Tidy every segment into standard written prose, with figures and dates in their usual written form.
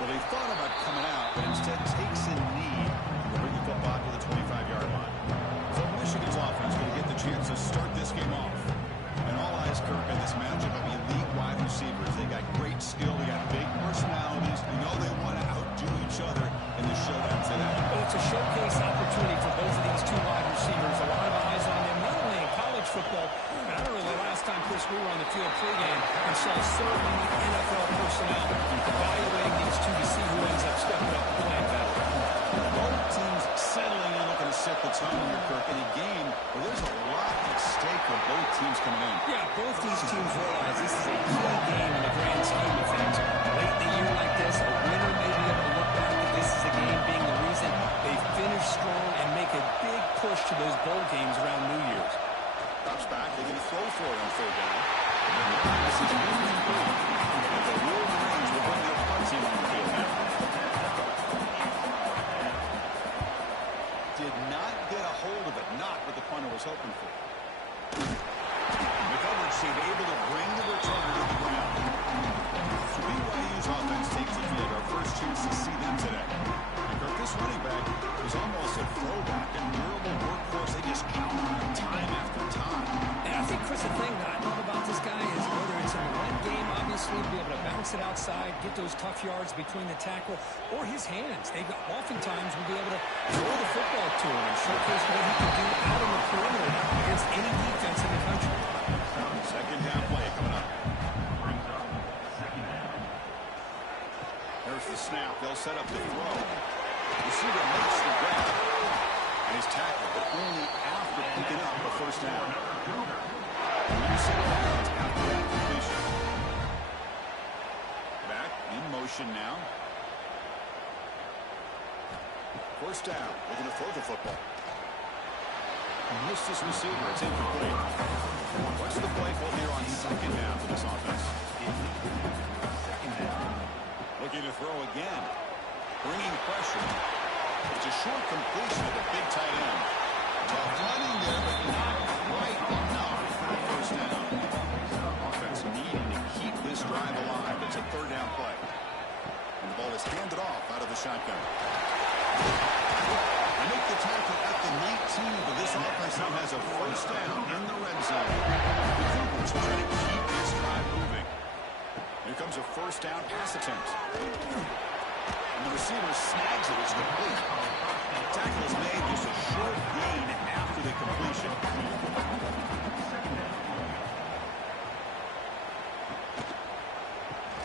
Well, he thought about coming out, but instead takes a knee to bring the football to the 25-yard line. So Michigan's offense going to get the chance to start this game off. And all eyes, Kirk, in this matchup of elite wide receivers. They got great skill. They got big personalities. You know they want to outdo each other in the showdown today. Well, it's a showcase opportunity for both of these two wide receivers. A lot of eyes on them, not only in college football, but I remember the last time, Chris, we were on the field pregame and saw so many NFL personnel evaluating these two to see who ends up stepping up and playing better. Both teams settling in, looking to set the tone here, Kirk, in a game where there's a lot at stake for both teams coming in. Yeah, both these teams realize this is a key game in the grand scheme of things. Late in the year like this, a winner may be able to look back at this as a game being the reason they finish strong and make a big push to those bowl games around New Year's. Drops back, they can throw for it on third down. And the pass is incomplete. And the Wolverines will bring their punt team on the field now. Did not get a hold of it, not what the punter was hoping for. The coverage team able to bring the returner to the ground. BYU's offense takes the field. Our first chance to see them today. And Kirk, this running back was almost a throwback, a durable workhorse. They just count on him time after time. And I think, Chris, the thing that I love about this guy is whether it's in the run game, obviously, be able to bounce it outside, get those tough yards between the tackle, or his hands. They oftentimes will be able to throw the football to him and showcase what he can do out on the perimeter against any defense in the country. Second down play coming up. There's the snap. They'll set up the throw. Receiver makes the grab. And he's tackled, but only after picking up the first down. Reset out after that completion. Back in motion now. First down. Looking to throw the football. Missed his receiver. It's incomplete. What's the play call here on second down for this offense? Looking to throw again. Bringing pressure. It's a short completion of the big tight end. Tough running there, but not quite enough for first down. Offense needing to keep this drive alive. It's a third down play. And the ball is handed off out of the shotgun. They make the tackle at the 19, but this offense now has a first down in the red zone. The Cougars will try to keep this drive moving. Here comes a first down pass attempt. And the receiver snags it. It's complete. Tackle is made, just a short gain after the completion.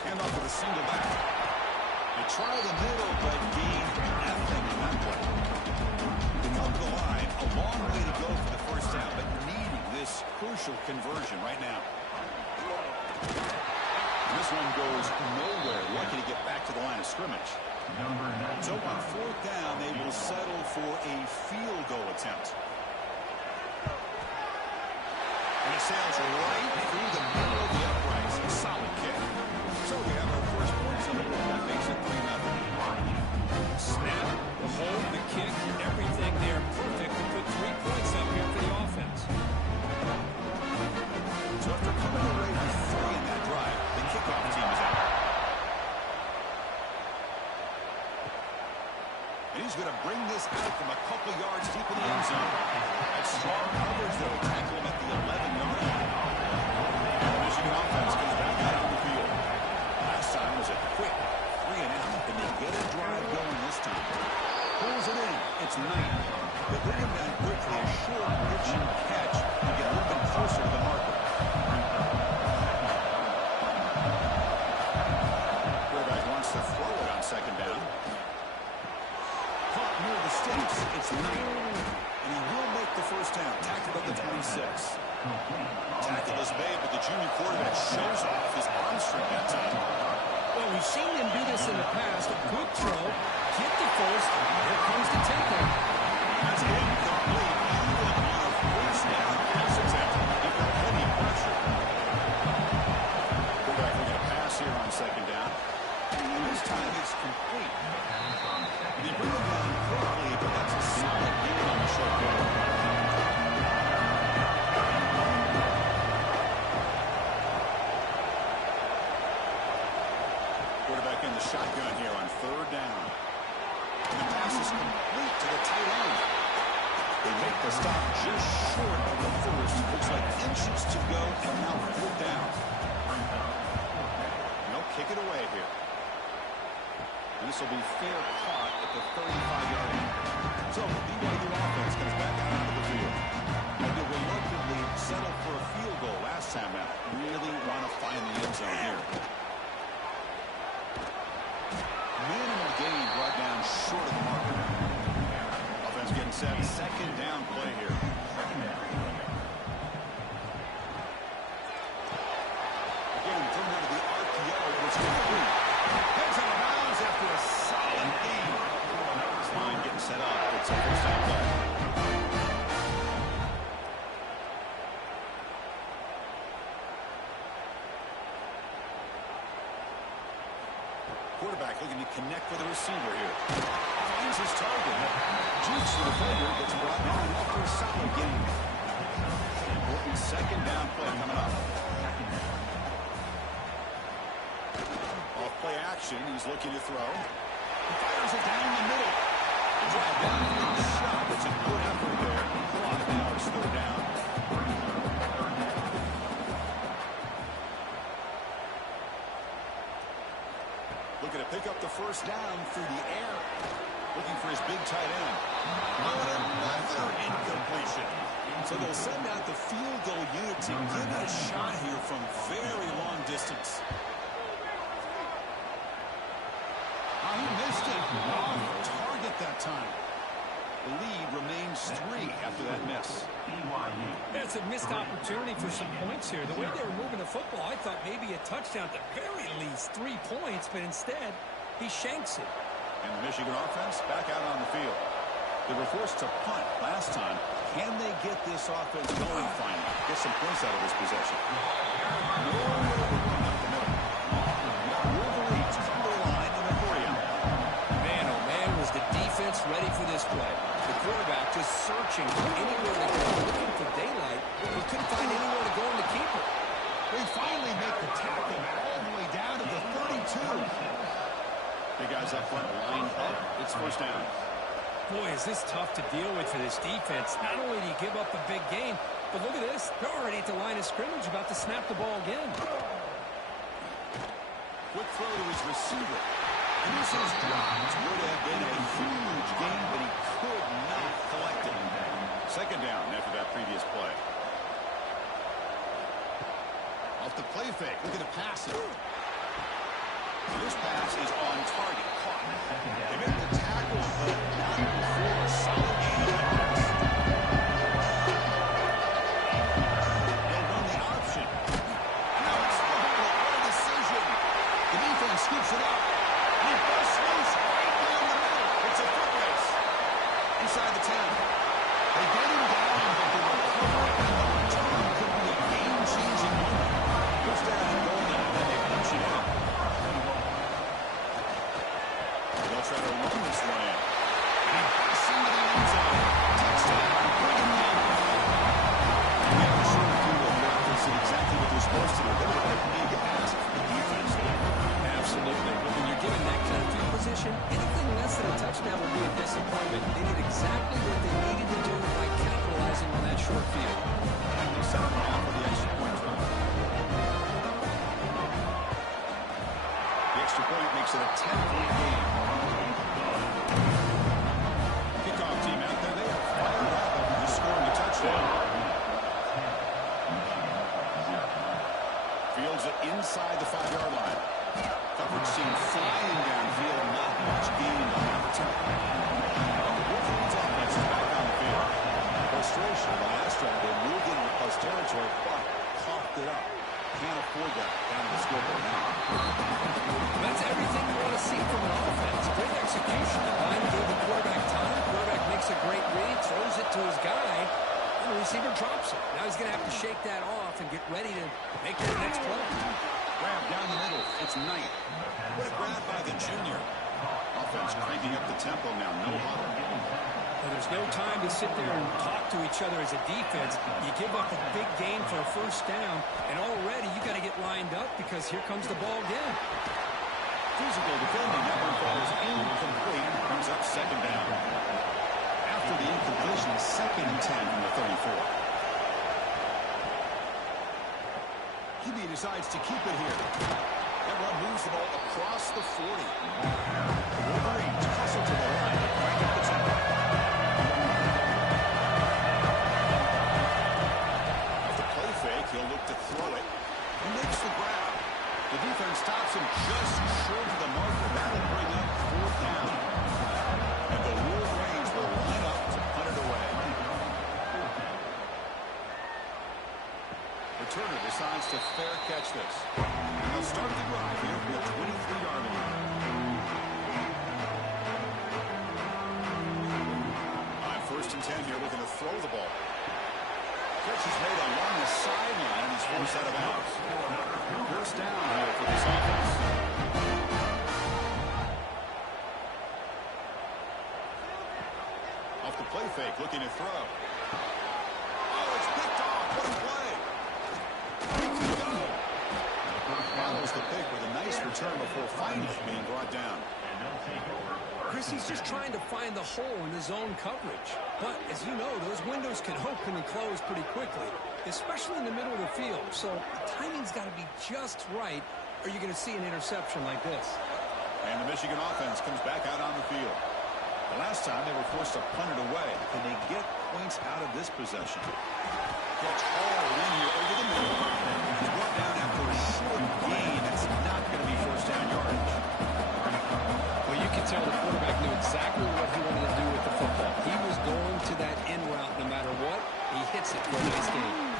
Hand off with a single back. They try the middle, but gained nothing in that play. They come to the line, a long way to go for the first down, but needing this crucial conversion right now. This one goes nowhere. Lucky to get back to the line of scrimmage. So on fourth down, they will settle for a field goal attempt. And it sails right through the middle of the uprights. A solid kick. So we have our first points on the board. That makes it 3-0. Snap, the hold, the kick, everything there perfect to put 3 points up here for the offense. So after coming away with 3 in that drive, the kickoff team is out. And he's going to bring this out from a couple yards deep in the end zone. That's strong coverage, though. Tackle him at the 11-yard line. The Michigan offense comes back out on the field. Last time was a quick 3-and-out, and they get a drive going this time. Pulls it in. It's Knight. They bring him down quickly. A short pitch and catch to get a little bit closer to the marker. Quarterback wants to throw it on second down. Caught near the sticks. It's Knight. And he will make the first down. Tackled at the 26. Tackle is made, but the junior quarterback shows off his arm strength that time. Well, we've seen him do this in the past. A good throw, get the first, here comes the tackle. That's incomplete. Even on a first down pass attempt, you've got heavy pressure. Quarterback will get a pass here on second down. And this time it's complete. And they bring it down quickly, but that's a solid gain on the short goal. Quarterback in the the shotgun here on third down. And the pass is complete to the tight end. They make the stop just short of the first. Looks like inches to go, and now fourth down. And they'll kick it away here. And this will be fair caught at the 35-yard line. So the BYU offense comes back out onto the field. And they reluctantly settled for a field goal last time out. Really want to find the end zone here. Minimal gain brought down short of the marker. Offense getting set. Second down play here. Again, thrown out of the RPO, but it's complete. Heads out of bounds after a solid gain. This line getting set up. It's a first down play. Quarterback looking to connect with the receiver here. Finds his target. Jukes the defender. Gets brought down after a solid gain. Important second down play coming up. Off play action. He's looking to throw. He fires it down the middle. Drive down for the shot. It's a good effort there. Clock now is third down. Looking to pick up the first down through the air. Looking for his big tight end. Another incompletion. So they'll send out the field goal unit to give it a shot here from very long distance. He missed it. Off target that time. The lead remains 3 after that miss. That's a missed opportunity for some points here. The way they were moving the football, I thought maybe a touchdown at the very least, 3 points, but instead, he shanks it. And the Michigan offense back out on the field. They were forced to punt last time. Can they get this offense going finally? Get some points out of this possession. Wolverines come to the line in a hurry up. Man, oh man, was the defense ready for this play. The quarterback just searching for anywhere to go, looking for daylight. He couldn't find anywhere to go in the keeper. They finally make the tackle all the way down to the 32. Big guys up front, line up. It's first down. Boy, is this tough to deal with for this defense. Not only do you give up a big gain, but look at this. They're already at the line of scrimmage, about to snap the ball again. Quick throw to his receiver. And this is dropped. Would have been a huge gain, but he could not collect it. Second down after that previous play. Off the play fake. Looking to pass it. This pass is on target. Caught. They made the tackle, but not before a solid gain on the pass. They'll run the option. Now it's what a decision. The defense scoops it up. He busts loose right down the middle. It's a foot race. Inside the 10. They get him down, but the recovery and the return could be a game-changing moment. First down and goal now, then they punch it out. They'll try to run this one in. And he busts into the end zone. Touchdown. Bring him down. Yeah, the short field of the offense did exactly what they're supposed to do. They were a big ask for the defense there. Absolutely. When you're given that kind of field position, anything less than a touchdown would be a disappointment. They did exactly what they needed to do by capitalizing on that short field. And they set up now for the extra point try. The extra point makes it a 10-point game. Kickoff team out there, they are fired up after just scoring a touchdown. Fields it inside the 5-yard line. Coverage team flying downfield, not much gain on that return. The Wolverines offense is back on the field. Frustration last drive. They moved into close territory, but coughed it up. Can't afford that down to the scoreboard now. That's everything you want to see from an offense. Great execution. The line gave the quarterback time. The quarterback makes a great read, throws it to his guy, and the receiver drops it. Now he's going to have to shake that off and get ready to make that next play. Grab down the middle. It's Knight. What a grab by the junior. Offense cranking up the tempo now. No huddle. Well, there's no time to sit there and talk to each other as a defense. You give up a big gain for a first down, and already you got to get lined up because here comes the ball again. physical defending. That one falls incomplete. Brings up second down. After the incompletion, second and 10 from the 34. QB decides to keep it here. That run moves the ball across the 40. The Wolverines hustle to the line and crank up the tempo. After play fake, he'll look to throw it. He makes the grab. The defense stops him just short of the marker. That'll bring up fourth down. And the Wolverines will line up to punt it away. Returner decides to fair catch this. And they'll start the drive here from the 23-yard line. On first and 10 here, looking to throw the ball. Catch is made along the sideline, and he's forced out of bounds. First down here for this offense. Off the play fake, looking to throw. Oh, it's picked off. What a play. Follows the pick with a nice return before finally being brought down. Chris, he's just trying to find the hole in his own coverage. But, as you know, those windows can open and close pretty quickly, especially in the middle of the field. So the timing's got to be just right, or you're going to see an interception like this. And the Michigan offense comes back out on the field. The last time they were forced to punt it away. Can they get points out of this possession? Catch hauled in here over the middle. He's brought down after a short gain. It's not going to be first down yardage. Well, you can tell the quarterback knew exactly what he wanted to do with the football. He was going to that in route no matter what. He hits it for a nice gain.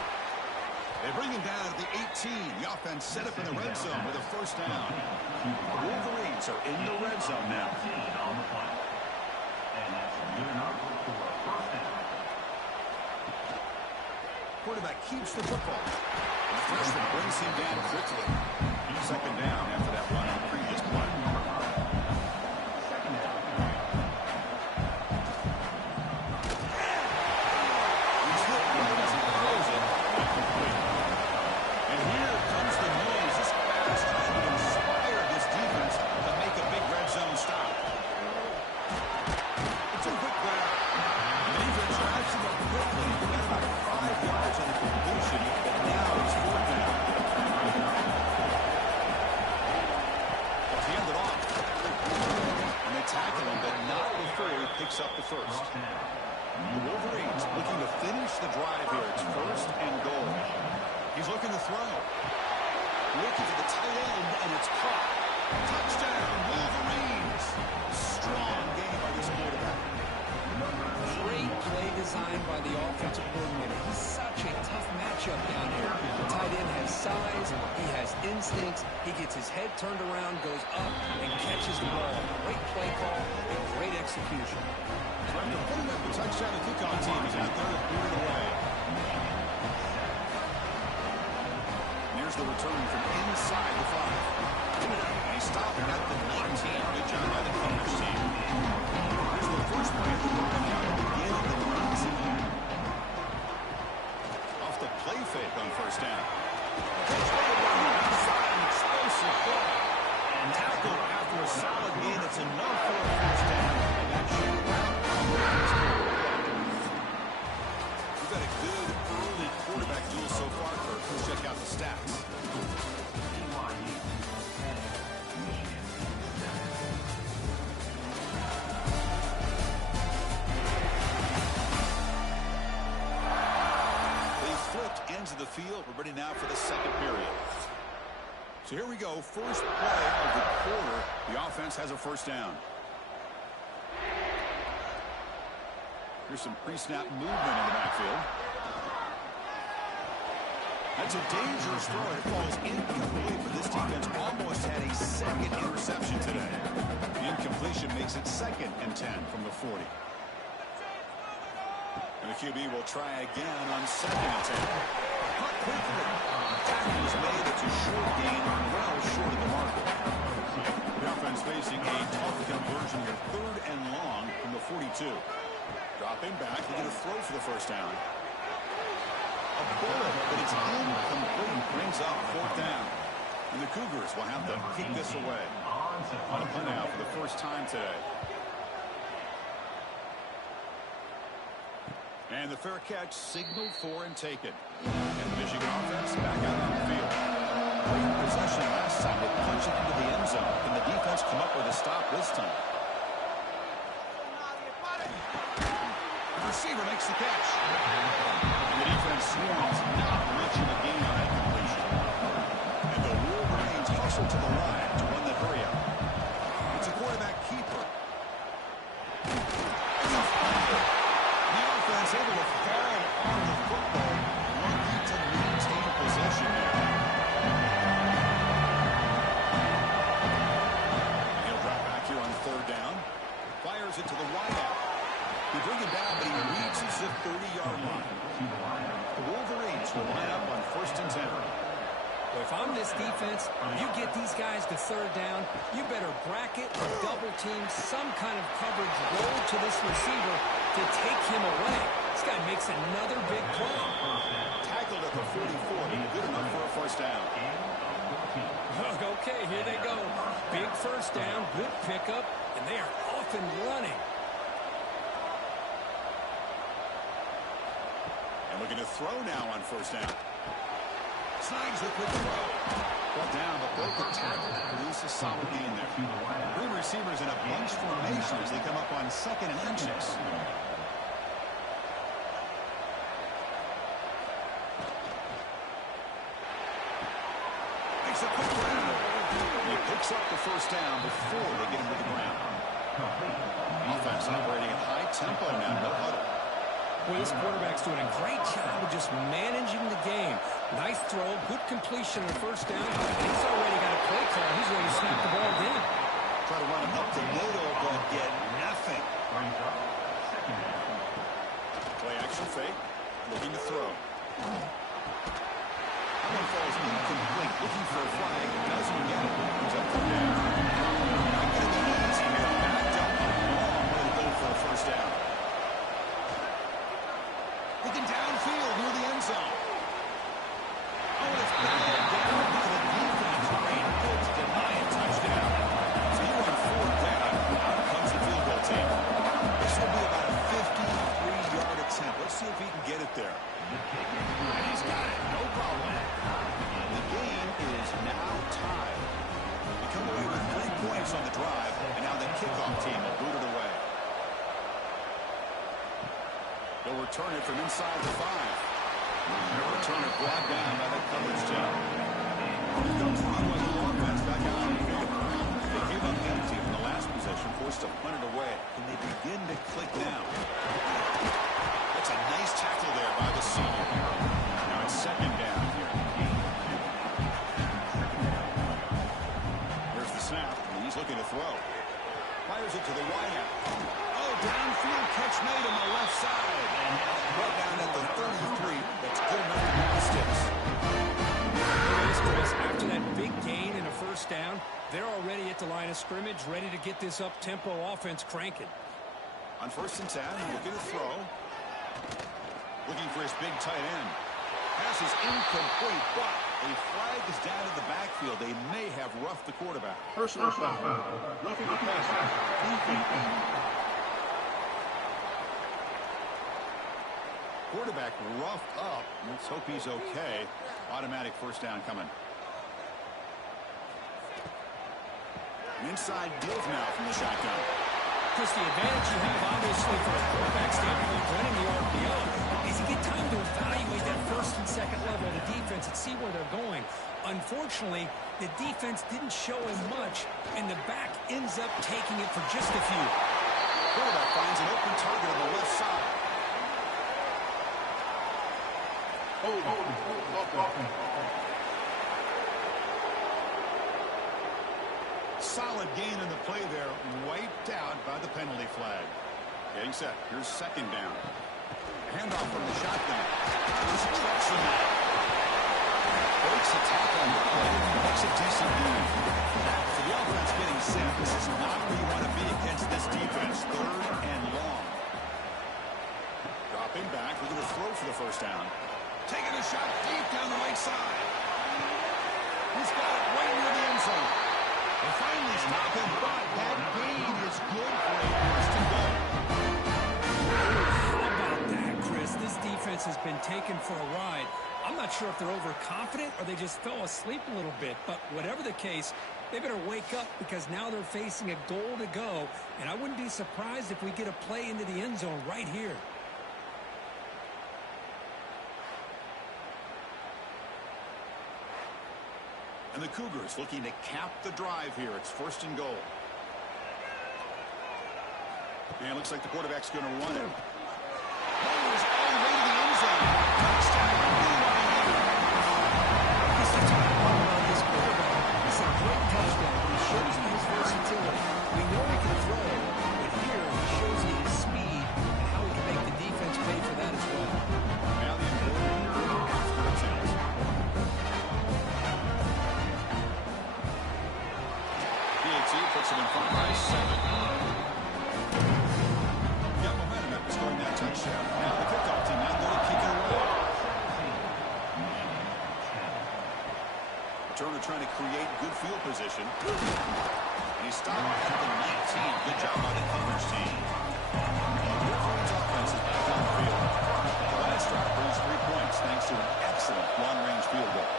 They bring him down at the 18. The offense set up in the red zone with a first down. The Wolverines are in the red zone now. Quarterback keeps the football. The freshman brings him down quickly. Second down after that run on the previous play. He's hit right as he throws it. Incomplete. And here comes the noise as fast as he inspired this defense to make a big red zone stop. It's a quick grab. The defense drives him up quickly. He got about 5 yards on the completion, but now it's fourth down. They'll hand it off. And they tackle him, but not before he picks up the first. The Wolverines looking to finish the drive here. It's first and goal. He's looking to throw. Looking for the tight end, and it's caught. Touchdown, Wolverines. Strong game by this quarterback. Great play design by the offensive coordinator. He's such a tough matchup down here. The tight end has size, he has instincts, he gets his head turned around, goes up, and catches the ball. Great play call and great execution. So after putting up the touchdown, the kickoff team is out there to boot it away. Here's the return from inside the 5. And he's stopping at the 19. Good job by the Commanders team. Here's the first play of the drive now to begin the 19. Off the play fake on first down. Outside, an explosive play. And tackle after a solid gain. It's enough for a first down. And that should wrap up. We've got a good early quarterback duel so far, Kirk. Let's check out the stats. Ends of the field. We're ready now for the second period. So here we go. First play of the quarter. The offense has a first down. Here's some pre-snap movement in the backfield. That's a dangerous throw. It falls incomplete, but this defense almost had a second interception today. The incompletion makes it second and 10 from the 40. And the QB will try again on second and 10. Cut quickly. Tackle is made. It's a short gain, well short of the marker. The offense facing a tough conversion here. Third and long from the 42. Dropping back. They get a throw for the first down. A bullet, but it's incomplete. Brings up fourth down. And the Cougars will have to kick this away. On a punt out for the first time today. And the fair catch signaled for and taken. And the Michigan offense back out on the field. Great possession last time. They punched it into the end zone. Can the defense come up with a stop this time? The receiver makes the catch. And the defense swarms. Not much of a gain on that completion. And the Wolverines hustle to the line to run the hurry up. It's a quarterback keeper. Able to fall on the football, lucky to maintain possession there. He'll drop back here on third down. Fires it to the wideout. He brings it down, but he reaches the 30-yard line. The Wolverines will line up on 1st and 10. Well, if I'm this defense, you get these guys to third down, you better bracket or double team some kind of coverage roll to this receiver to take him away. This guy makes another big play. Tackled at the 44, good enough for a first down. Okay, here they go. Big first down, good pickup, and they are off and running. And looking to throw now on first down. Snags the quick throw. Brought down, but broke the tackle. Produce a solid gain there. Three receivers in a bunch formation as they come up on 2nd and inches. Makes a quick run. He picks up the first down before they get him to the ground. Offense operating at high tempo now, no huddle. Well, this quarterback's doing a great job of just managing the game. Nice throw, good completion on the first down. He's already got a play call. He's ready to snap the ball down. Try to run it up the middle, but get nothing. Play action fake, looking to throw. That one falls incomplete, looking for a flag, doesn't get it. He's up for down. Not going to be easy here. Backed up a long way to go for a first down. Looking downfield near the end zone. Oh, it's batted down by the defense. Great hit to deny a touchdown. So you on 4th down. Out comes the field goal team. This will be about a 53-yard attempt. Let's see if he can get it there. And he's got it. No problem. The game is now tied. We come away with 3 points on the drive, and now the kickoff team will boot it away. They'll return it from inside the 5. They'll return it brought down by the coverage team. Here comes the USC offense back out on the field. They gave up empty in the last possession, forced to punt it away. Can they begin to click now? That's a nice tackle there by the senior. Now it's 2nd down here. Here's the snap. He's looking to throw. Fires it to the wideout. Oh, downfield catch made on the left side. Right down at the 33. That's good enough to move the sticks. Chris, after that big gain and a first down, they're already at the line of scrimmage, ready to get this up-tempo offense cranking. On 1st and 10, looking to throw. Looking for his big tight end. Pass is incomplete, but a flag is down in the backfield. They may have roughed the quarterback. Personal foul. Roughing the passer. Quarterback roughed up. Let's hope he's okay. Automatic first down coming. An inside give now from the shotgun. Chris, the advantage you have, obviously, from a quarterback standpoint, running the RPO, is you get time to evaluate that 1st and 2nd level of the defense and see where they're going. Unfortunately, the defense didn't show him much, and the back ends up taking it for just a few. Quarterback finds an open target on the left side. Solid gain in the play there, wiped out by the penalty flag. Getting set. Here's 2nd down. Handoff from the shotgun. There's a traction now. Breaks the tackle on the play. Makes a decent move. So the offense getting set. This is not where you want to be against this defense. 3rd and long. Dropping back. We're going to throw for the first down. Taking a shot deep down the right side. He's got it right near the end zone. They finally stop it taken for a ride. I'm not sure if they're overconfident or they just fell asleep a little bit, but whatever the case, they better wake up because now they're facing a goal to go, and I wouldn't be surprised if we get a play into the end zone right here. And the Cougars looking to cap the drive here. It's 1st and goal. And it looks like the quarterback's going to run it. Goes all the way to the end zone. Touchdown. That's what I love about this quarterback. It's a great touchdown. He shows you his versatility. We know he can throw, but here he shows you his speed and how he can make the defense pay for that as well. Now the important after attempt. PAT puts him in front by 7. Got momentum after scoring that touchdown. Now the kickoff team now going to kick it away. Turner trying to create good field position. And he stopped at the 19. Good job by the coverage team. Wolverines offense is back on the field. The last drive brings 3 points thanks to an excellent long-range field goal.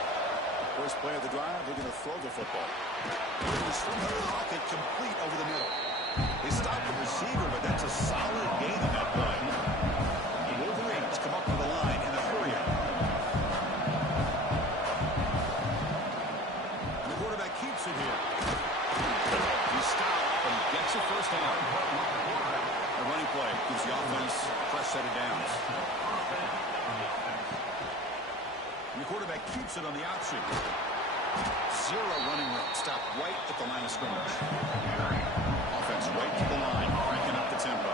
First play of the drive, they're going to throw the football. Here's from the pocket, complete over the middle. They stopped the receiver, but that's a solid gain on that play. The Wolverines come up to the line in a hurry up. And the quarterback keeps it here. He stopped, but he gets a first down. The running play gives the offense a fresh set of downs. And the quarterback keeps it on the option. 0 running room. Stopped right at the line of scrimmage. Offense right to the line, cranking up the tempo.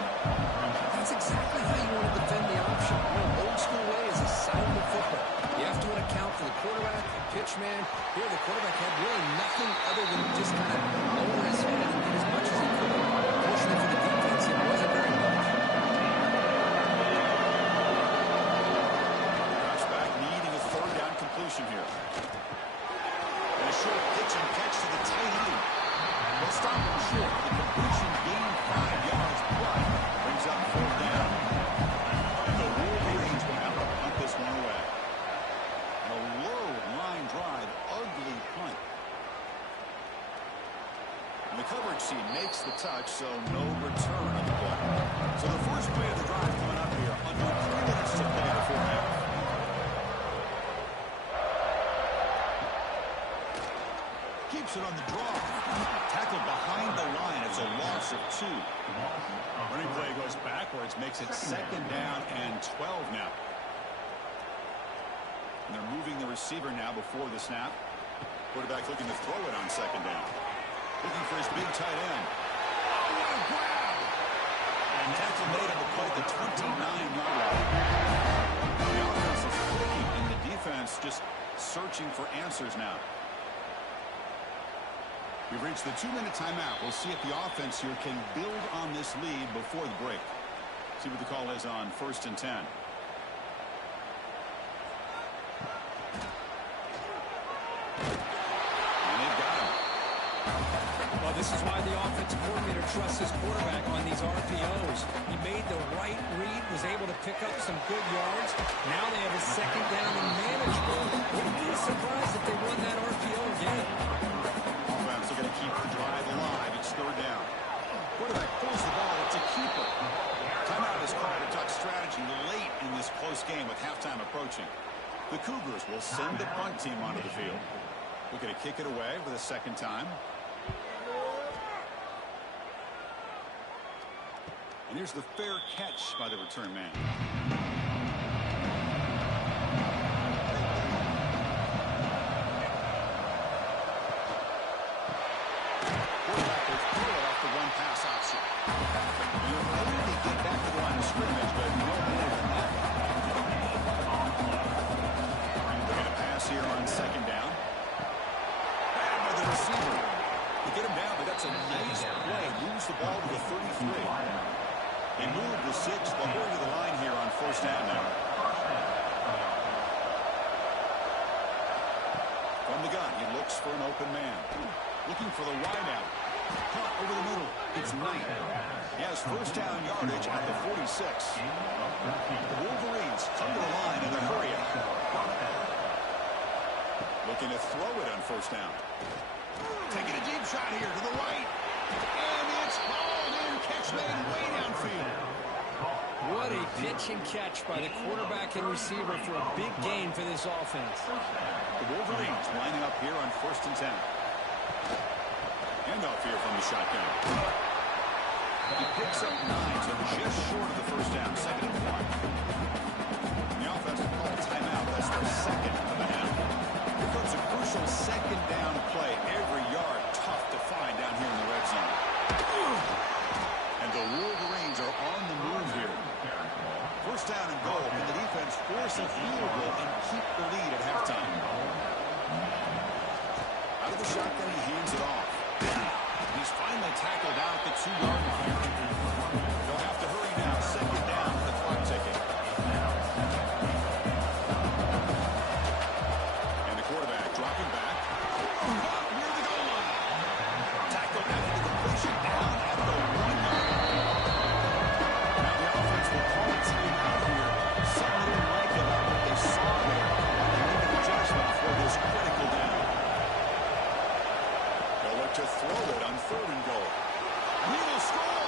That's exactly how you want to defend the option. Old school way is a sound of football. You have to account for the quarterback, the pitch man. Here, the quarterback had really nothing other than just kind of lower his head and get as much as he could. Fortunately for the defense, it wasn't very much. Drops back, needing a 3rd down completion here. And a short pitch and catch to the tight end. They'll stop him short. The completion gained 5 yards, but brings up 4th down. The Wolverines will have to punt this one away. And a low line drive, ugly punt. And the coverage team makes the touch, so no return on the play. So the first play of the drive coming up here, under 3 minutes to play in the 4th half. Keeps it on the draw. Tackled behind the line. It's a loss of 2. Running play goes backwards, makes it 2nd down and 12 now. And they're moving the receiver now before the snap. Quarterback looking to throw it on 2nd down. Looking for his big tight end. Oh, what a grab! And tackle made on the play at the 29-yard line. The offense is clicking, and the defense just searching for answers now. We've reached the 2-minute timeout. We'll see if the offense here can build on this lead before the break. See what the call is on 1st and 10. And they've got him. Well, this is why the offensive coordinator trusts his quarterback on these RPOs. He made the right read, was able to pick up some good yards. Now they have a 2nd down and manageable. Wouldn't be surprised if they run that RPO again. Offense are going to keep the drive alive. It's 3rd down. Quarterback pulls the ball. It's a keeper. Timeout is called to talk strategy late in this close game with halftime approaching. The Cougars will send the punt team onto the field. Looking to kick it away for the 2nd time. And here's the fair catch by the return man. Quarterback will throw it off the one-pass option. You're ready to get back to the line of scrimmage, but no more than that. They're going to pass here on 2nd down. Bad by the receiver. They get him down, but that's a nice play. Moves the ball to the 33. He moved the 6, but going to the line here on 1st down now. From the gun, he looks for an open man. Looking for the wideout. Caught over the middle. It's Knight. He has first down yardage at the 46. The Wolverines come to the line in a hurry up. Looking to throw it on first down. Taking a deep shot here to the right. And it's hauled in. Catch made way downfield. What a pitch and catch by the quarterback and receiver for a big gain for this offense. The Wolverines lining up here on 1st and 10. Handoff here from the shotgun. He picks up 9, so just short of the first down, 2nd and 1. The offense will call a timeout. That's their 2nd of the half. Here comes a crucial 2nd down play. Every yard tough to find down here in the red zone. And the Wolverines are on the move here. First down and goal. Can the defense force a field goal and keep the lead at halftime? Out of the shotgun, he hands it off. He's finally tackled out the 2-yard line. They'll have to hurry now. 2nd down with the clock ticking. And the quarterback dropping back. Near the goal line. Tackled out into the completion down at the 1-yard line. Now the offense will call a timeout here. Something they didn't like about what they saw there. They make an adjustment for this critical down. They'll look to throw it on 3rd and goal. He will score.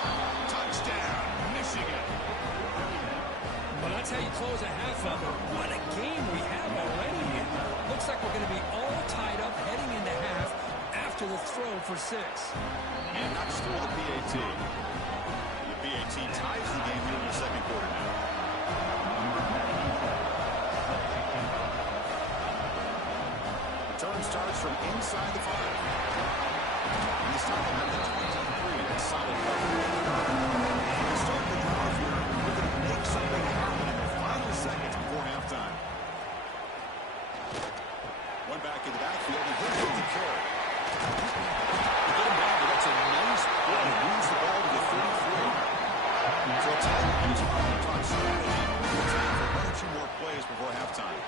Touchdown, Michigan. Well, that's how you close a half of it. What a game we have already. Looks like we're going to be all tied up heading into half after the throw for 6. And not still the PAT. The PAT ties the game here in the 2nd quarter now. Return starts from inside the 5. And he's talking about the 23. That's solid coverage. They start the drive here. Looking to make something happen in the final seconds before halftime. One back in the backfield, and here comes the carry. To get him down, but that's a nice play. Moves the ball to the 33. So a timeout is on the talk strategy. Time for 1 or 2 more plays before halftime.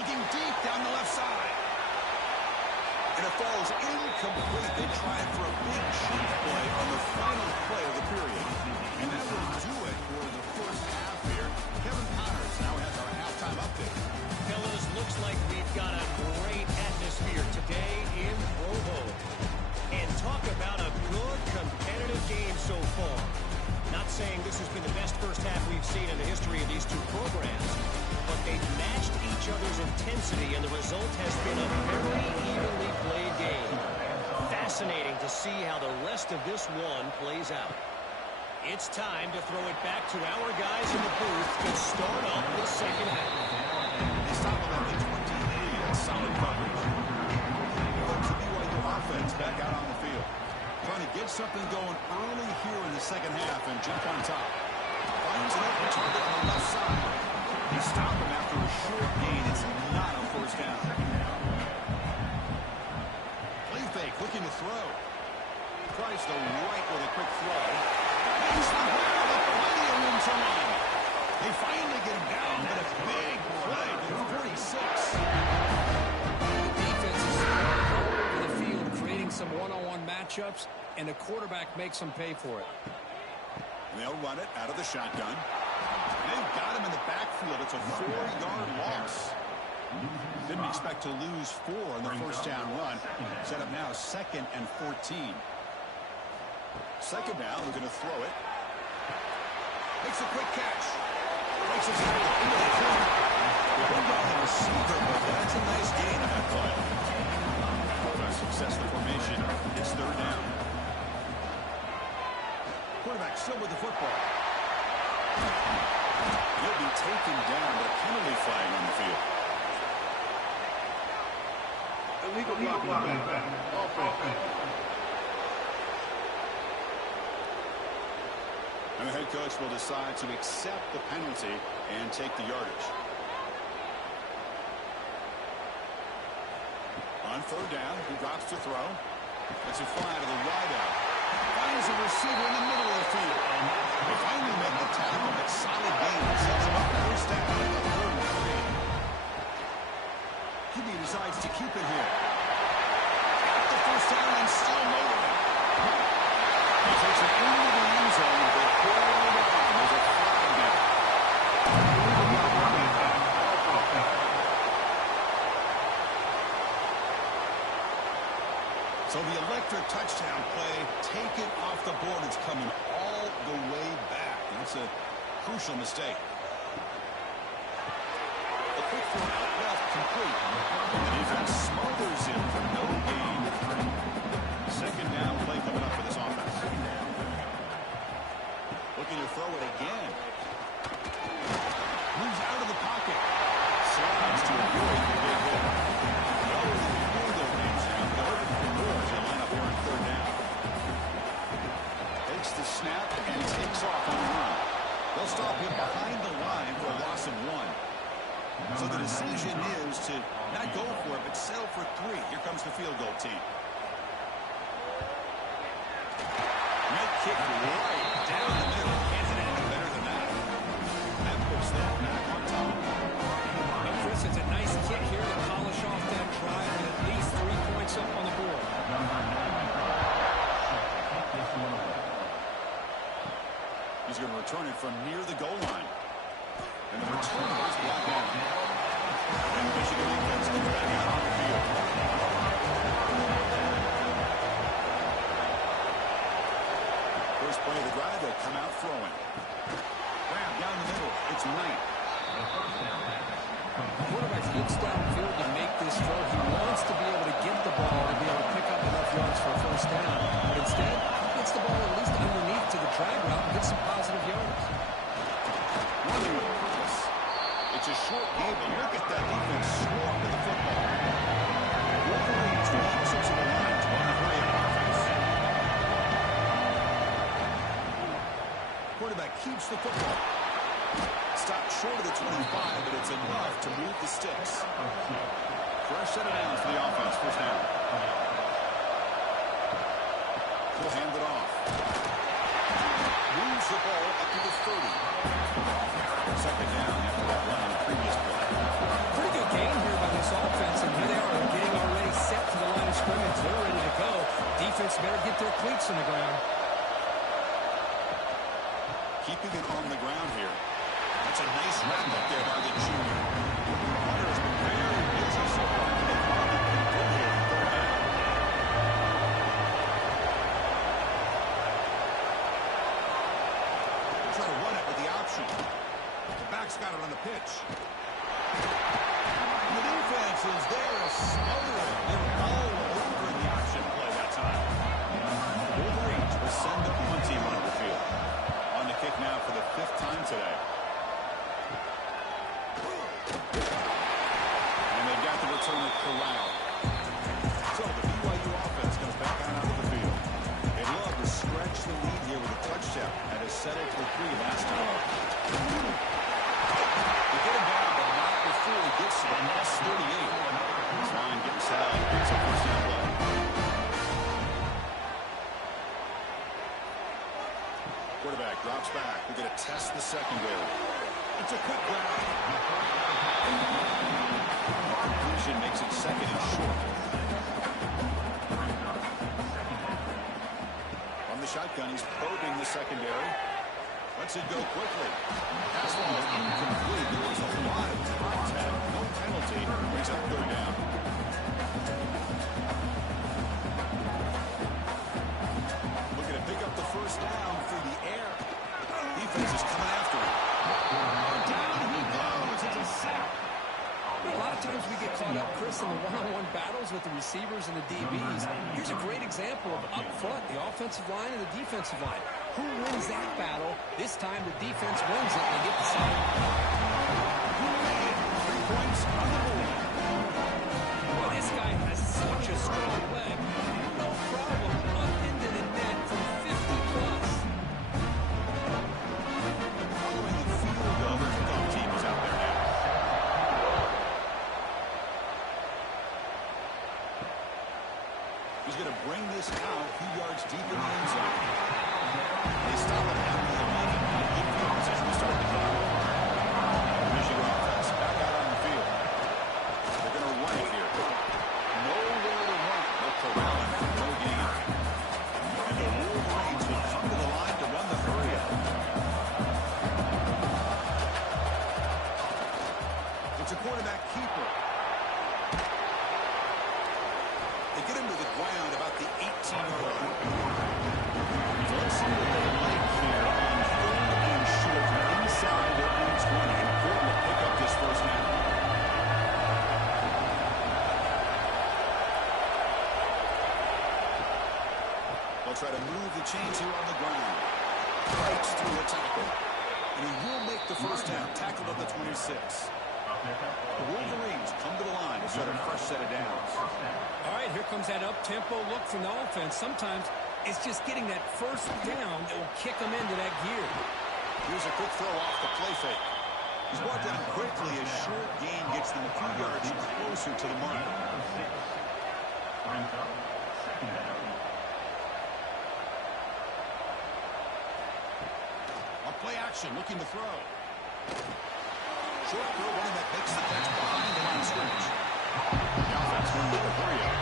Looking deep down the left side. And it falls incomplete. They tried for a big cheap play on the final play of the period. And that will do it for the first half here. Kevin Connors now has our halftime update. Fellas, looks like we've got a great atmosphere today in Provo. And talk about a good competitive game so far. Not saying this has been the best first half we've seen in the history of these two programs, but they've matched each other's intensity, and the result has been a very evenly played game. Fascinating to see how the rest of this one plays out. It's time to throw it back to our guys in the booth to start off the second half. They stop him at the 28. That's solid coverage. Here comes the BYU offense back out on the field. Trying to get something going early here in the second half and jump on top. Finds an open target on the left side. They stop him after a short gain. It's not on first down. Play fake, looking to throw. Tries the right with a quick throw. He's the ball with plenty of room to run. They finally get him down, but a big play to the 46. The defense is all over the field, creating some one-on-one matchups, and the quarterback makes them pay for it. They'll run it out of the shotgun. They've got him in the backfield. It's a 4-yard loss. Didn't expect to lose 4 on the first down run. Set up now 2nd and 14. 2nd down, we're going to throw it. Makes a quick catch. Makes a tackle into the corner. The one-yard receiver, but that's a nice gain on that play. Successful formation. It's 3rd down. Quarterback still with the football. He'll be taken down, but penalty flag on the field. Illegal blocking. Offense. And the head coach will decide to accept the penalty and take the yardage. On 3rd down, he drops to throw. It's a fly to the wideout. Finds a receiver in the middle of the field. They finally make the tackle, but solid gain sets him up first down at the 3rd and 3. QB decides to keep it here. Got the first down and still motoring. it into the end zone, but pulled on. There's a flag down. So the electric touchdown play taken off the board. It's coming all the way back. That's a crucial mistake. The quick throw out left complete. The defense smothers him for no gain. Second down play coming up for this offense. Looking to throw it again. Moves out of the pocket. Slides to avoid the big hit. Lower than the field goal range now. They're hoping for more as they line up here on third down. Takes the snap and takes off on the run. They'll stop him behind the line for a loss of 1. So the decision is to not go for it, but settle for 3. Here comes the field goal team. Nice kick right down the middle. Can't hit anything better than that. That puts that back on top. Well, Chris, it's a nice kick here to polish off that drive with at least 3 points up on the board. He's going to return it from near the goal line. And the returner is blocked out. And the Michigan offense comes back out on the field. First play of the drive, they'll come out throwing. Grab down the middle. It's Knight. Quarterback looks downfield to make this throw. He wants to be able to get the ball to be able to pick up enough yards for a first down. But instead, he gets the ball at least underneath to the drag route and gets some positive yards. Running with purpose. It's a short game, but look at that defense swarm to the football. Wolverines with users of the line to run a hurry up offense. Quarterback keeps the football. Stopped short of the 25, but it's enough to move the sticks. Fresh set of downs for the offense. First down. He'll hand it off. Moves the ball up to the 30. Second down after that run on the previous play. Pretty good game here by this offense, and here they are getting already set to the line of scrimmage. They're ready to go. Defense better get their cleats on the ground. Keeping it on the ground here. That's a nice wrap up there by the junior. Hunter has been very busy so far. They've run it good here on third down. Try to run it with the option. The back's got it on the pitch. The defense is there to smother it. They're all over the option play that time. Wolverines will send the punt team onto the field. On the kick now for the 5th time today. And they've got the returner corralled. So the BYU offense comes back out onto the field. They'd love to stretch the lead here with a touchdown and has set it for 3 last time. They get him down, but not before he gets to the next 38. This line getting set up. It's a first down play. Quarterback drops back. We're going to test the secondary. It's a quick grab. Completion makes it second and short. From the shotgun, he's probing the secondary. Lets it go quickly. Pass ball is incomplete. There was a lot of contact. No penalty. Brings up third down. Looking to pick up the first down through the air. Defense is coming after him. Down he goes. It's a sack. A lot of times we get caught up, Chris, in the one-on-one battles with the receivers and the DBs. Here's a great example of up front, the offensive line and the defensive line. Who wins that battle? This time the defense wins it and they get the sack. 3 points on the board. Well, this guy has such a strong leg. No problem up into the net from 50 plus. Following the field goal, their kickoff team is out there now. He's going to bring this out a few yards deep in the end zone. They stop it at the 11. Good field position to start the game. Michigan offense back out on the field. They're going to run it here. Nowhere to run. They'll corral it for no gain. And the Wolverines will come to the They'll try to move the chains here on the ground. Breaks through a tackle. And he will make the first down. Tackled at the 26. The Wolverines come to the line to start a fresh set of downs. All right, here comes that up-tempo look from the offense. Sometimes it's just getting that first down that will kick them into that gear. Here's a quick throw off the play fake. He's brought down quickly. A short gain gets them a few yards closer to the mark. On play action, looking to throw. Short throw, running that makes the catch behind the line of scrimmage. The offense going with the hurry up.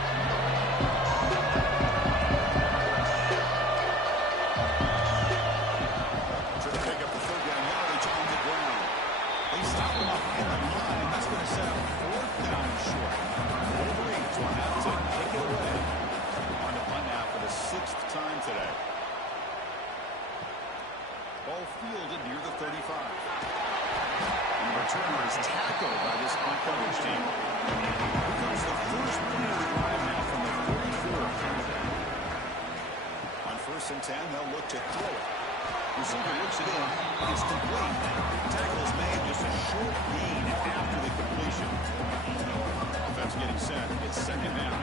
Trying to pick up the third down yardage on the ground. They stop him up in the line. That's going to set up fourth down short. Wolverines will have to take it away. On the punt now for the 6th time today. Ball fielded near the 35. And the returner is tackled by this punt coverage team. Here comes the first play of the drive now from the 34. On 1st and 10, they'll look to throw it. Receiver looks it in. It's complete. Tackle is made, just a short gain after the completion. Offense getting set. It's 2nd down.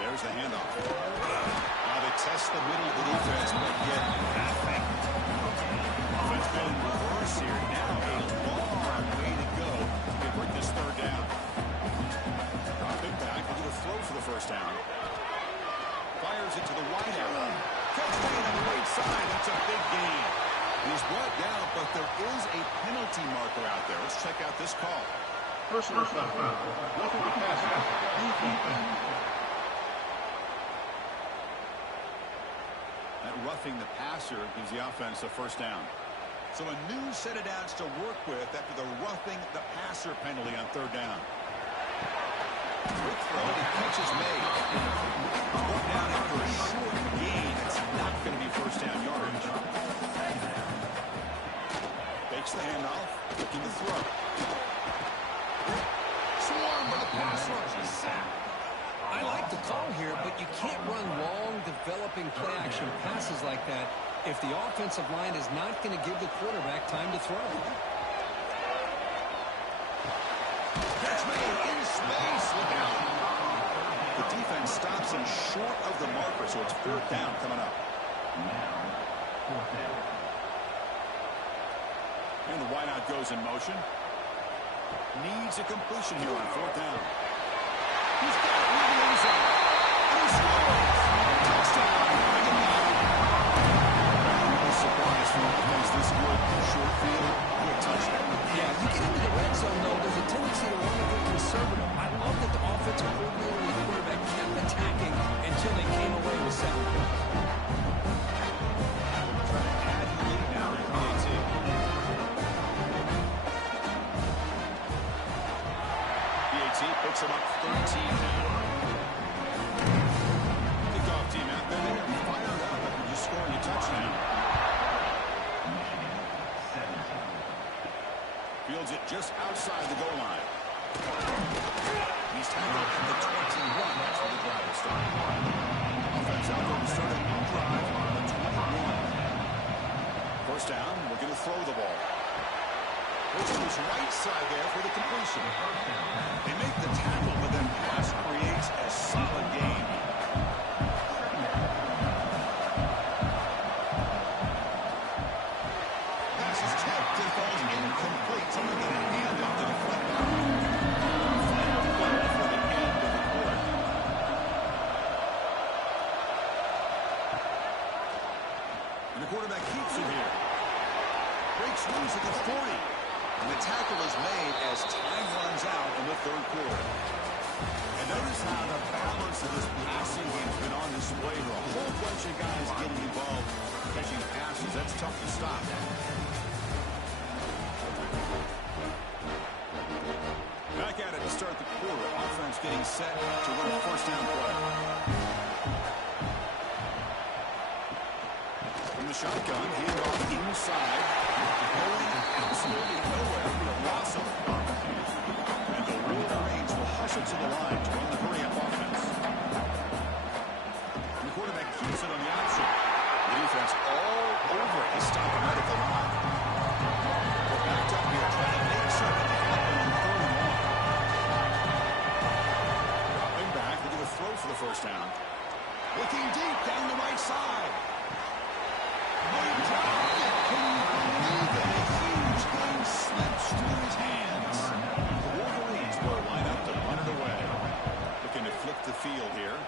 There's the handoff. Now they test the middle of the defense, but get nothing. Offense been in reverse here. Now a long way to go to bring this 3rd down. Drop it back. We're going to throw for the first down. Fires it to the wide out. Catch made on the right side. That's a big gain. He's brought down, but there is a penalty marker out there. Let's check out this call. Personal foul. Roughing the passer. That roughing the passer gives the offense a first down. So a new set of downs to work with after the roughing the passer penalty on 3rd down. Quick throw, the catch is made. Brought down after a short gain. It's not going to be first down yardage. Fakes the handoff, looking to throw. Swarm by the pass rush. He's sacked. I like the call here, but you can't run long, developing play-action passes like that if the offensive line is not going to give the quarterback time to throw. Catch made in space. Look out. The defense stops him short of the marker, so it's 4th down coming up. And the wideout goes in motion. Needs a completion here on 4th down. He's got it in the end zone. And he scores. Touchdown. No surprise from a defense this good. Short field. Good touchdown. Yeah, you get into the red zone, though, there's a tendency to run a bit conservative. I love that the offensive coordinator and the quarterback kept attacking until they came away with 7 points. Trying to add the lead now to PAT. PAT picks him up 13 now. Kickoff team out there. They're fired up after just scoring a touchdown. Fields it just outside the goal line. He's tackled at the 21. That's where the drive will start. Offense out there to start a new drive on the 21. First down, we're going to throw the ball. Goes to his right side there for the completion. They make the tackle, but then pass creates a solid gain. Pass is tipped and falls incomplete. Someone get a hand off the deflector. Final play for the end of the quarter. And the quarterback keeps it here. Breaks loose at the 40. And the tackle is made as time runs out in the 3rd quarter. And notice how the balance of this passing game has been on display here. A whole bunch of guys getting involved, catching passes. That's tough to stop. Back at it to start the quarter. Offense getting set to run a first down play. From the shotgun, handoff inside. Going absolutely nowhere for the blossom. And the Wolverines will hustle to the line to run the hurry-up offense. first down. Looking deep down the right side. Oh, he dropped it. Can you believe it? A huge game slips through his hands. The Wolverines will line up to run it away. Looking to flip the field here.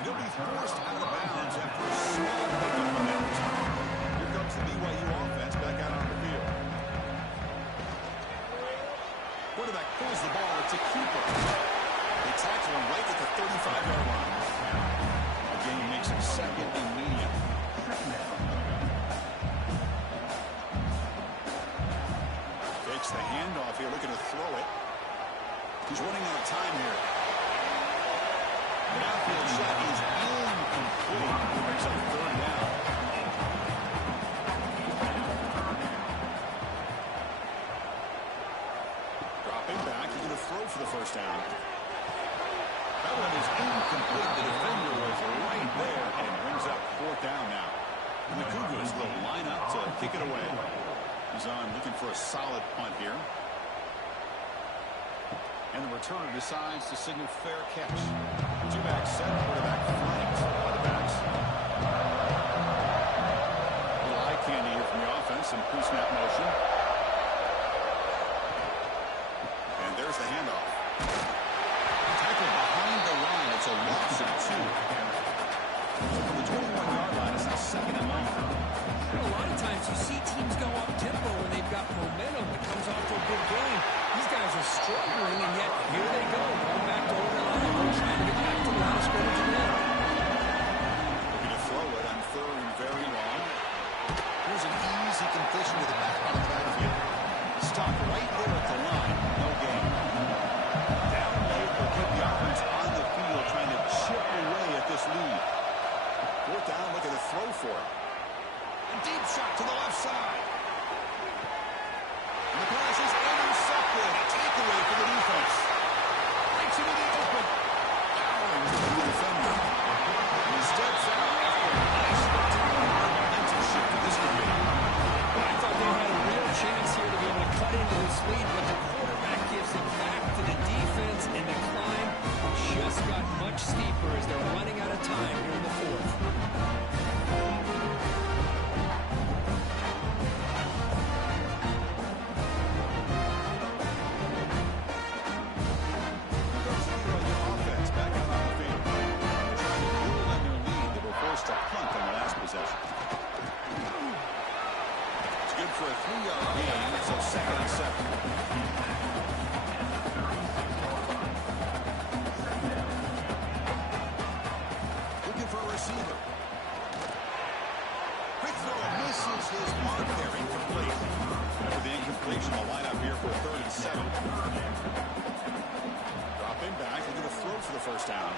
He'll be forced out of bounds after a small pickup on that return. Here comes the BYU offense back out on the field. Quarterback pulls the ball. It's a keeper. They tackle him right at the 35-yard line. A game makes it second and medium. Takes the handoff here, looking to throw it. He's running out of time here. The outfield shot is incomplete. Brings up third down. Dropping back, he's going to throw for the first down. That one is incomplete. The defender was right there and brings up fourth down now. And the Cougars will line up to kick it away. He's on looking for a solid punt here. And the returner decides to signal fair catch. Two-back set, quarterback flanked by the backs. A little eye candy here from the offense in pre-snap motion. And there's the handoff. Tackle behind the line. It's a loss of 2. From the 21-yard line, it's now second and long. A lot of times you see teams go up tempo when they've got momentum that comes off to a good game. These guys are struggling, and yet here they go. Going back to overline, trying to get back to the line of scrimmage again. Looking to throw it on third and very long. Here's an easy completion to the back on the backfield. Stopped right there at the line. No gain. Down late will keep the offense on the field, trying to chip away at this lead. Fourth down, looking to throw for it. A deep shot to the left side. And the pass is intercepted. A takeaway for the defense. Breaks into the open. Powering to the defender. And he steps out after a nice return. Momentum shift to this one. I thought they had a real chance here to be able to cut into this lead, but the quarterback gives it back to the defense, and the climb just got much steeper as they're running out of time here in the fourth. For a 3-yard gain, so second and 7. Looking for a receiver. Quick throw misses his mark there, incomplete. After the incompletion, a lineup here for 3rd and 7. Dropping back, looking to throw for the first down.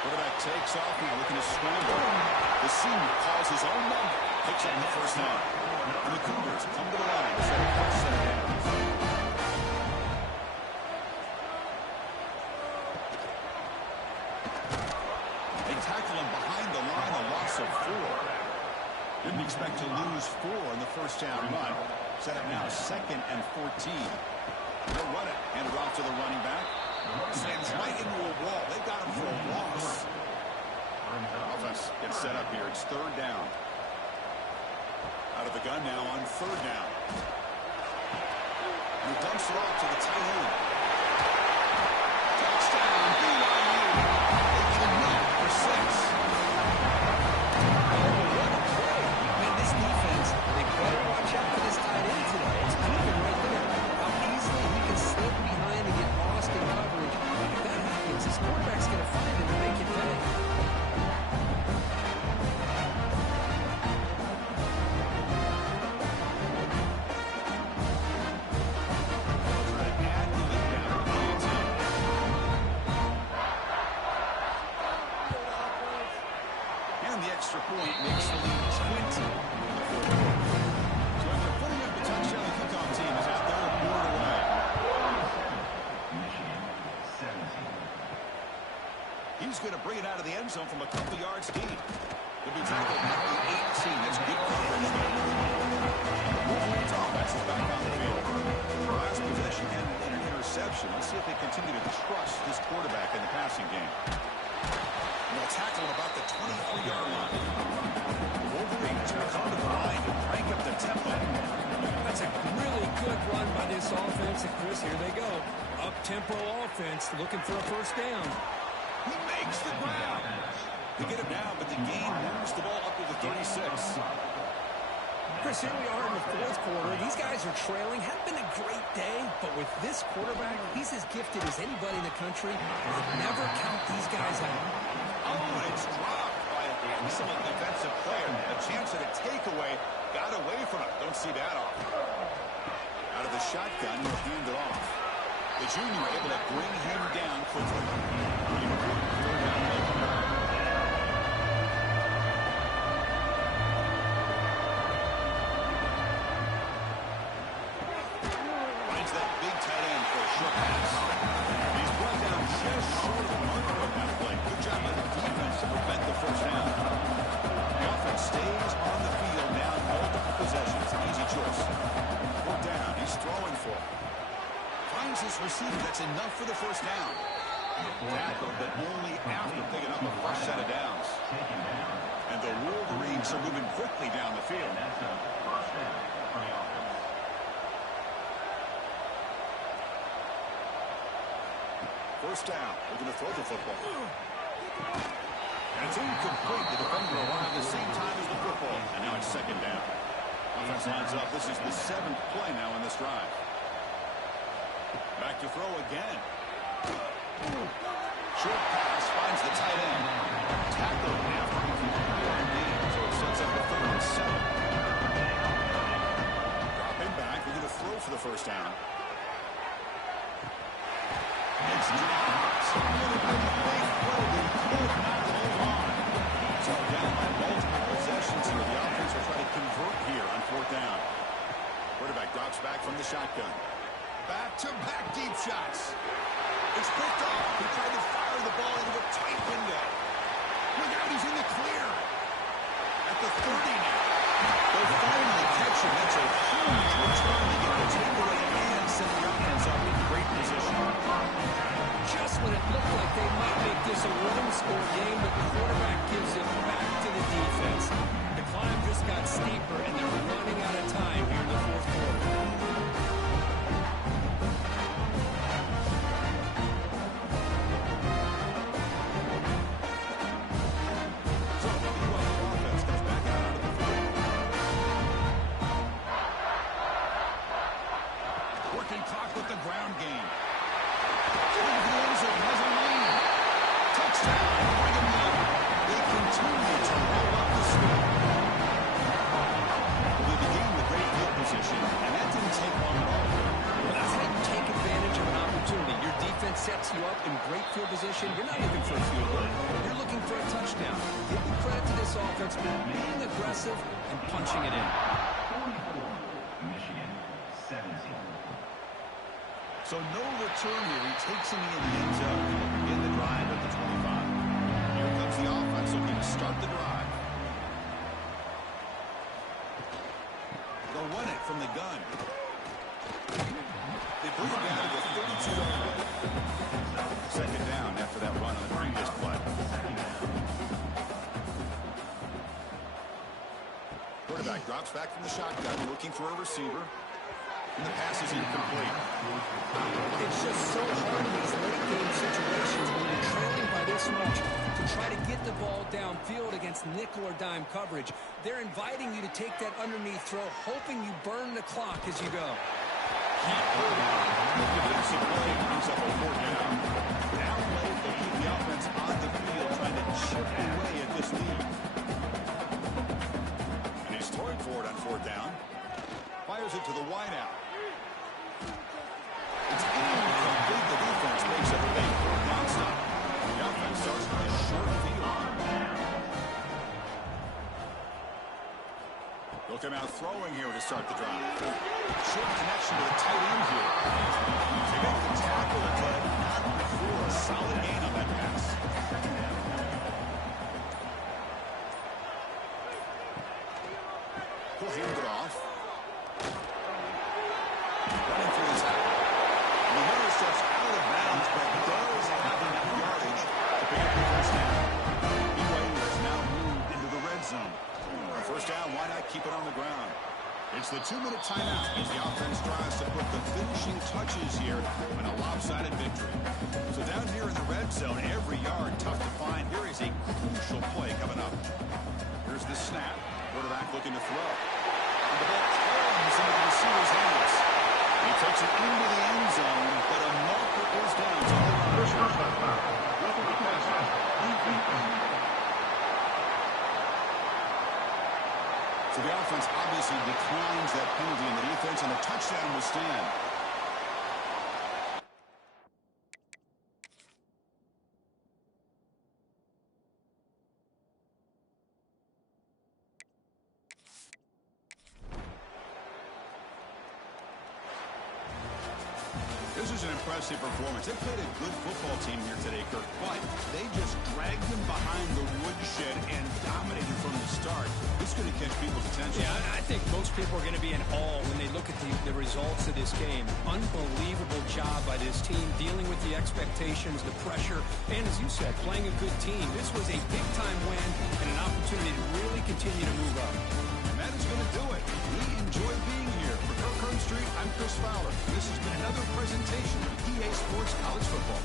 Quarterback takes off now, looking to scramble. The senior calls his own number, picks up the first down. And the Cougars come to the line to set a first set of downs. They tackle him behind the line, a loss of 4. Didn't expect to lose 4 in the first down run. Set up now 2nd and 14. They'll run it. Hand it off to the running back. Stands right into a wall. They've got him for a loss. Offense gets set up here. It's 3rd down. Out of the gun now on 3rd down. And he dumps it off to the tight end. Touchdown, BYU. They connect for 6. What a play. Man, this defense, they better watch out for this tight end today. It's proven right there how easily he can slip behind and get lost in coverage. If that happens, his quarterback's going to find him and make it pay. Extra point makes the lead 20. So after putting up the touchdown, the kickoff team is out there to board away. He's going to bring it out of the end zone from a couple yards deep. He'll be tackled at the 18. That's good coverage there. Wolverines offense is back on the field. Last possession ended in an interception. Let's see if they continue to trust this quarterback in the passing game. And they'll tackle at about the 23-yard line. Wolverines will come to the line to crank up the tempo. That's a really good run by this offense. And Chris, here they go. Up-tempo offense looking for a first down. He makes the grab. They get it now, but the game moves the ball up to the 36. Chris, here we are in the fourth quarter. These guys are trailing. Hadn't been a great day, but with this quarterback, he's as gifted as anybody in the country. Never count these guys out. Oh, and it's dropped by an excellent defensive player. A chance at a takeaway. Got away from it. Don't see that often. Out of the shotgun, he'll hand it off. The junior able to bring him down quickly. Finds that big tight end for a short pass. He's brought down just short of the marker on that play. Good job by the defense to prevent the first down. The offense stays on the field now, multiple possessions. Easy choice. Fourth down. He's throwing for it. Finds his receiver. That's enough for the first down. Tackle, but only after picking up a fresh set of downs. And the Wolverines are moving quickly down the field. First down. We're going to throw the football. And it's incomplete. The defender arrived at the same time as the football. And now it's second down. Offense lines up. This is the 7th play now in this drive. Back to throw again. Short pass finds the tight end. Tackle after he can gain. So it sets up the 3rd and 7. Drop him back. We're going to throw for the first down. It's dropped. It would have been a big play. They could not hold on. So down by multiple possessions here. The offense will try to convert here on 4th down. Quarterback drops back from the shotgun. Back-to-back deep shots. It's picked off. He tried to fire the ball into a tight window. Look out, he's in the clear. At the 30 now. They'll finally catch him. That's a huge return to get the takeaway and send the offense up in great position. Just when it looked like they might make this a one-score game, the quarterback gives it back to the defense. The climb just got steeper, and they're running out of time here in the fourth quarter. Clock with the ground game. Into the end zone, has a lead. Touchdown, Brigham Young. They continue to roll up the score. They began with great field position, and that didn't take long at all. Well, that's how you take advantage of an opportunity. Your defense sets you up in great field position. You're not looking for a field goal. You're looking for a touchdown. Give the credit to this offense for being aggressive and punching it in. So no return here. He takes him in the end zone and begin the drive at the 25. Here comes the offense looking to start the drive. They'll run it from the gun. They bring it down to the 32-yard line. Second down after that run on the previous play. Quarterback drops back from the shotgun, looking for a receiver. And the pass is incomplete. It's just so hard in these late-game situations when you're trailing by this much to try to get the ball downfield against nickel or dime coverage. They're inviting you to take that underneath throw, hoping you burn the clock as you go. Can't hold on. Defensive play brings up a 4th down. Down late, they keep the offense on the field, trying to chip away at this lead. And he's throwing for it on 4th down. Fires it to the wideout. It's incomplete. The defense makes up a big 4th down stop. The offense starts with a short field. They'll come out throwing here to start the drive. Short connection to the tight end here. They make the tackle, but not before a solid gain on that pass. He'll hand it off. Running through the tackle. And the winner is keep it on the ground. It's the 2-minute timeout as the offense tries to put the finishing touches here in a lopsided victory. So down here in the red zone, every yard tough to find. Here is a crucial play coming up. Here's the snap. Quarterback looking to throw. And the ball comes into the receiver's hands. He takes it into the end zone, but a marker is down. So the offense obviously declines that penalty in the defense, and the touchdown will stand. This is an impressive performance. They played a good football team here today, Kirk, but they just dragged them behind the woodshed and dominated from the start. This is going to catch people's attention. Yeah, I think most people are going to be in awe when they look at the results of this game. Unbelievable job by this team dealing with the expectations, the pressure, and as you said, playing a good team. This was a big-time win and an opportunity to really continue to move up. And that is going to do it. We enjoy being here. For Kirk Street, I'm Chris Fowler. This has been another presentation of EA Sports College Football.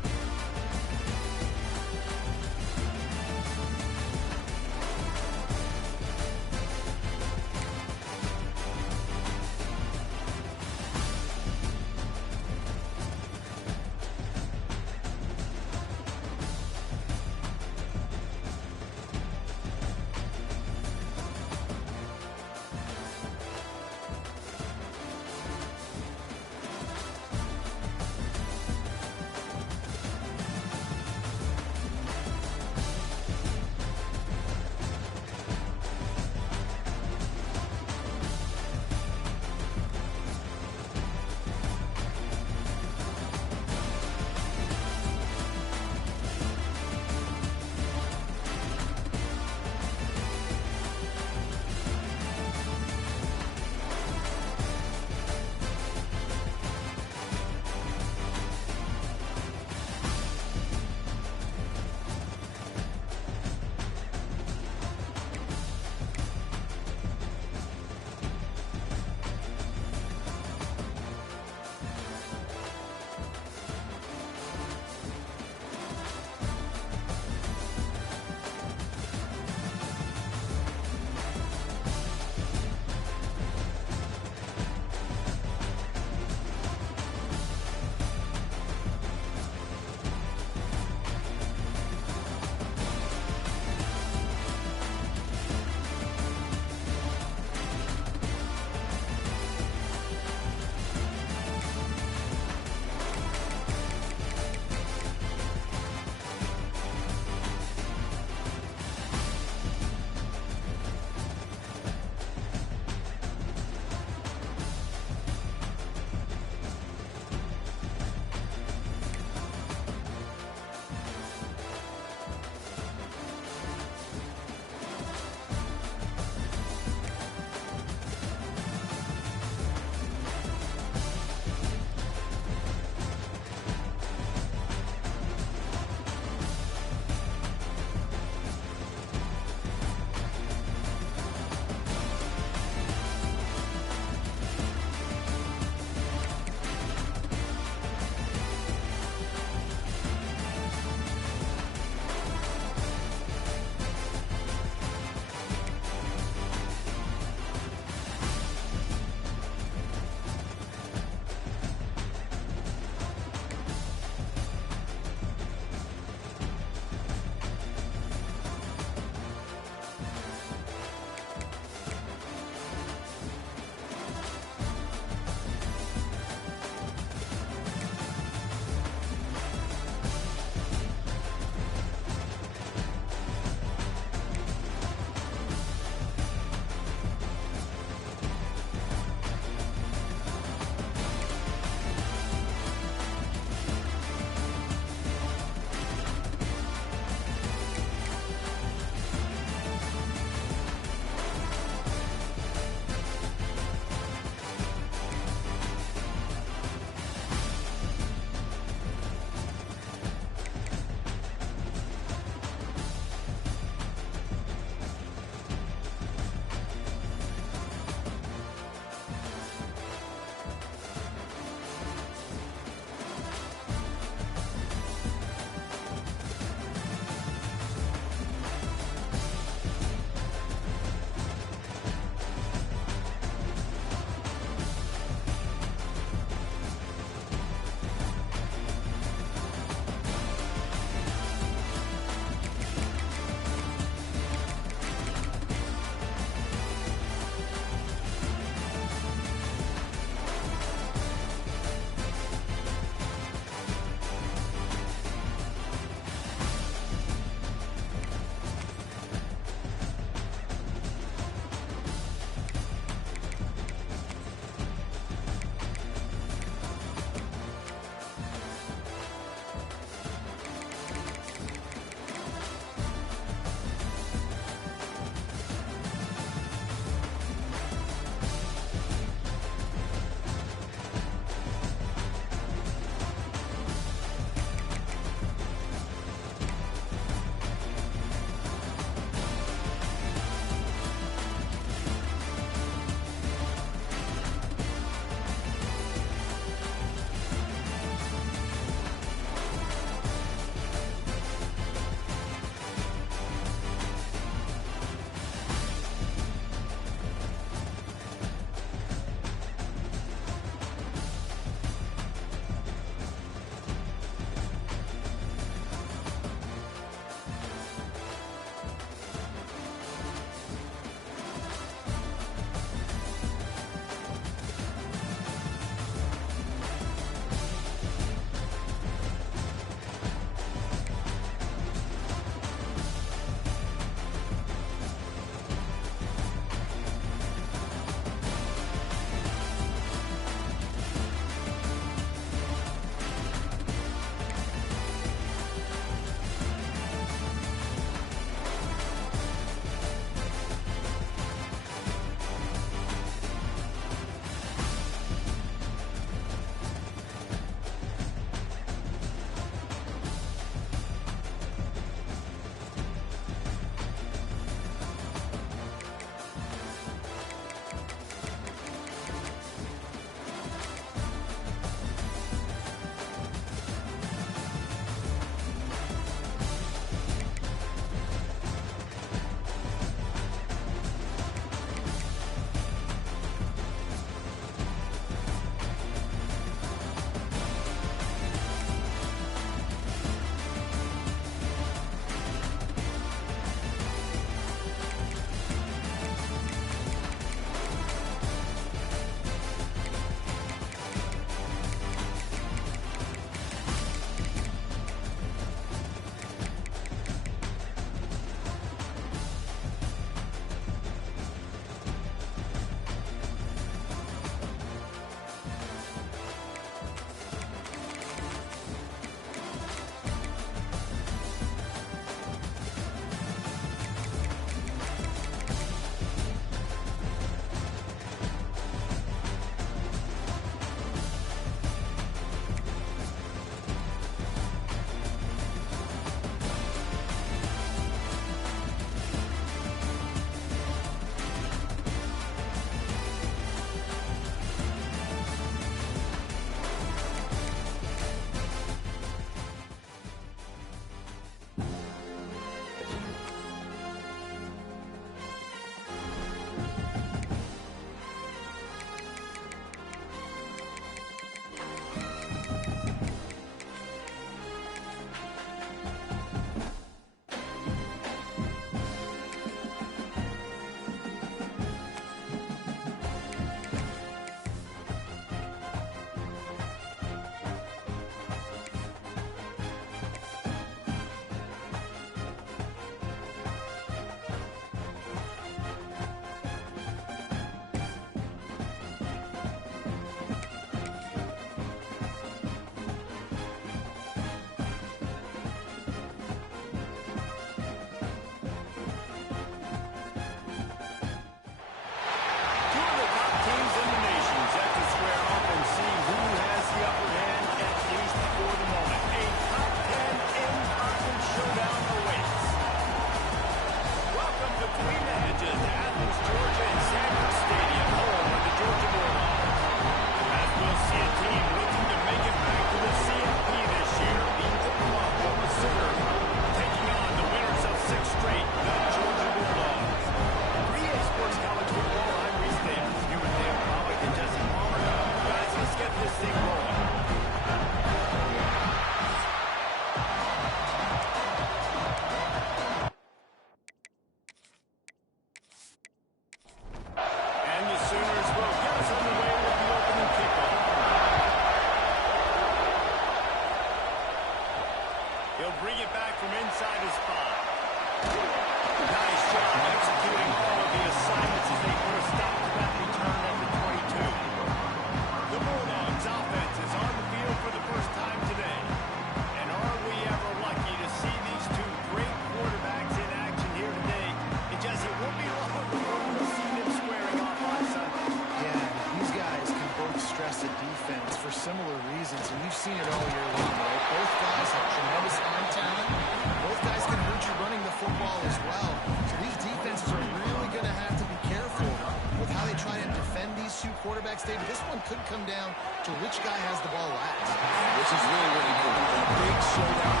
quarterbacks, David, this one could come down to which guy has the ball last. Which is really, really cool. A big showdown.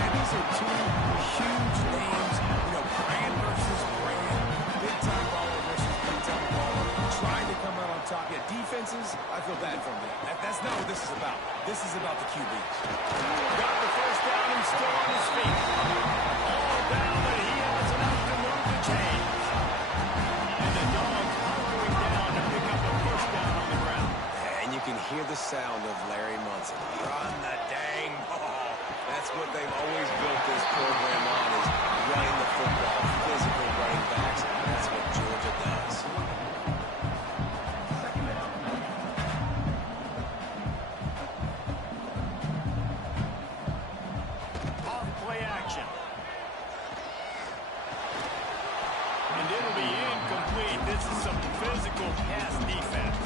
And these are two huge names. You know, brand versus brand. Big-time baller versus big-time baller. Trying to come out on top. Yeah, defenses, I feel bad for them. That's not what this is about. This is about the QBs. Got the first down and still on his feet. All down, but he has enough to move the chains. And the Dogs hunkering down to pick up a first down on the ground. And you can hear the sound of Larry Munson. Run the dang ball. That's what they've always built this program on, is running the football, physical running backs. That's what Georgia does. Off play action. And it'll be incomplete. This is some physical pass defense.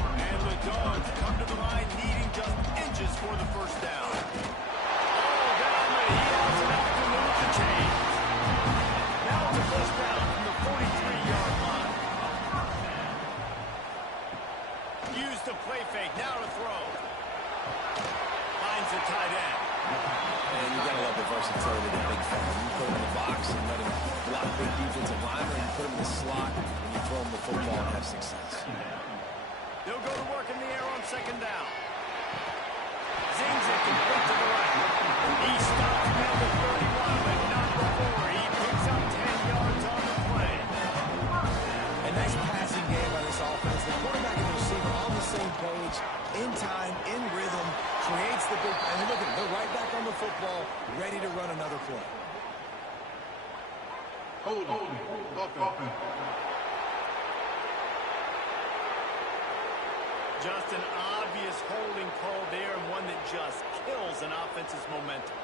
And the Dogs come to the line needing just inches for the first down. All down, but he has enough to move the chains. Now it's a first down from the 43-yard line. Use the play fake. Now to throw. Finds the tight end. And you gotta love the versatility of the big fella. You put him in the box and let him block big defensive linemen, and you put him in the slot and you throw him the football and have success. They'll go to work in the air on second down. Zings it complete to the right. He stops at the 31, but not before. He picks up 10 yards on the play. A nice passing game by this offense. The quarterback and the receiver on the same page, in time, in rhythm, creates the big... And look at it, they're right back on the football, ready to run another play. Hold. Offense. Just an obvious holding call there, and one that just kills an offense's momentum.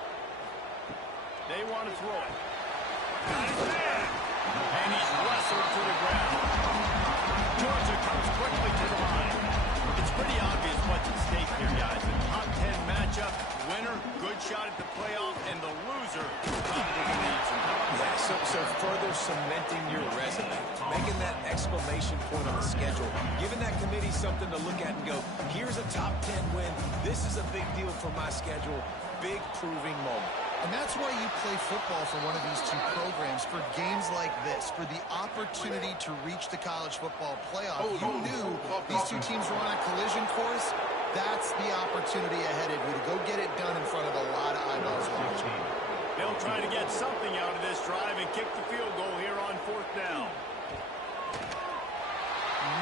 They want to throw it. Got it there. And he's wrestled to the ground. Georgia comes quickly to the line. It's pretty obvious what's at stake here, guys. A top 10 matchup, winner, good shot at the playoff, and the loser probably needs some help. Yeah, so further cementing your resume, making that exclamation point on the schedule, giving that committee something to look at and go, here's a top 10 win. This is a big deal for my schedule. Big proving moment. And that's why you play football for one of these two programs, for games like this, for the opportunity to reach the college football playoff. You knew these two teams were on a collision course. That's the opportunity ahead of you to go get it done in front of a lot of eyeballs watching. They'll try to get something out of this drive and kick the field goal here on fourth down.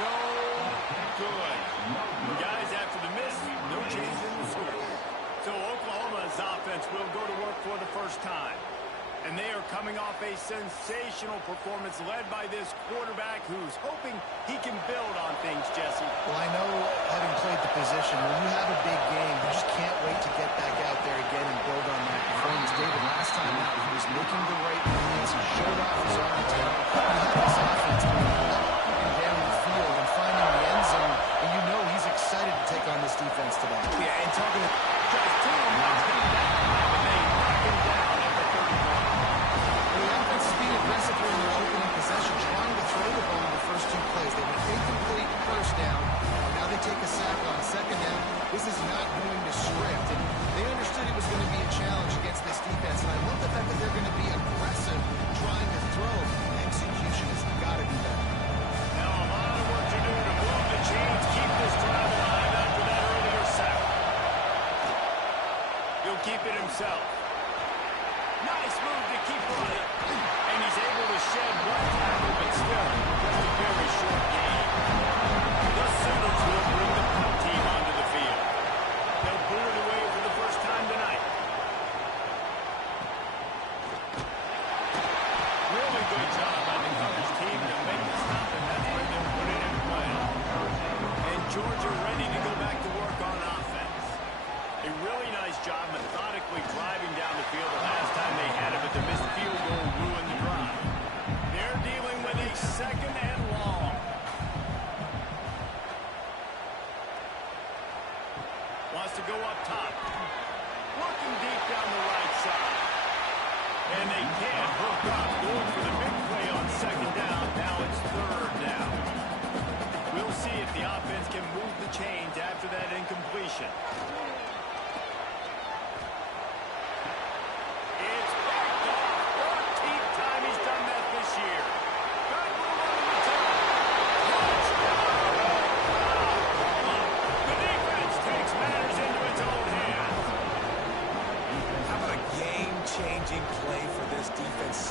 No good. Guys, after the miss, no change in the score. So Oklahoma's offense will go to work for the first time. And they are coming off a sensational performance led by this quarterback who's hoping he can build on things, Jesse. Well, I know, having played the position, when you have a big game, you just can't wait to get back out there again and build on that performance. David, last time out, he was making the right moves. He showed off his arm talent. He had this offense going up and down the field and finding the end zone. And you know he's excited to take on this defense today. Yeah, and talking to... Just two knocks him down, and they knock him down at the 31. The offense is being aggressive here in their opening possession, trying to throw the ball in the first two plays. They went incomplete first down. Now they take a sack on second down. This is not going to script. And they understood it was going to be a challenge against this defense. And I love the fact that they're going to be aggressive trying to throw. Execution has got to be better. Now a lot of work to do to move the chains, keep this drive alive after that earlier sack. He'll keep it himself. Nice move to keep running. And he's able to shed one tackle, but still just a very short game. The Sooners will bring the punt team onto the field. They'll boot it away for the first time tonight. Really good job by the coverage team to make the stop, and that's where they'll put it in play. And Georgia ready to go back to work on offense. A really nice job methodically driving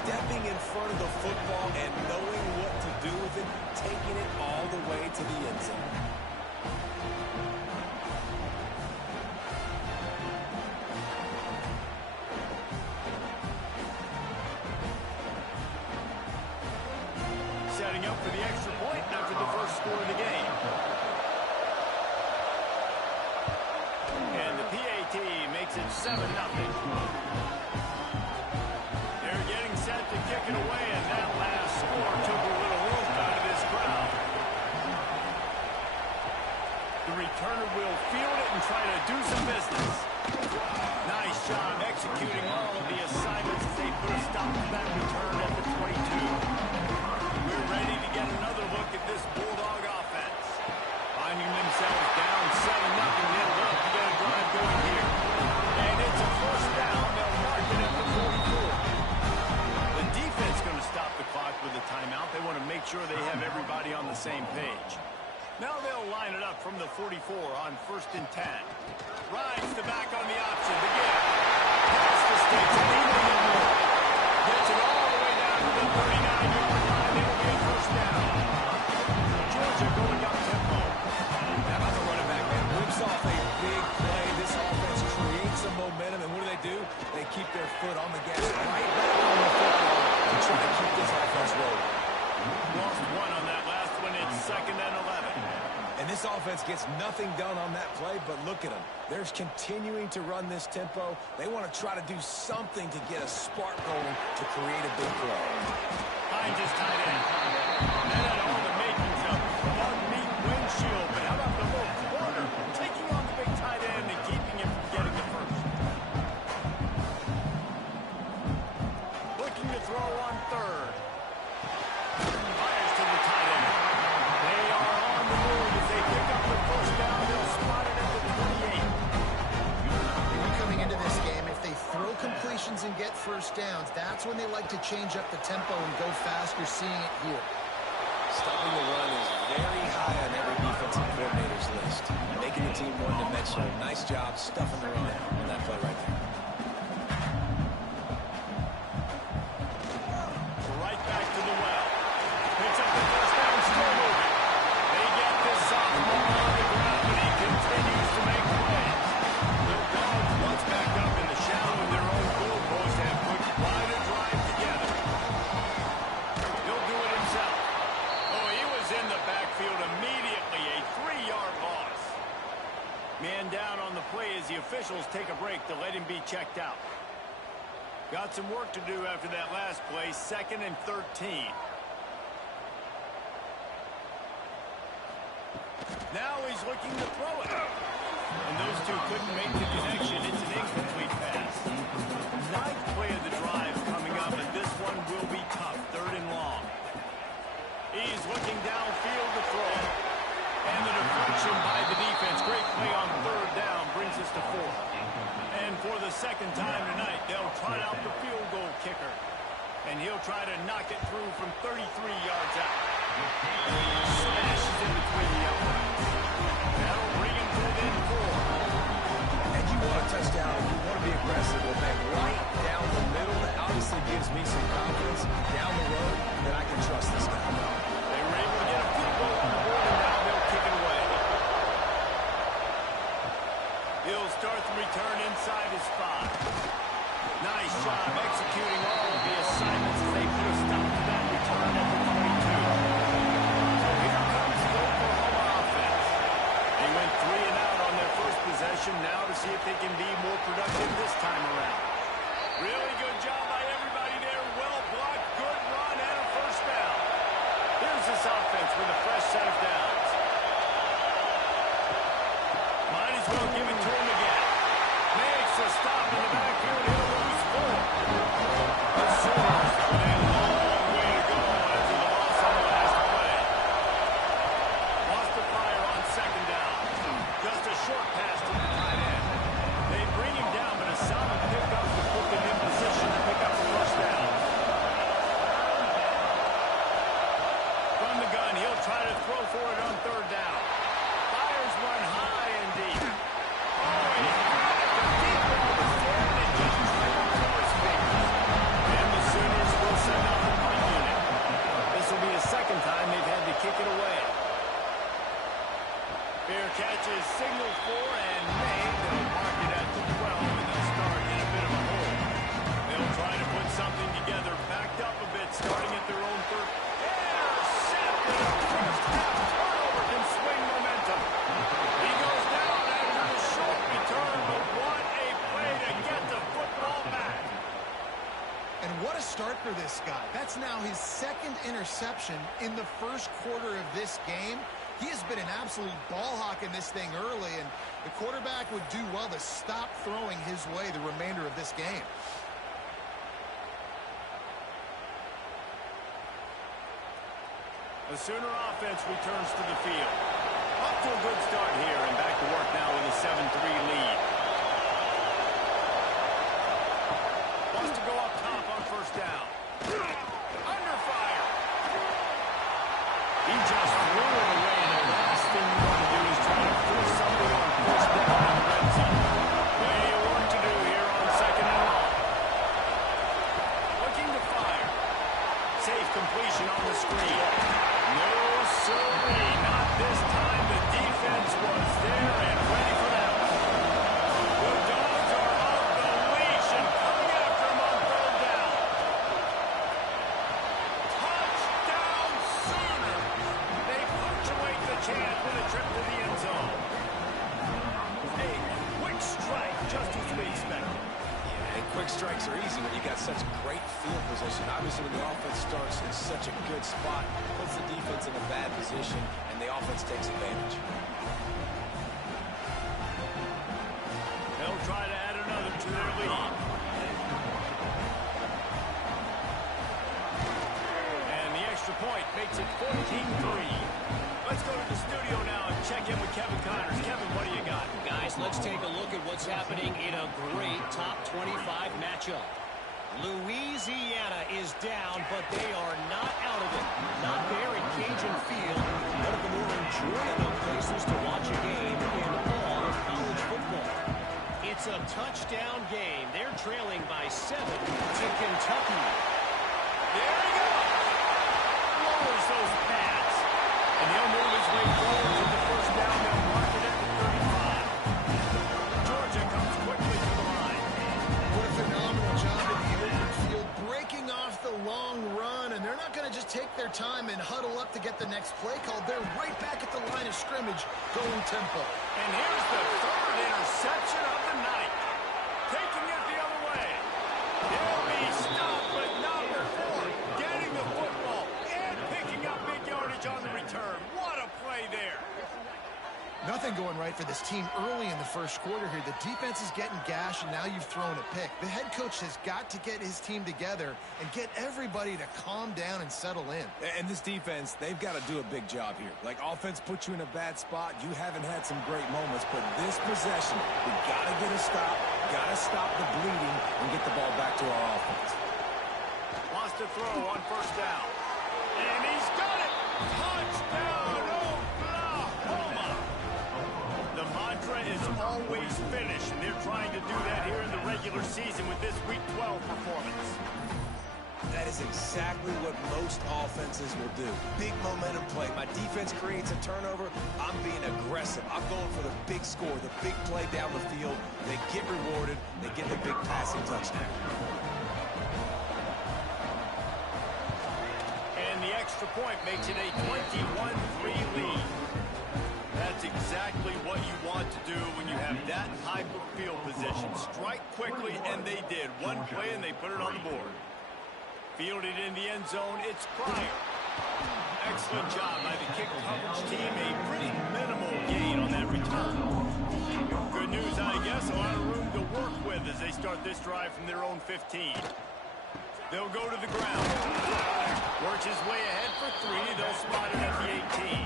stepping in front of the football and knowing what to do with it, taking it all the way to the end zone. Setting up for the extra point after the first score of the game. And the PAT makes it 7-0. They're getting set to kick it away, and that last score took a little room out of this crowd. The returner will field it and try to do some business. Nice job executing all of the assignments as they put a stop to that return at the 22. We're ready to get another look at this Bulldog offense. Finding themselves down 7-0, they'll love to get a drive going here. And it's a first down. They'll mark it at the 44. The defense going to stop the clock with a timeout. They want to make sure they have everybody on the same page. Now they'll line it up from the 44 on 1st and 10. Rides the back on the option. The give. Pass to Sticks. Gets it all the way down to the 39-yard line. It'll be a first down. Georgia going up tempo. How about the running back, man? Whips off a big play. This offense creates some momentum, and what do? They keep their foot on the gas right back on the football to try to keep this offense rolling. Lost one on that last one. It's 2nd and 11. And this offense gets nothing done on that play, but look at them. They're continuing to run this tempo. They want to try to do something to get a spark going to create a big play. Hines is tight end. That had all the makings of bug meat windshield, but how about the little corner taking on the big tight end and keeping him from getting the first? Looking to throw on 3rd. Fires to the tight end. They are on the move as they pick up the first down. They'll spot it at the 28. Coming into this game, if they throw completions and get first downs, that's when they like to change up the tempo and go fast. You're seeing it here. Stopping the run is very high on every defensive coordinator's list. Making the team one-dimensional. Nice job stuffing the run on that play right there. Right back to the well. Picks up the first down, still moving. They get this sophomore on the ground, and he continues to make plays. The Dogs once back up in the shadow of their own goalpost and put quite a drive together. He'll do it himself. Oh, he was in the backfield immediately. A 3-yard loss. Man down on the play as the officials take a break to let him be checked out. Got some work to do after that last play. 2nd and 13. Now he's looking to throw it. And those two couldn't make the connection. It's an incomplete pass. 9th play of the drive coming up, and this one will be tough. 3rd and long. He's looking downfield to throw. And the deflection by the defense. Great play on 3rd down brings us to 4th. And for the 2nd time tonight, they'll trot out the field goal kicker. And he'll try to knock it through from 33 yards out. Smashes in between the uprights. That'll bring him to within 4. And you want a touchdown, and you want to be aggressive. Well, man, right down the middle, that obviously gives me some confidence down the road that I can trust this guy. They were able to get a field goal on the board, and now they'll kick it away. He'll start the return inside his 5. Nice job executing all of the assignments as they put a stop to that return at the 22. So here comes the Oklahoma offense. They went 3 and out on their first possession. Now to see if they can be more productive this time around. Really good job by everybody there. Well blocked, good run, and a first down. Here's this offense with a fresh set of downs. Might as well give it to him again. Makes a stop in the backfield. He'll lose 4. The Sooners have a long way to go after the loss on the last play. Lost the fire on 2nd down. Just a short pass to the tight end. They bring him down, but a solid pickup to put them in position to pick up the first down. From the gun, he'll try to throw for it on 3rd down. Fires one high and deep. Oh, he's got it. The deep ball was there. Scott. That's now his second interception in the first quarter of this game. He has been an absolute ball hawk in this thing early, and the quarterback would do well to stop throwing his way the remainder of this game. The Sooner offense returns to the field. Off to a good start here, and back to work now with a 7-3 lead. Wants to go up top on first down. Under fire. He just threw it away, and the last thing you want to do is try to force something on first down in the red zone. Plenty of work to do here on second and long. Looking to fire. Safe completion on the screen. No, sirree, not this time. The defense was there and ready for that one. The Dogs are off the leash and coming after him on third down. Touchdown, Sooner. They punctuate the chance with a trip to the end zone. A quick strike, just as we expected. And quick strikes are easy when you got such great field position. Obviously, when the offense starts in such a good spot, puts the defense in a bad position, and the offense takes advantage. They'll try to add another to their lead. And the extra point makes it 14-3. Let's go to the studio now and check in with Kevin Connors. Kevin, what do you got? Guys, let's take a look at what's happening in a great top 25 matchup. Louisiana is down, but they are not out of it. Not there in Cajun Field, one of the more enjoyable places to watch a game in all of college football. It's a touchdown game. They're trailing by 7 to Kentucky. There he goes. Lowers those pads. And he'll move his way forward to the first down. They'll mark it at the 35. Georgia comes quickly to the line. What a phenomenal job in the open field, breaking off the long run, and they're not going to just take their time and huddle up to get the next play called. They're right back at the line of scrimmage going tempo. And here's the third interception of the night. Taking it the other way. They'll be stopped, but not before getting the football and picking up big yardage on the return. What a play there. Nothing going right for this team early in the first quarter here. The defense is getting gashed, and now you've thrown a pick. The head coach has got to get his team together and get everybody to calm down and settle in. And this defense, they've got to do a big job here. Like, offense puts you in a bad spot. You haven't had some great moments, but this possession, we got to get a stop, got to stop the bleeding, and get the ball back to our offense. Wants to throw on first down. And he's got it. Touchdown, Oklahoma. The mantra is always finish, and they're trying to do that here in the regular season with this Week 12 performance. That is exactly what most offenses will do. Big momentum play. My defense creates a turnover. I'm being aggressive. I'm going for the big score, the big play down the field. They get rewarded. They get the big passing touchdown. And the extra point makes it a 21-3 lead. That's exactly what you want to do when you have that type of field position. Strike quickly, and they did. One play, and they put it on the board. Fielded in the end zone, it's Pryor. Excellent job by the kick coverage team. A pretty minimal gain on that return. Good news, I guess. A lot of room to work with as they start this drive from their own 15. They'll go to the ground. Works his way ahead for 3. They'll spot it at the 18.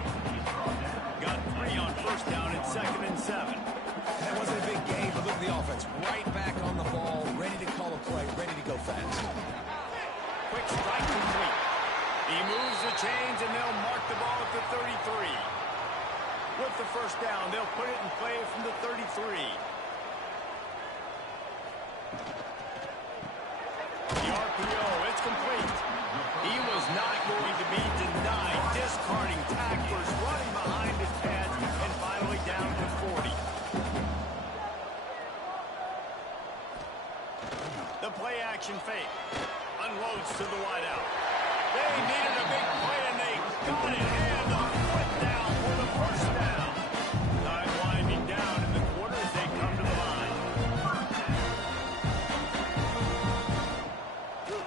Got 3 on first down and 2nd and 7. That wasn't a big game, but look at the offense. Right back on the ball, ready to call a play, ready to go fast. Quick strike complete. He moves the chains, and they'll mark the ball at the 33. With the first down, they'll put it in play from the 33. The RPO, it's complete. He was not going to be denied, discarding tacklers, running behind his pads, and finally down to 40. The play action fake. Unloads to the wideout. They needed a big play, and they got it. And the foot down for the first down. Time winding down in the quarter as they come to the line.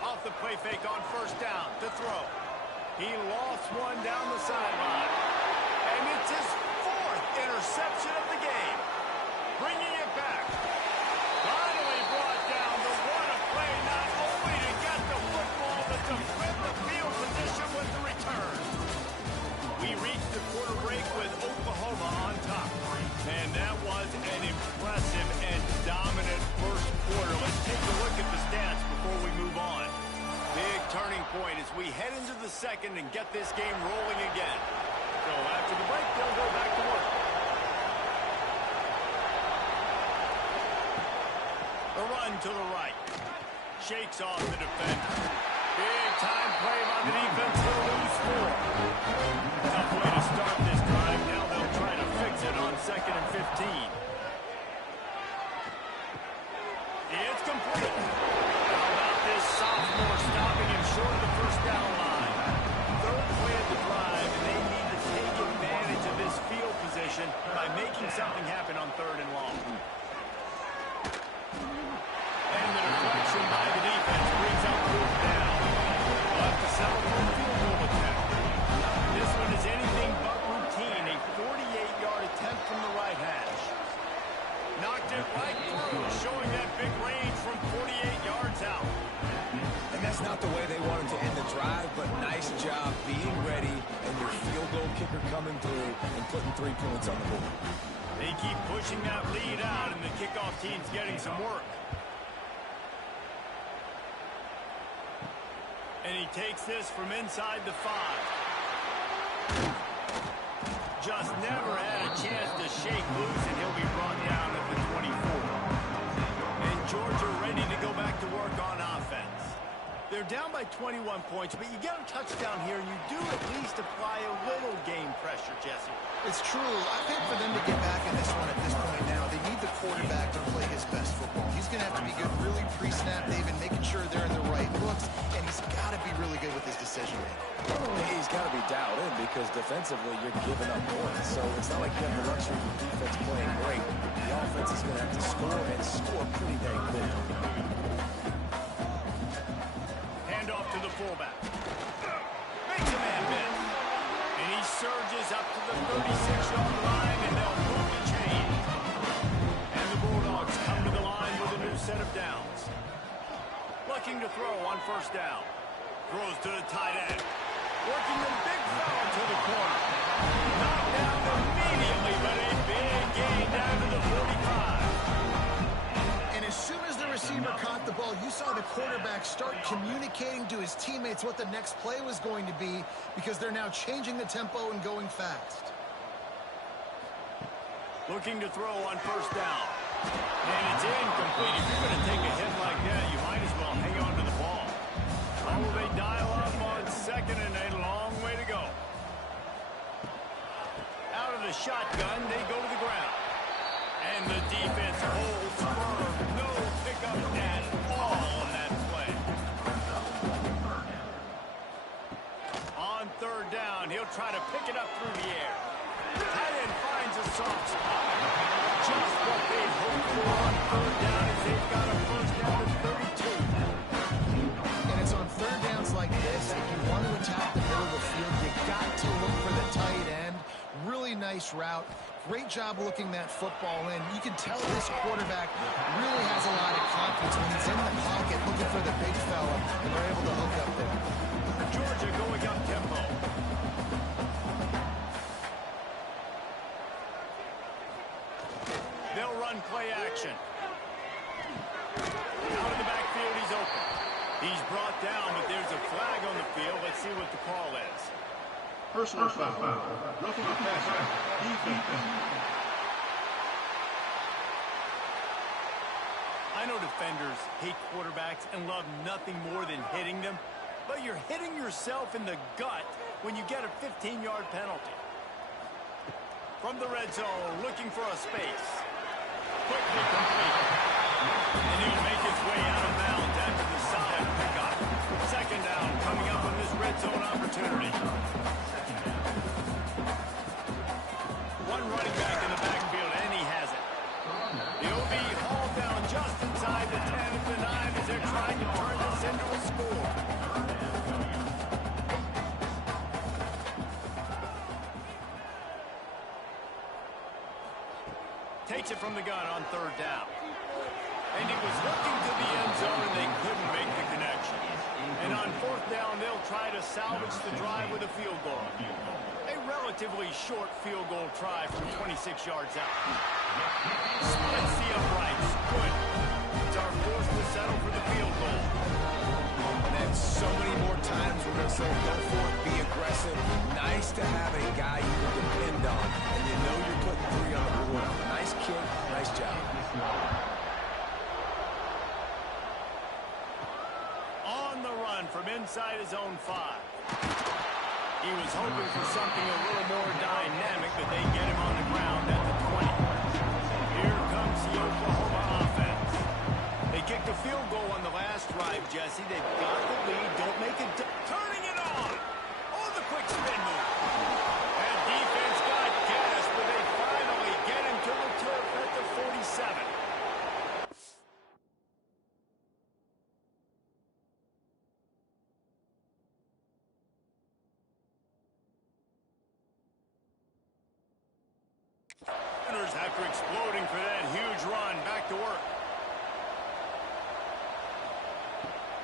Off the play fake on first. throw. He lost one down the sideline. And it's his 4th interception of the game. Bringing it back. Finally brought down the one-a-play, not only to get the football, but to flip the field position with the return. We reached the quarter break with Oklahoma on top. And that was an impressive and dominant first quarter. Let's take a look at the stats before we move on. Big turning point as we head into the second and get this game rolling again. So after the break, they'll go back to work. The run to the right. Shakes off the defender. Big time play by the defense. They'll lose 4. Tough way to start this drive. Now they'll try to fix it on 2nd and 15. It's complete. How about this sophomore stopping him short of the first down line? 3rd play of the drive, and they need to take advantage of this field position by making something happen on 3rd and long. And the deflection by the defense brings up 4th down. We'll have to settle for a field goal attempt. This one is anything but routine. A 48-yard attempt from the right hash. Knocked it right through, showing that big range from 48 yards out. And that's not the way they wanted to end the drive, but nice job being ready and your field goal kicker coming through and putting 3 points on the board. They keep pushing that lead out, and the kickoff team's getting some work. And he takes this from inside the 5. Just never had a chance to shake loose, and he'll be brought down at the 24. And Georgia ready to go back to work on offense. They're down by 21 points, but you get a touchdown here, and you do at least apply a little game pressure, Jesse. It's true. I think for them to get back in this one at this point now, they need the quarterback to play his best football. He's going to have to be good really pre-snap, David, making sure they're in the right looks, and he's got to be really good with his decision-making. He's got to be dialed in because defensively you're giving up points. So it's not like you have the luxury of the defense playing great. The offense is going to have to score and score pretty dang quick. Handoff to the fullback. Makes a man miss. And he surges up to the 36-yard line, and they'll move the chains. And the Bulldogs come to the line with a new set of downs. Looking to throw on 1st down. Throws to the tight end. Working the big fella to the corner. Knocked down immediately, but a big gain down to the 45. And as soon as the receiver caught the ball, you saw the quarterback start communicating to his teammates what the next play was going to be because they're now changing the tempo and going fast. Looking to throw on 1st down. And it's incomplete. If you're going to take a hit like that, you might as well hang on to the ball. How will they dial up on 2nd and a long way to go? Out of the shotgun, they go to the ground. And the defense holds firm. No pickup at all on that play. On 3rd down, he'll try to pick it up through the air. Tight end finds a soft spot. Just what they hoped for on 3rd down as they've got a 1st down at 32. And it's on 3rd downs like this, if you want to attack the middle of the field, you got to look for the tight end. Really nice route. Great job looking that football in. You can tell this quarterback really has a lot of confidence when he's in the pocket looking for the big fella, and they're able to hook up there. Georgia going up tempo. They'll run play action. Out of the backfield, he's open. He's brought down, but there's a flag on the field. Let's see what the call is. Personal foul. Roughing the passer. Defense. I know defenders hate quarterbacks and love nothing more than hitting them, but you're hitting yourself in the gut when you get a 15-yard penalty. From the red zone, looking for a space. Quickly complete. And he'll make his way out of bounds after the solid pickup. 2nd down coming up on this red zone opportunity. One running back in the backfield, and he has it. He'll be hauled down just inside the 10 at the 9 as they're trying to turn this into a score. Takes it from the gun on third down. And he was looking to the end zone, and they couldn't make the connection. And on fourth down, they'll try to salvage the drive with a field goal. A relatively short field goal try from 26 yards out. Splits the uprights. Good. It's our fourth to settle for the field goal. And then so many more times we're going to say, go for it, be aggressive. Nice to have a guy you can depend on, and you know you're putting 3 on the board. Nice kick, nice job. On the run from inside his own 5. He was hoping for something a little more dynamic, but they get him on the ground at the 20. Here comes the Oklahoma offense. They kicked a field goal on the last drive, Jesse. They've got the lead. Don't make it... Turning it on! Oh, the quick spin move. And defense got gas, but they finally get him to the turf at the 47. After exploding for that huge run, back to work.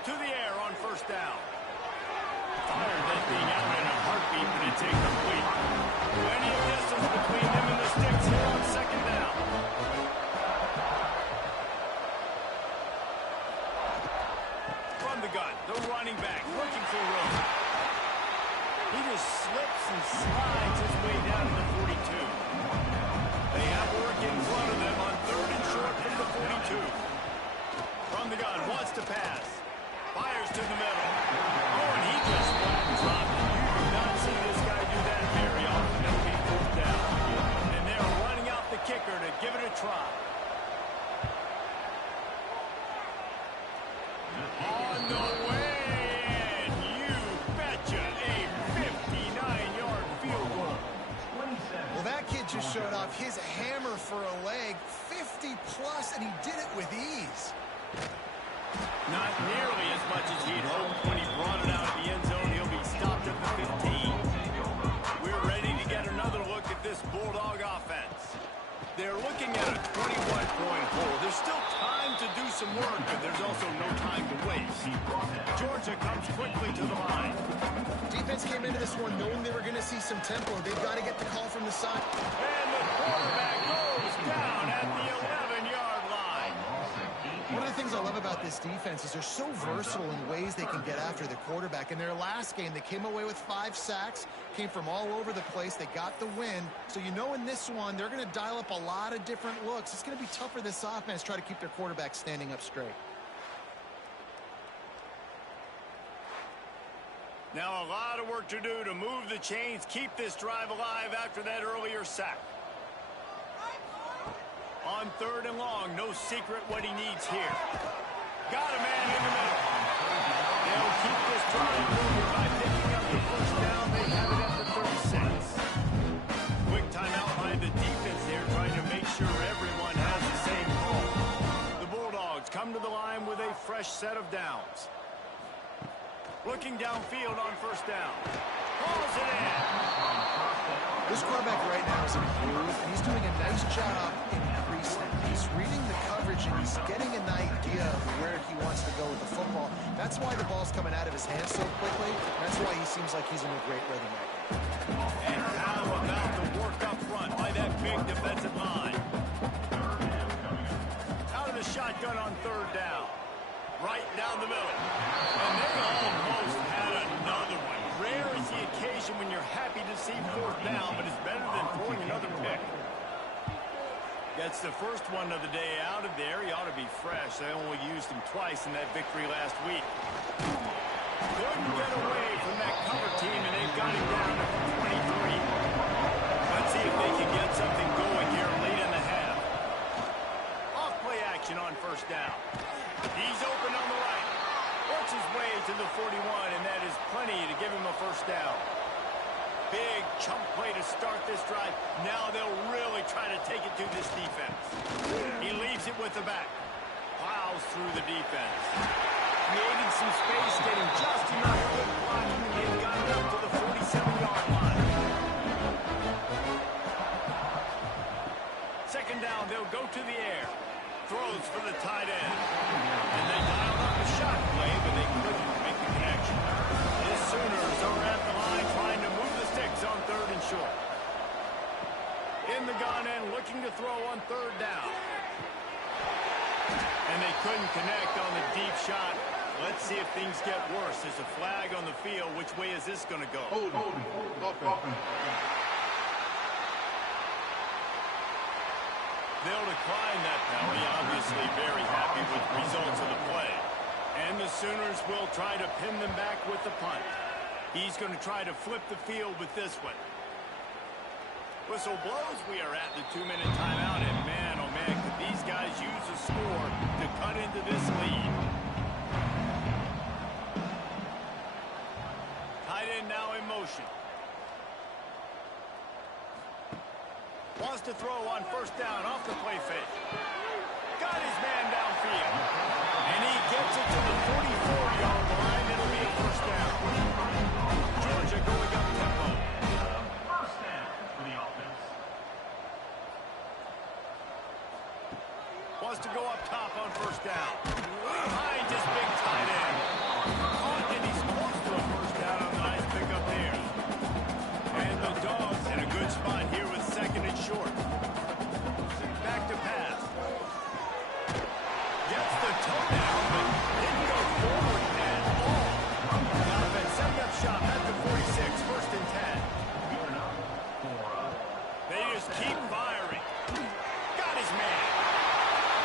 To the air on first down. Fired that thing out in a heartbeat, but it's incomplete. Plenty of distance between them and the sticks here on second down. From the gun, the running back looking for room. He just slips and slides his way down to the 42. They have work in front of them on third and short from the 42. From the gun, wants to pass. Fires to the middle. Oh, and he just dropped it. You do not see this guy do that very often. That'll be fourth down. And they're running out the kicker to give it a try. On the way, and you betcha, a 59-yard field goal. Well, that kid just showed off his hammer for a leg, 50-plus, and he did it with ease. Not nearly as much as he'd hoped when he brought it out of the end zone. He'll be stopped at the 15. We're ready to get another look at this Bulldog offense. They're looking at a 21-point hole. There's still time to do some work, but there's also no time to waste. Georgia comes quickly to the line. Defense came into this one knowing they were going to see some tempo. They've got to get the call from the side. And the quarterback goes down at the 11-yard line. One of the things I love about this defense is they're so versatile in ways they can get after the quarterback. In their last game, they came away with 5 sacks, came from all over the place. They got the win. So you know in this one, they're going to dial up a lot of different looks. It's going to be tough for this offense to try to keep their quarterback standing up straight. Now a lot of work to do to move the chains, keep this drive alive after that earlier sack. On third and long, no secret what he needs here. Got a man in the middle. They'll keep this drive moving by picking up the first down. They have it at the 36. Quick timeout by the defense there, trying to make sure everyone has the same call. The Bulldogs come to the line with a fresh set of downs. Looking downfield on first down. Pulls it in. This quarterback right now is in a groove, and he's doing a nice job in pre-snap. He's reading the coverage, and he's getting an idea of where he wants to go with the football. That's why the ball's coming out of his hands so quickly. That's why he seems like he's in a great rhythm right now. And how about the work up front by that big defensive line? Out of the shotgun on third down. Right down the middle. And they almost had another one. Rare is the occasion when you're happy to see fourth down, but it's better than throwing another pick. Gets the first one of the day out of there. He ought to be fresh. They only used him twice in that victory last week. Couldn't get away from that cover team, and they've got him down at the 23. Let's see if they can get something going here late in the half. Off play action on first down. He's open on the right. Works his way to the 41, and that is plenty to give him a first down. Big chunk play to start this drive. Now they'll really try to take it to this defense. He leaves it with the back. Plows through the defense. Creating some space, getting just enough good blocking, and got it up to the 47-yard line. Second down, they'll goes for the tight end. And they dialed up a shot play, but they couldn't make the connection. The Sooners are at the line trying to move the sticks on 3rd and short. In the gun and looking to throw on 3rd down. And they couldn't connect on the deep shot. Let's see if things get worse. There's a flag on the field. Which way is this going to go? Hold. They'll decline that penalty. Obviously very happy with the results of the play. And the Sooners will try to pin them back with the punt. He's going to try to flip the field with this one. Whistle blows. We are at the 2-minute timeout. And man, oh man, could these guys use a score to cut into this lead. Tight end now in motion. Wants to throw on 1st down off the play fake. Got his man downfield. And he gets it to the 44-yard line. It'll be a 1st down. Georgia going up tempo. First down for the offense. Wants to go up top on 1st down. Behind his big tight end. Caught, and he's close to a 1st down on the nice pickup there. And the Dogs in a good spot here with 2nd and short. Back to pass. Gets the toe down, but didn't go forward at all. The offense setting up shop at the 46, 1st and 10. They just keep firing. Got his man.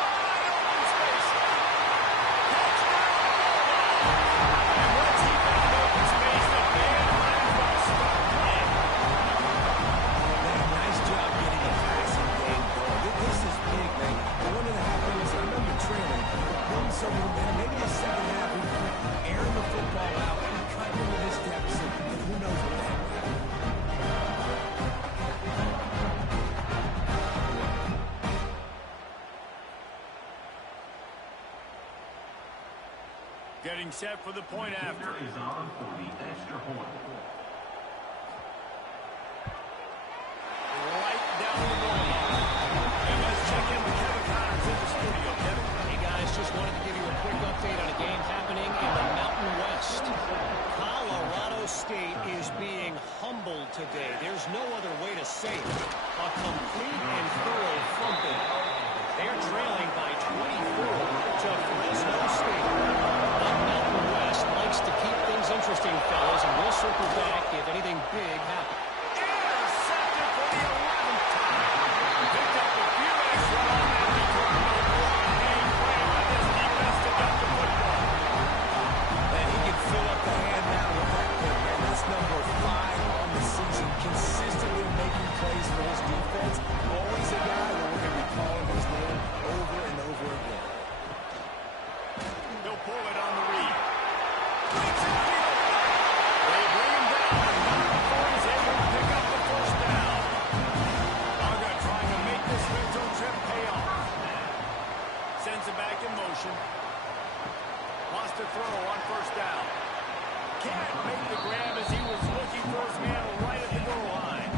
Wide open space. Touchdown. And once he found open space, the man might as well stop playing. Nice job getting a passing game going. This is big, man. 1.5 minutes, I know you're trailing, but build some momentum. Maybe the second half, we can air the football out and cut into this deficit, and who knows what that will happen. Getting set for the point after. Is on for the extra point. Right down the goal line. And let's check in with Kevin Connors in the studio. Kevin. Hey guys, just wanted to give you a quick update on a game happening in the Mountain West. Colorado State is being humbled today. There's no other way to say it. A complete and thorough thumping. They're trailing by 24 to Fresno State. The Mountain West likes to keep things interesting, fellas, and we'll circle back if anything big happens. Intercepted for the 11th time. Picked up a few extra on that return. Game played by this defense to get the football. And he can fill up the hand now with that pick, man. That's number 5 on the season. Consistently making plays for his defense. Always a guy that we're going to be calling his name over and over again. They'll pull it on the read. Breaks it field. They bring him down, and not before he's able to pick up the 1st down. Aga trying to make this red zone trip pay off. Sends it back in motion. Wants to throw on 1st down. Can't make the grab as he was looking for his man right at the goal line.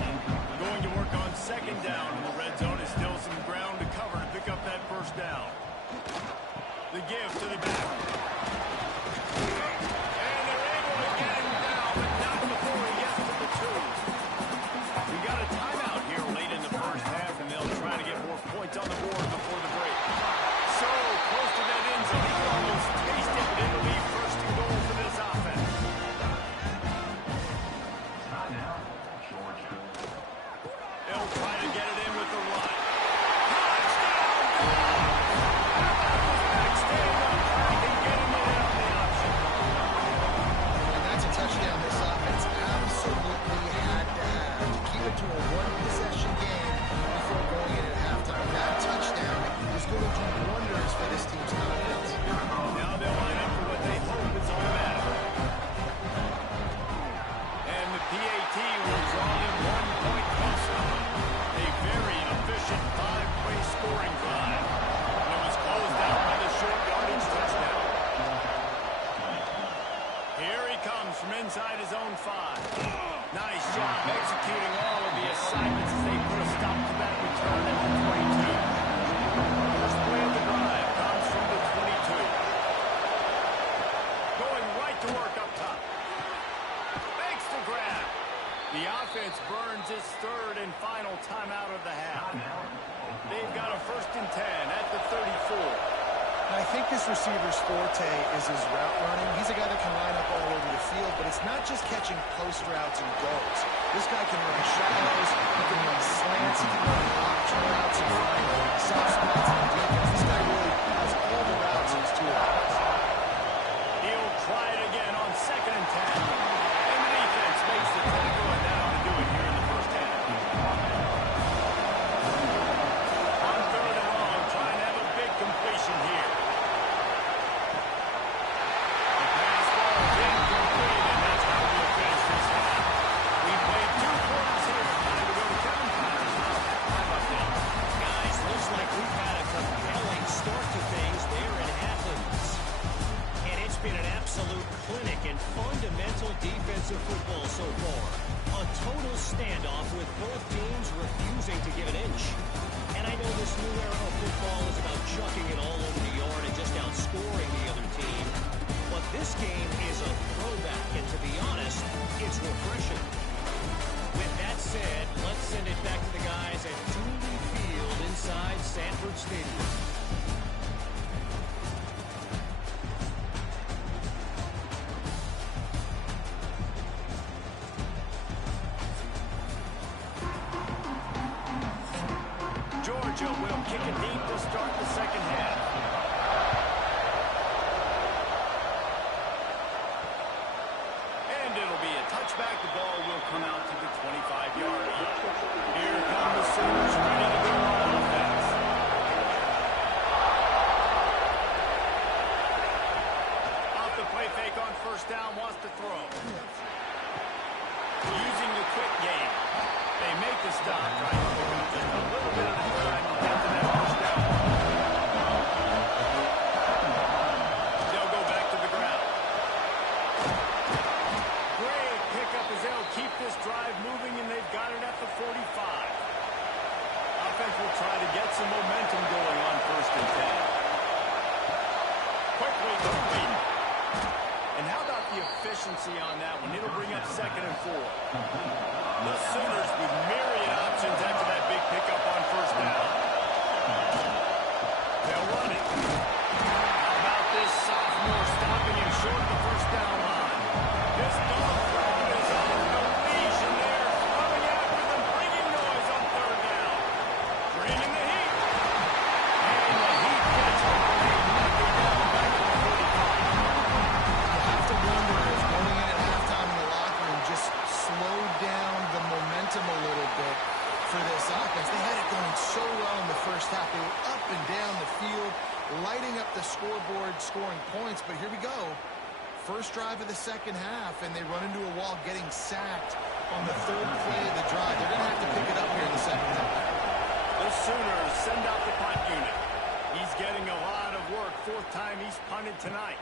Going to work on 2nd down in the red zone. Is still some ground to cover to pick up that 1st down. The give to the back. And they're able to get him down, but not before he gets to the 2. We got a timeout here late in the 1st half, and they'll try to get more points on the board before the break. So close to that end zone, he can almost taste it, but it'll be 1st and goal for this offense. Timeout, Georgia. They'll try to get it in with the run. Touchdown, goal! How about this back staying up high and getting it out of the option? And that's a touchdown this offense absolutely had to have to keep it to a 1-possession game before going in at halftime. That touchdown is going to do wonders for this team's confidence. Now they'll line up for what they hope is automatic. And the PAT will draw them 1 point closer. A very efficient 5-play scoring drive. And it was closed out by the short yardage touchdown. Here he comes from inside his own 5. Nice job executing all of the assignments as they put a stop to that return at the 22. First play of the drive. The offense burns its third and final timeout of the half. They've got a 1st and 10 at the 34. I think this receiver's forte is his route running. He's a guy that can line up all over the field, but it's not just catching post routes and goals. This guy can run shallows, he can run slants, he can run option routes and find soft spots in the defense. This guy really has all the routes in his toolbox. He'll try it again on 2nd and 10. And the defense makes the tackle, and that ought to do it here in the first half. On 3rd and long, trying to have a big completion here. The pass ball is incomplete, and that's how we'll finish this half. We played 2 quarters here. Time to go to Kevin Patterson on halftime update. Guys, looks like we've had a compelling start to things there in Athens. And it's been an absolute clinic in fundamental defensive football so far. A total standoff with both teams refusing to give an inch. And I know this new era of football is about chucking it all over the yard and just outscoring the other team. But this game is a throwback, and to be honest, it's refreshing. With that said, let's send it back to the guys at Dooley Field inside Sanford Stadium. Georgia will kick it deep to start the second half. And it'll be a touchback. The ball will come out to the 25-yard line. Here come the Sooners ready to go on offense. Off the play fake on 1st down, wants to throw. Using the quick game. They make the stop, trying to pick up just a little bit of time to get to that 1st down. They'll go back to the ground. Great pickup as they'll keep this drive moving, and they've got it at the 45. Offense will try to get some momentum going on 1st and 10. Quickly complete. And how about the efficiency on that one? It'll bring up 2nd and 4. The Sooners with myriad options after that big pickup on 1st down. They'll run it. How about this sophomore stopping him short of the 1st down line? This dog crowd is on the leash, and they're coming after them, bringing noise on 3rd down. Bringing the heat. And the heat gets him. They knock him down back to the 45. You have to wonder if going in at halftime in the locker room just slowed down the momentum a little bit for this offense. They had it going so well in the first half. They were up and down the field, lighting up the scoreboard, scoring points. But here we go. First drive of the second half, and they run into a wall, getting sacked on the 3rd play of the drive. They're going to have to pick it up here in the second half. The Sooners send out the punt unit. He's getting a lot of work. 4th time he's punted tonight.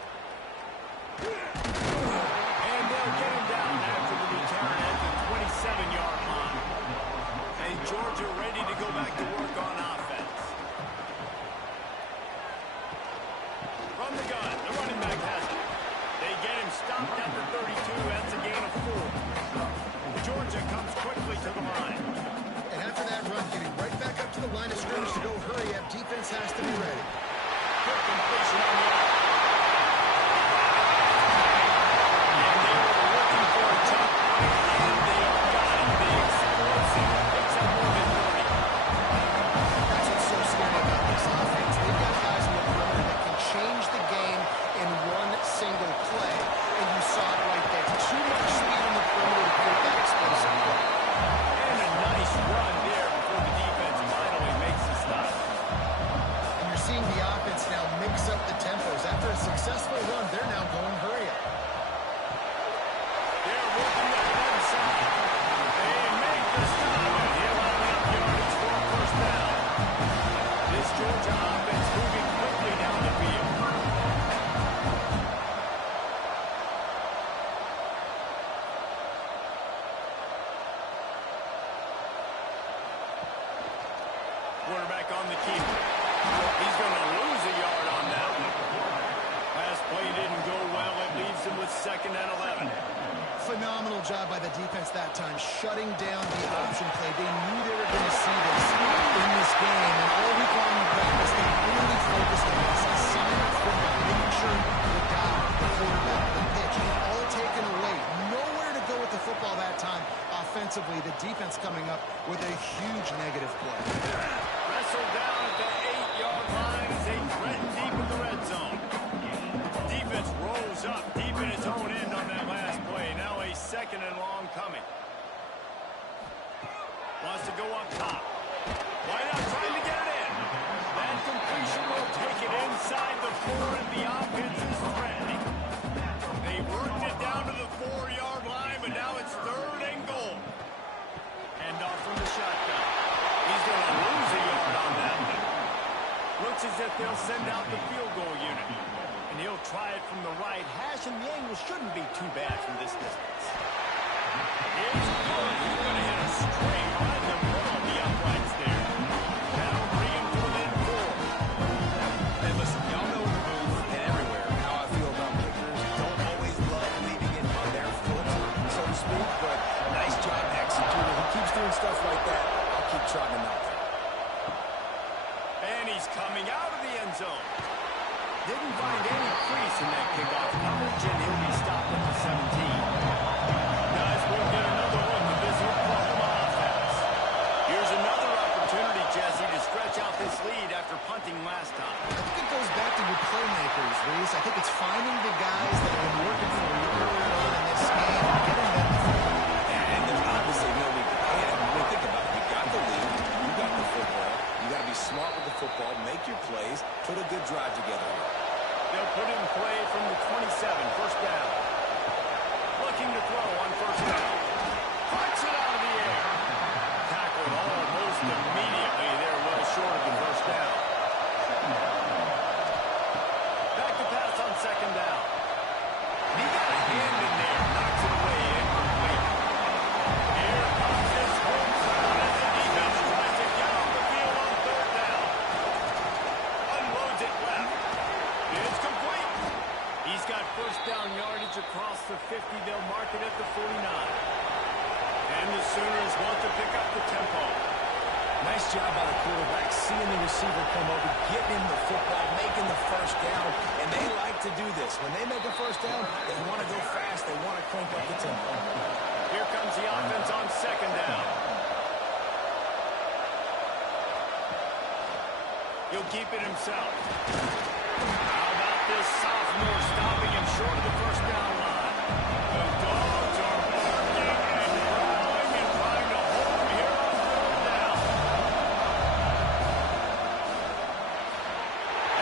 And they'll get him down after the return at the 27-yard line. And Georgia ready to go back to work on offense. Run the gun. The running back has it. They get him stopped at the 32. That's a gain of 4. Georgia comes quickly to the line. And after that run, getting right back up to the line of scrimmage to go hurry up. Defense has to be ready. Good completion on the out. And they were looking for a jump on it, and they got it. The explosive picks up more than 30. That's what's so scary about this offense. They've got guys in the perimeter that can change the game in one single play. And you saw it right there. Too much speed in the perimeter to create that explosive play. And a nice run there before the defense finally makes the stop. And you're seeing the offense now mix up the tempos. After a successful run, they're now going hurry up. They're working the one side. They make the stop, and he'll have enough yardage for a 1st down. This Georgia offense moving quickly down the field. Quarterback on the keeper. He's going to lose a yard on that one. Pass play didn't go well. It leaves him with 2nd and 11. Phenomenal job by the defense that time, shutting down the option play. They knew they were going to see this in this game, and all week long in practice, they really focused on this assignment quarterback, making sure the guy, the quarterback, the pitch, all taken away. Nowhere to go with the football that time. Offensively, the defense coming up with a huge negative play. Wrestled down at the 8-yard line as they threaten deep in the red zone. Defense rolls up deep in its own end on that last play. Now a second and long coming. Wants to go up top. Why not trying to get it in? That completion will take it inside the 4, and the offense is threatening. They worked it down to the 4-yard line, but now it's 3rd and goal. Hand off from the shotgun. He's going to lose a yard on that one. Looks as if they'll send out the field goal unit. And he'll try it from the right hash, and the angle shouldn't be too bad from this distance. It's good. He's going to hit a straight right in the middle of the uprights there. That'll bring him to within 4. And listen, y'all know in the booth and everywhere how I feel about kickers. Don't always love leaving it on their foot, so to speak, but nice job executing. He keeps doing stuff like that. I'll keep trotting him out. And he's coming out of the end zone. Didn't find any crease in that kickoff coverage, and he'll be stopped at the 17. Guys, we'll get another look at this Oklahoma offense. Here's another opportunity, Jesse, to stretch out this lead after punting last time. I think it goes back to your playmakers, Reese. I think it's finding the guys that have been working for you earlier on in this game and getting them the football. And there's obviously no need to panic. When you think about it, you got the lead, you got the football. You got to be smart with the football, make your plays, put a good drive together. They'll put it in play from the 27, first down. Looking to throw on first down. Punch it out of the air. Tackled almost immediately there, well short of the first down. Back to pass on second down. He got a hand in there, knocks it away, incomplete. Here comes this home crowd as the defense tries to get off the field on third down. Unloads it left. It's complete. He's got first down yardage across the 50. They'll mark it at the 49. And the Sooners want to pick up the tempo. Nice job by the quarterback, seeing the receiver come over, getting him the football, making the first down, and they like to do this. When they make a first down, they want to go fast, they want to crank up the tempo. Here comes the offense on second down. He'll keep it himself. How about this sophomore stopping him short of the first down line? The Dogs are barking and growling and trying to hold him here on third down.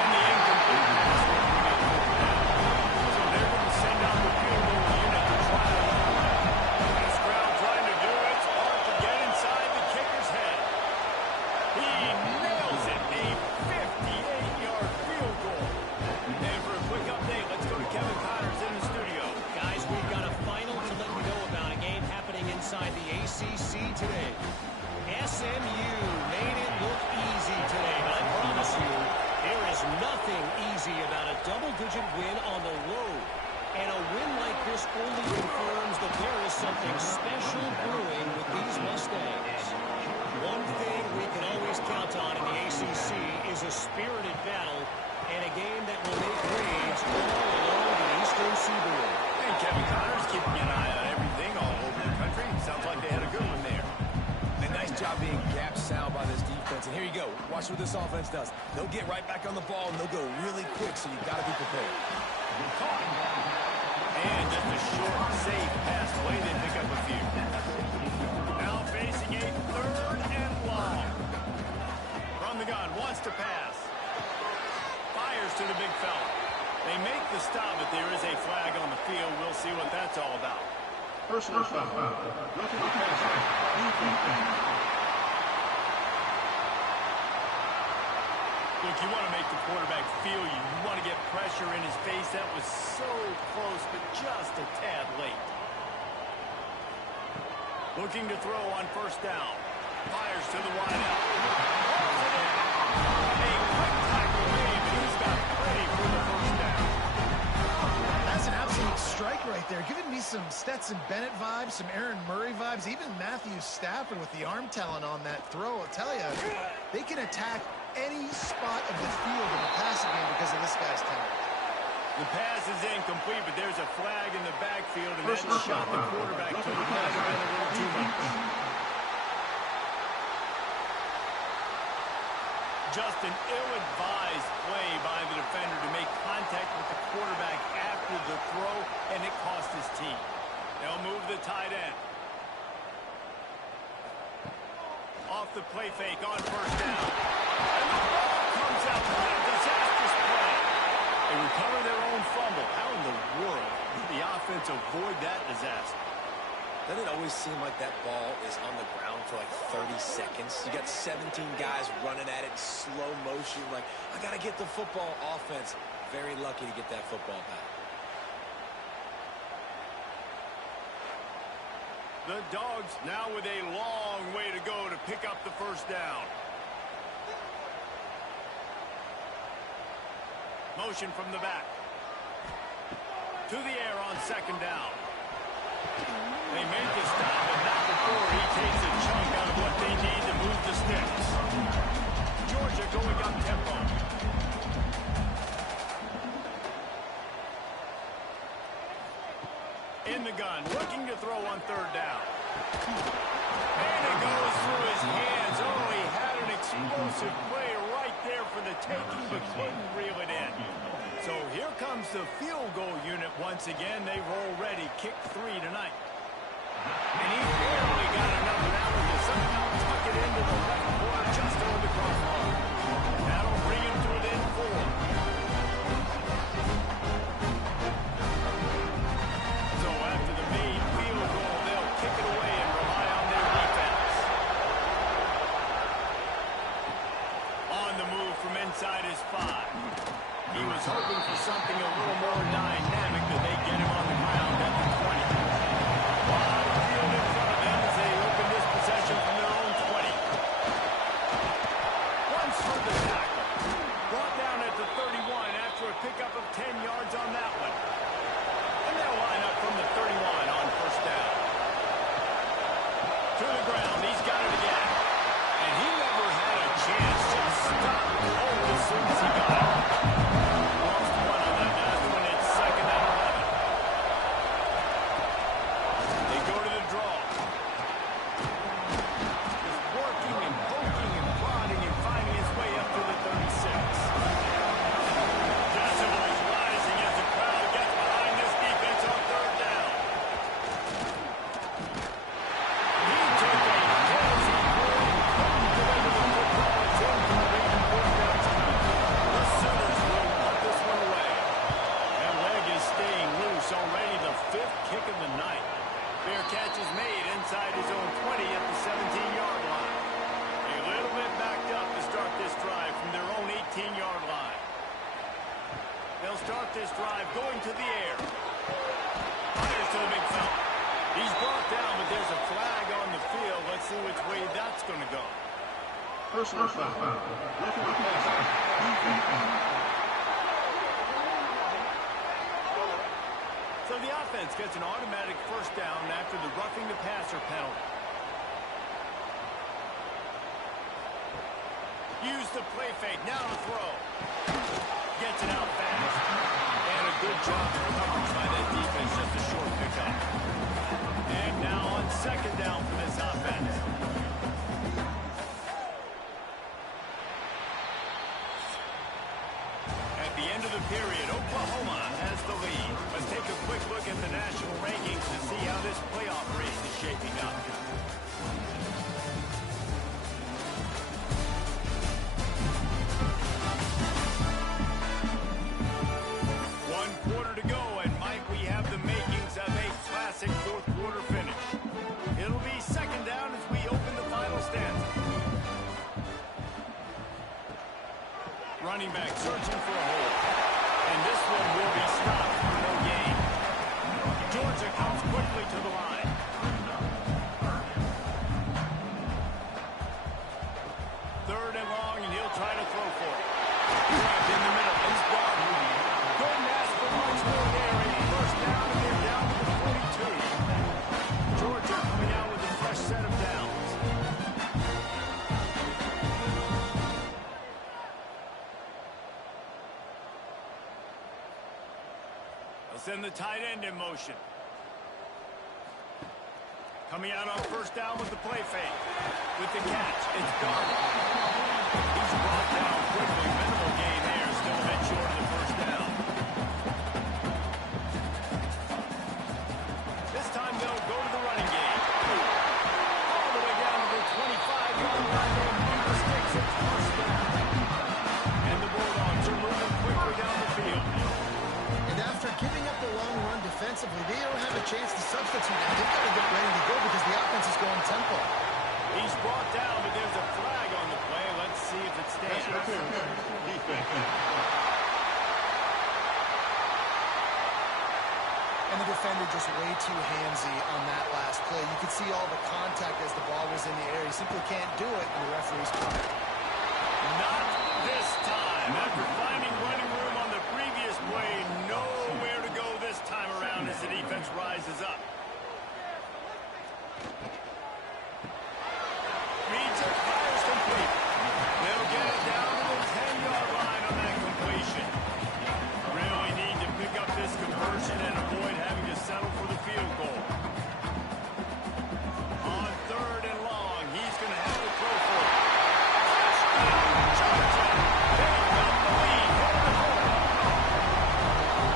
And the incomplete pass will bring up third down. So they're going to send out the field goal unit to try to run. This crowd trying to do its part to get inside the kicker's head. He nails it. A 58-yard field goal. And for a quick update, let's go to Kevin Connors in the studio. Guys, we've got a final to let you know about, a game happening inside the ACC today. SMU made it look easy today, but I promise you, there is nothing easy about a double-digit win on the road. And a win like this only confirms that there is something special brewing with these Mustangs. One thing we can always count on in the ACC is a spirited battle and a game that will make waves all along the Eastern Seaboard. And Kevin Connors keeping an eye on everything all over the country. Sounds like they had a good one there. And nice job being gap sound by this defense. And here you go. Watch what this offense does. They'll get right back on the ball, and they'll go really quick, so you've got to be prepared. Caught. And just a short, safe pass play. They pick up a few. Now facing a third and long. From the gun, wants to pass. Fires to the big fella. They make the stop, but there is a flag on the field. We'll see what that's all about. Personal foul. Roughing the passer. Look, you want to make the quarterback feel you. You want to get pressure in his face. That was so close, but just a tad late. Looking to throw on first down. Fires to the wideout. A quick tackle made, but he's got plenty for the first down. That's an absolute strike right there, giving me some Stetson Bennett vibes, some Aaron Murray vibes, even Matthew Stafford with the arm talent on that throw. I'll tell you, they can attack any spot of the field in the passing game because of this guy's talent. The pass is incomplete, but there's a flag in the backfield, and that shot the quarterback to the might have been a little too much. Just an ill-advised play by the defender to make contact with the quarterback after the throw, and it cost his team. They'll move the tight end. Off the play fake on first down. And the ball comes out with a disastrous play. They recover their own fumble. How in the world did the offense avoid that disaster? Doesn't it always seem like that ball is on the ground for like 30 seconds? You got 17 guys running at it in slow motion. Like, I got to get the football. Offense, very lucky to get that football back. The Dogs now with a long way to go to pick up the first down. Motion from the back. To the air on second down. They make the stop, but not before he takes a chunk out of what they need to move the sticks. Georgia going up tempo. In the gun, looking to throw on third down. And it goes through his hands. Oh, he had an explosive play right there for the taking, but couldn't reel it in. So here comes the field goal unit once again. They've already kicked 3 tonight. And he barely got another out of it. Somehow tuck it into the left corner just over the crossbar. That'll bring him to within 4. So after the made field goal, they'll kick it away and rely on their defense. On the move from inside his 5. He was hoping for something a little more dynamic, but they get him on the ground at the 20. Wide field in front of them as they open this possession from their own 20. Runs for the tackle. Brought down at the 31 after a pickup of 10 yards on that one. And they'll line up from the 31 on first down. To the ground. He's got it again. And he never had a chance. Just stopped cold as soon as he got it. Personal foul. Roughing the passer. So the offense gets an automatic first down after the roughing the passer penalty. Use the play fake. Now to throw. Gets it out fast. And a good job of coverage by that defense. Just a short pickup. And now on second down for this offense. At the end of the period, Oklahoma has the lead. Let's take a quick look at the national rankings to see how this playoff race is shaping up. One quarter to go, and Mike, we have the makings of a classic fourth quarter finish. It'll be second down as we open the final stanza. Running back searching for a hole. And this one will be stopped for no gain. Georgia comes quickly to the line. Third and long, and he'll try to throw for it. Grabbed in the middle. He's gone. Couldn't ask for much more there. A first down, and they're the tight end in motion. Coming out on first down with the play fake. With the catch, it's Garland. He's brought down quickly. Minimal gain there, still a bit short of the first down. This time they'll go to the running game. All the way down to the 25-yard line. They'll move the sticks. It's first down. And the Bulldogs are moving quickly down the field. And after giving up the long run defensively, they don't have a chance to substitute now. They've got to get ready to go because the offense is going tempo. He's brought down, but there's a flag on the play. Let's see if it stands. Defense. And the defender just way too handsy on that last play. You could see all the contact as the ball was in the air. He simply can't do it, and the referee's caught. Not this time. After finding running room on the previous play, nowhere to go this time around as the defense rises up. Reads it, fires complete. They'll get it down to the 10-yard line on that completion. Really need to pick up this conversion and avoid having to settle for the field goal. On third and long, he's going to have to throw for it.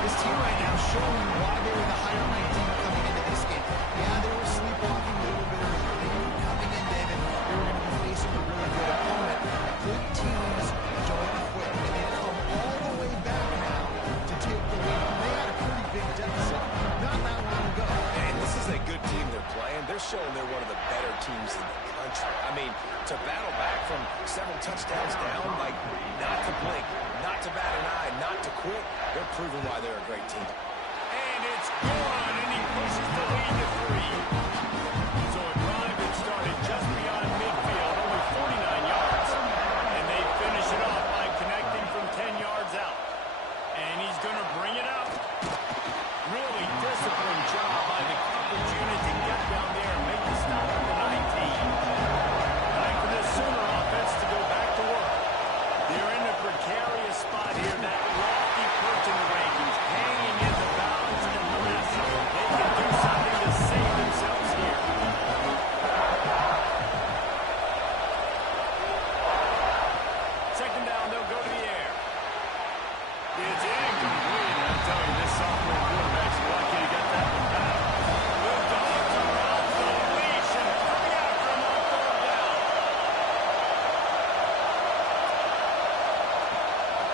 This team right now showing why they were the higher-ranked team coming into this game. Yeah, they were sleepwalking a little bit early. They knew coming in, David, they were going to be facing a really good opponent. Good teams don't quit. And they come all the way back now to take the lead. They had a pretty big deficit not that long ago. And this is a good team they're playing. They're showing they're one of the better teams in the country. I mean, to battle back from several touchdowns down, like not to blink, not to bat an eye, not to quit, they're proving why they're a great team. And it's gone, and he pushes the lead to 3. So a drive that started just beyond midfield, only 49 yards. And they finish it off by connecting from 10 yards out. And he's going to bring it out. Really disciplined job by the coverage unit to get down there and make the stop at the 19. Time for this Sooner offense to go back to work. They're in a precarious spot here, that lofty perch in the rankings, hanging in the balance and the mess. They can do something to save themselves here. Second down, they'll go to the air. It's incomplete. I'm telling you, this sophomore quarterback's lucky to get that one back. The Dogs are off the leash and coming after him on third down.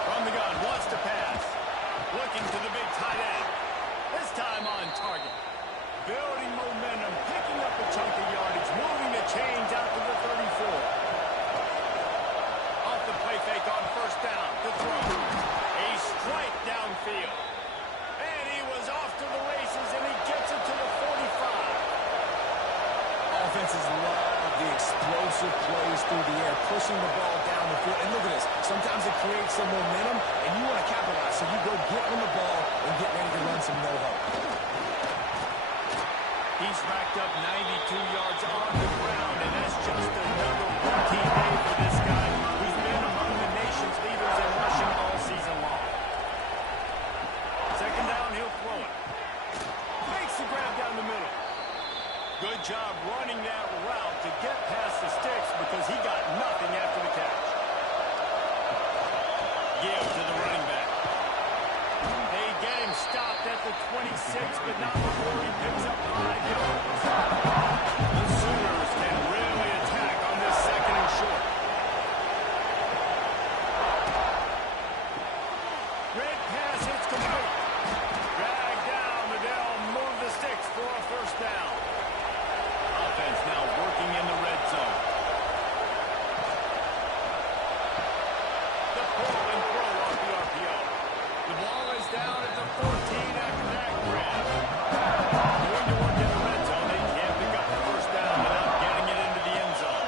From the gun, wants to pass. Looking to the big tight end. This time on target. Building momentum, picking up a chunk of yardage, moving the chains out to the 34. Off the play fake on first down. To throw. A strike downfield. And he was off to the races, and he gets it to the 45. Offenses love the explosive plays through the air, pushing the ball down the field. And look at this. Sometimes it creates some momentum, and you want to capitalize. So you go get on the ball and get ready to run some no-huddle. He's racked up 92 yards on the ground, and that's just another rookie day for this guy who's been among the nation's leaders in rushing all season long. Second down, he'll throw it. Makes the grab down the middle. Good job running that route to get past the sticks because he got nothing after the catch. Give to the running back. They get him stopped at the 26, but not before he picks up 5 yards. The Sooners can really attack on this second and short. Red pass hits complete. Drag down, but they'll move the sticks for a first down. Offense now working in the red zone. The pull and throw off the RPO. The ball is down at the 14 after that grab. Going to work in the red zone. They can't pick up the first down without getting it into the end zone.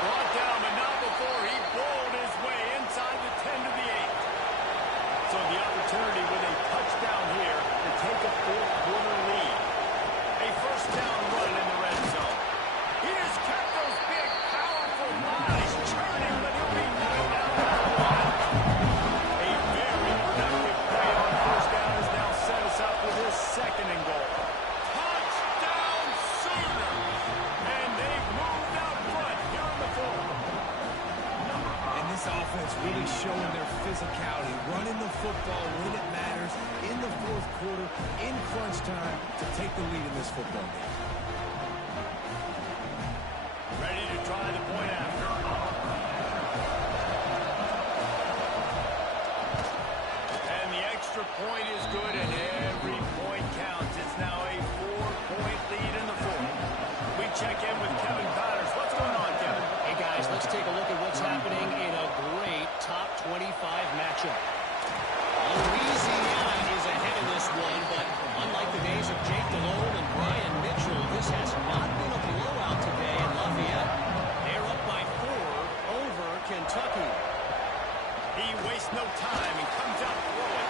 Brought down, but not before he bowled his way inside the 10 to the 8. So the opportunity with a touchdown here to take a fourth-quarter lead. A first down run in the red zone. He just kept those big, powerful bodies churning, but he'll be knocked down at the 1. A very productive play on showing their physicality, running the football when it matters, in the fourth quarter, in crunch time, to take the lead in this football game. Ready to try the point after. And the extra point is good, and every point counts. It's now a 4-point lead in the fourth. We check in with Kevin Connors. What's going on, Kevin? Hey, guys, let's take a look at what's happening in a great top 25 matchup. Louisiana is ahead in this one, but unlike the days of Jake Delhomme and Brian Mitchell, this has not been a blowout today in Lafayette. They're up by 4 over Kentucky. He wastes no time and comes out throwing.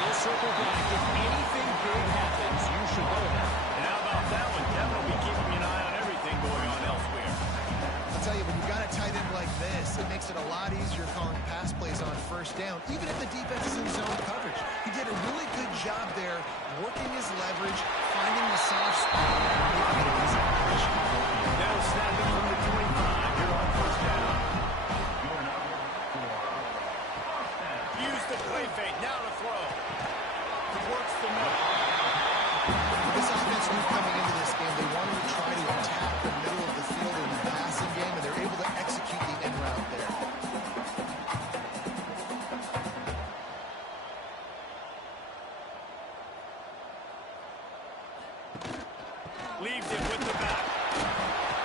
We'll circle back. If anything big happens, you should know that. And how about that one? Kevin will be keeping an eye on everything going on elsewhere. I'll tell you, when you've got a tight end like this, it makes it a lot easier calling pass plays on first down, even if the defense is in zone coverage. He did a really good job there, working his leverage, finding the soft spot, and making it easy to push. Now snapping from the 25 here on first down. Use the play fake, now to throw. Works the middle. This offense knew coming into this game, they wanted to try to attack the middle of the field in the passing game, and they're able to execute the end route there. Leaves it with the back.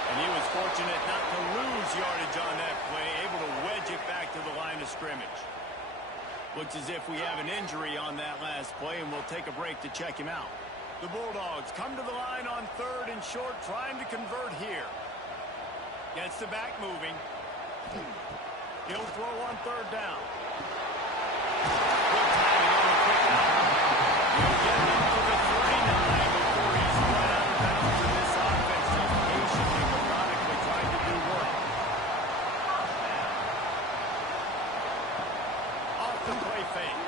And he was fortunate not to lose yardage on that play, able to wedge it back to the line of scrimmage. Looks as if we have an injury on that last play, and we'll take a break to check him out. The Bulldogs come to the line on 3rd and short, trying to convert here. Gets the back moving. He'll throw on 3rd down. Good timing on the quick out. He'll get it up to the 39 before he's run out of bounds, and this offense just patiently, methodically trying to do work. Off the play fake.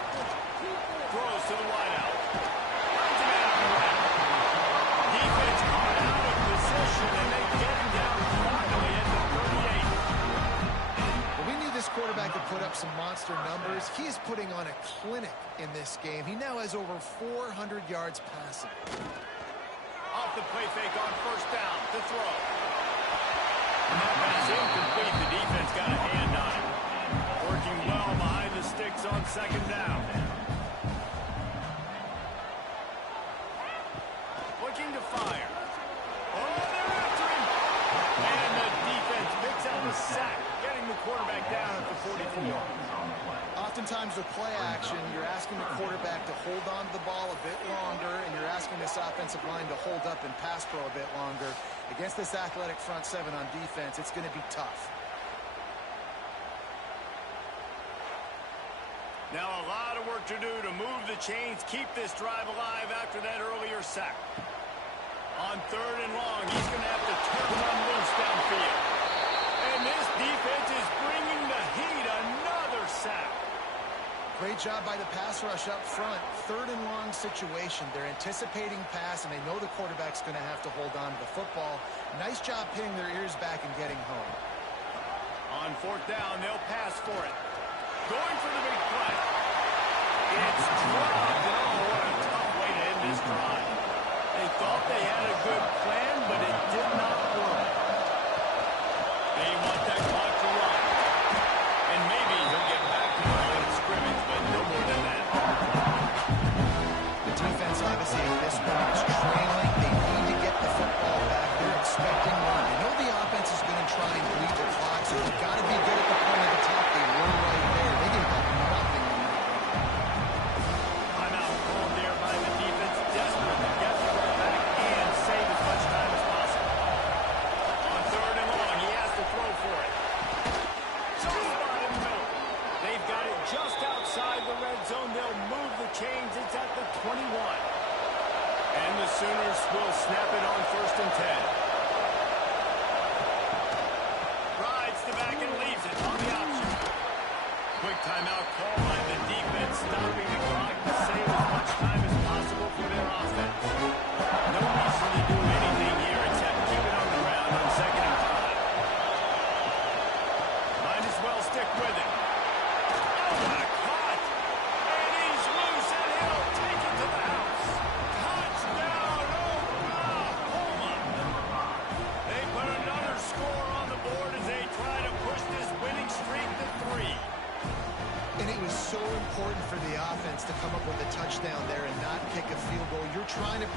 Throws to the wideout. Runs him out of the way. Defense caught out of position, and they get him down finally at the 38. Well, we knew this quarterback could put up some monster numbers. He is putting on a clinic in this game. He now has over 400 yards passing. Off the play fake on 1st down to throw. And that pass incomplete. The defense got a hand on it. Working well behind the sticks on 2nd down. Looking to fire. Oh, they're after him. And the defense picks out a sack, getting the quarterback down at the 44. Oftentimes with play action, you're asking the quarterback to hold on to the ball a bit longer, and you're asking this offensive line to hold up and pass pro a bit longer. Against this athletic front 7 on defense, it's going to be tough. Now a lot of work to do to move the chains, keep this drive alive after that earlier sack. On 3rd and long, he's going to have to turn one loose downfield. And this defense is bringing the heat. Another sack. Great job by the pass rush up front. 3rd and long situation. They're anticipating pass, and they know the quarterback's going to have to hold on to the football. Nice job pinning their ears back and getting home. On 4th down, they'll pass for it. Going for the big play. It's dropped. Oh, what a tough way to end this drive. They thought they had a good plan, but it did not work. They want that clock to run. And maybe he'll get back to the line of scrimmage, but no more than that. The defense, obviously, at this point is trailing. They need to get the football back. They're expecting one. They know the offense is going to try and bleed the clock, so they've got to be good at the point of attack. They were right there. They gave up nothing on that run. Timeout called there by the defense, desperate to get the ball back and save as much time as possible. On 3rd and long, he has to throw for it.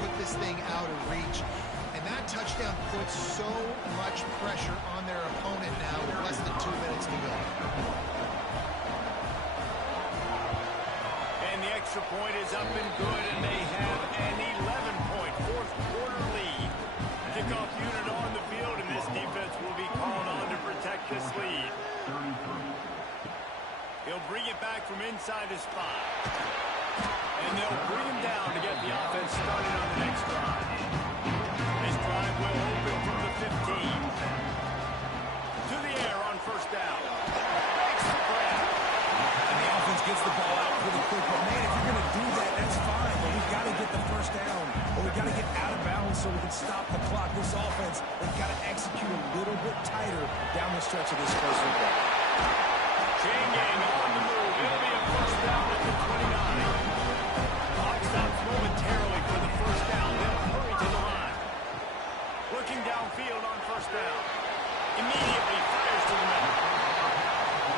put this thing out of reach. And that touchdown puts so much pressure on their opponent now with less than 2 minutes to go. And the extra point is up and good, and they have an 11-point fourth quarter lead. Kickoff unit on the field, and this defense will be called on to protect this lead. He'll bring it back from inside his spot. And they'll bring him down to get the offense started on the next drive. This drive will open from the 15. To the air on first down. Makes the grab. And the offense gets the ball out pretty quick. But, man, if you're going to do that, that's fine. But we've got to get the first down. Or we've got to get out of bounds so we can stop the clock. This offense, they've got to execute a little bit tighter down the stretch of this first quarter. Chain gang on the move. It'll be a first down at the 29. Clock stops momentarily for the first down. They'll hurry to the line. Looking downfield on first down. Immediately fires to the middle.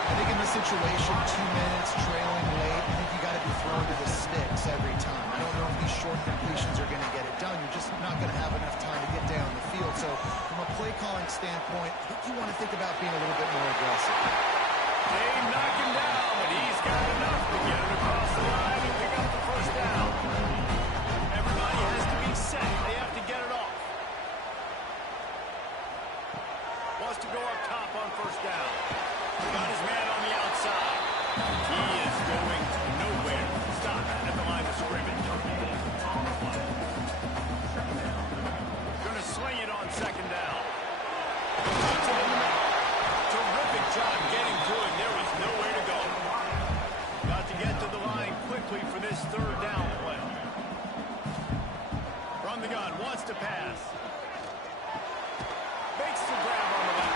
I think in this situation, 2 minutes, trailing late, I think you got to be thrown to the sticks every time. I don't know if these short completions are going to get it done. You're just not going to have enough time to get down the field. So from a play calling standpoint, I think you want to think about being a little bit more aggressive. They knock him down, but he's got enough to get it across the line and pick up the first down. Everybody has to be set. They have to get it off. Wants to go up top on first down. Got his man on the outside. He is going nowhere. Stop at the line of scrimmage. Going to sling it on second down. Puts it in the middle. Terrific job getting to it. There was nowhere to go. Got to get to the line quickly for this third down play. From the gun, wants to pass. Makes the grab on the left.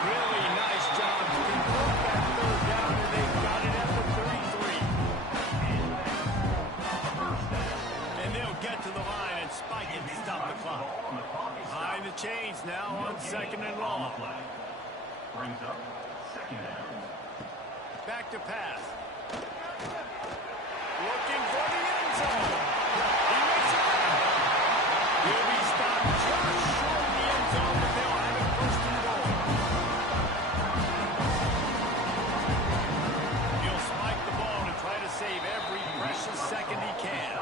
Really nice job to convert that third down, and they've got it at the 33. And they'll get to the line and spike it to stop the clock. Behind the chains now on second and long. Brings up second down. Back to pass. Looking for the end zone. He makes it grab. He'll be stopped just short of the end zone, but they'll have it first and goal. He'll spike the ball to try to save every precious second he can.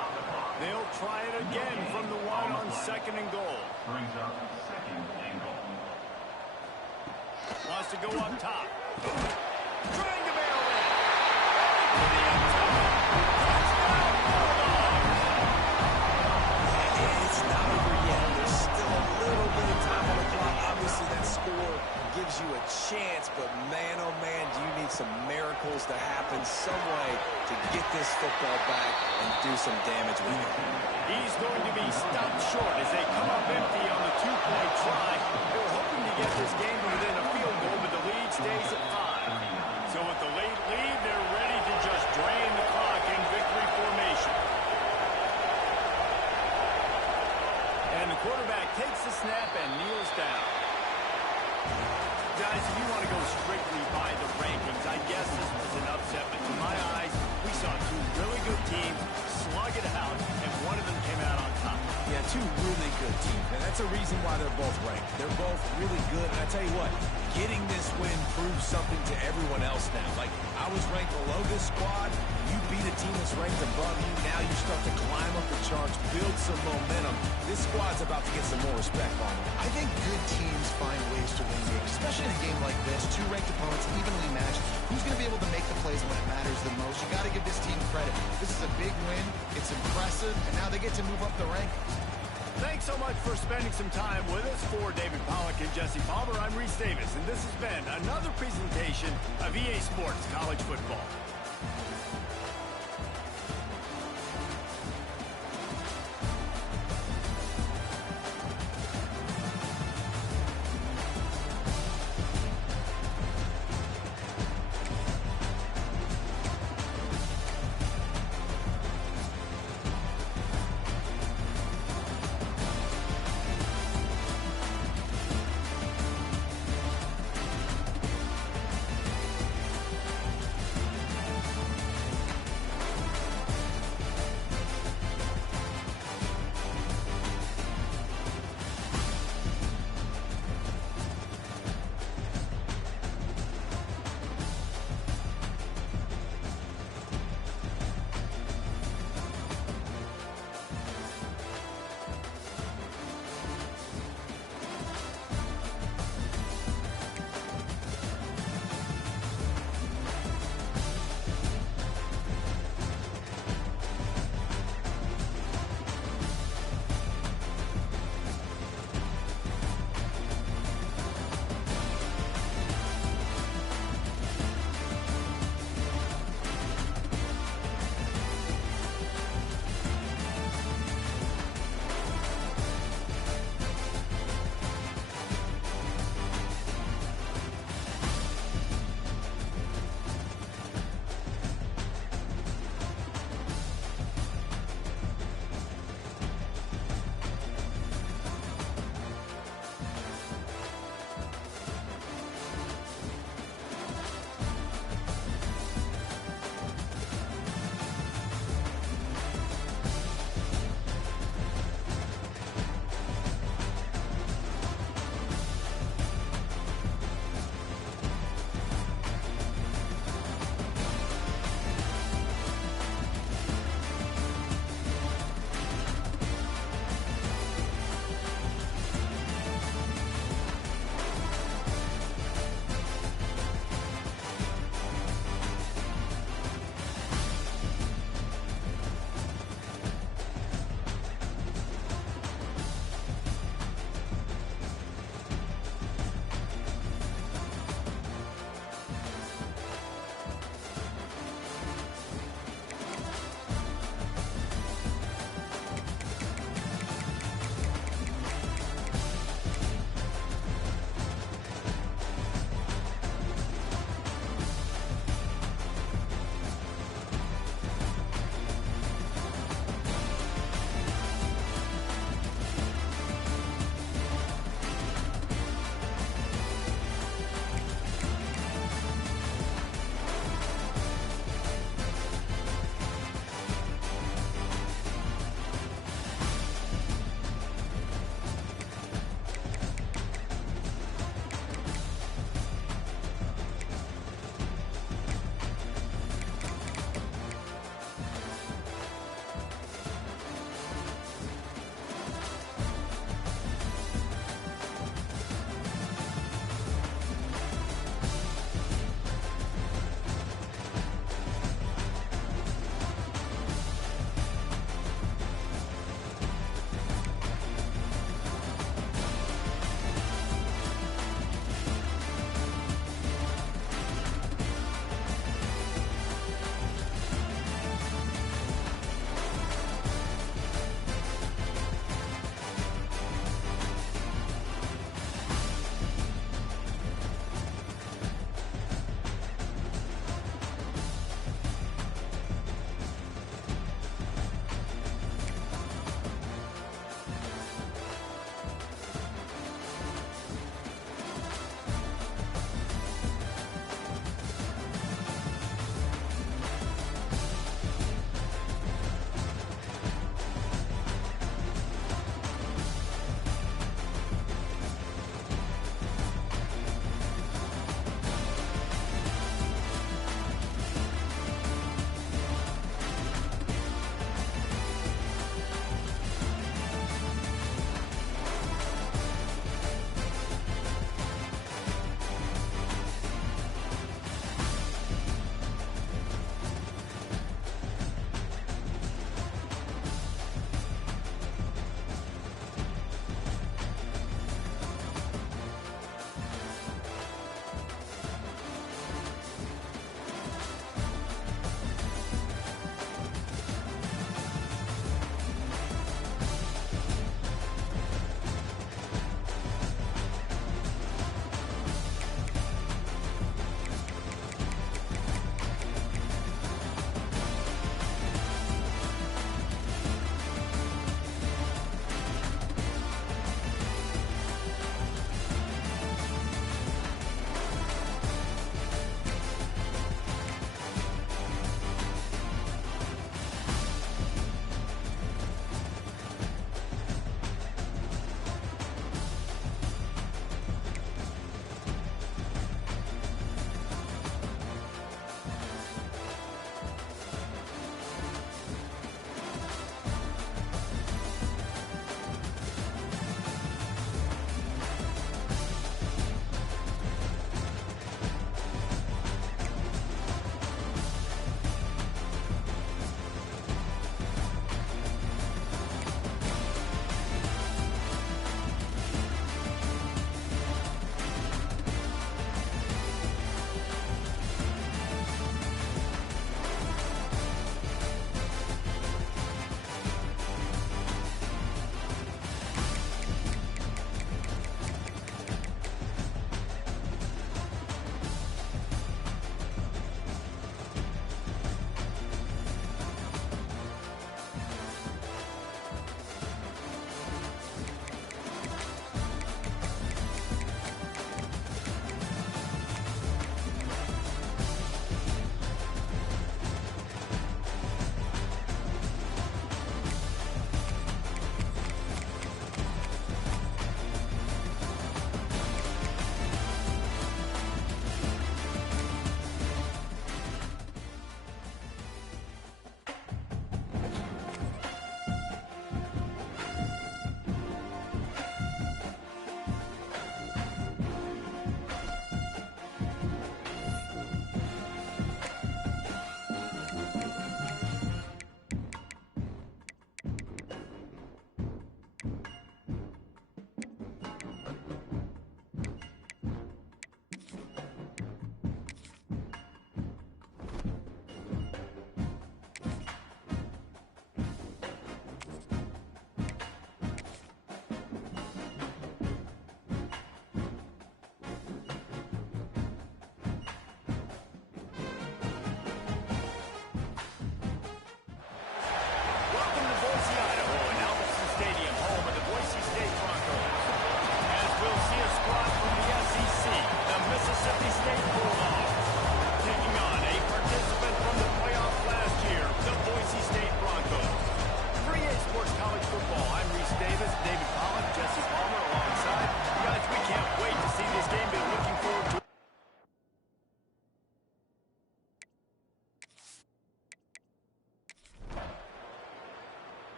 They'll try it again from the one on second and goal. Brings up second and goal. Wants to go up top. Trying to bail in. To the end zone. Touchdown, Bulldogs. And it's not over yet. There's still a little bit of time on the clock. Obviously, that score gives you a chance, but man, oh man, do you need some miracles to happen some way to get this football back and do some damage with it. He's going to be stopped short as they come up empty on the two-point try. They were hoping to get this game within a field goal, but the lead stays at 5. So with the late lead, they're ready to just drain the clock in victory formation. And the quarterback takes the snap and kneels down. Guys, if you want to go strictly by the rankings, I guess this was an upset, but to my eyes, we saw two really good teams slug it out, and one of them came out on top. Yeah, two really good teams, and that's a reason why they're both ranked. They're both really good, and I tell you what, getting this win proves something to everyone else now. Like, I was ranked below this squad, you beat a team that's ranked above you, now you start to climb up the charts, build some momentum. This squad's about to get some more respect on them. I think good teams find ways to win games, especially in a game like this. Two ranked opponents, evenly matched. Who's going to be able to make the plays when it matters the most? You got to give this team credit. This is a big win. It's impressive, and now they get to move up the rankings. Thanks so much for spending some time with us. For David Pollack and Jesse Palmer, I'm Reese Davis, and this has been another presentation of EA Sports College Football.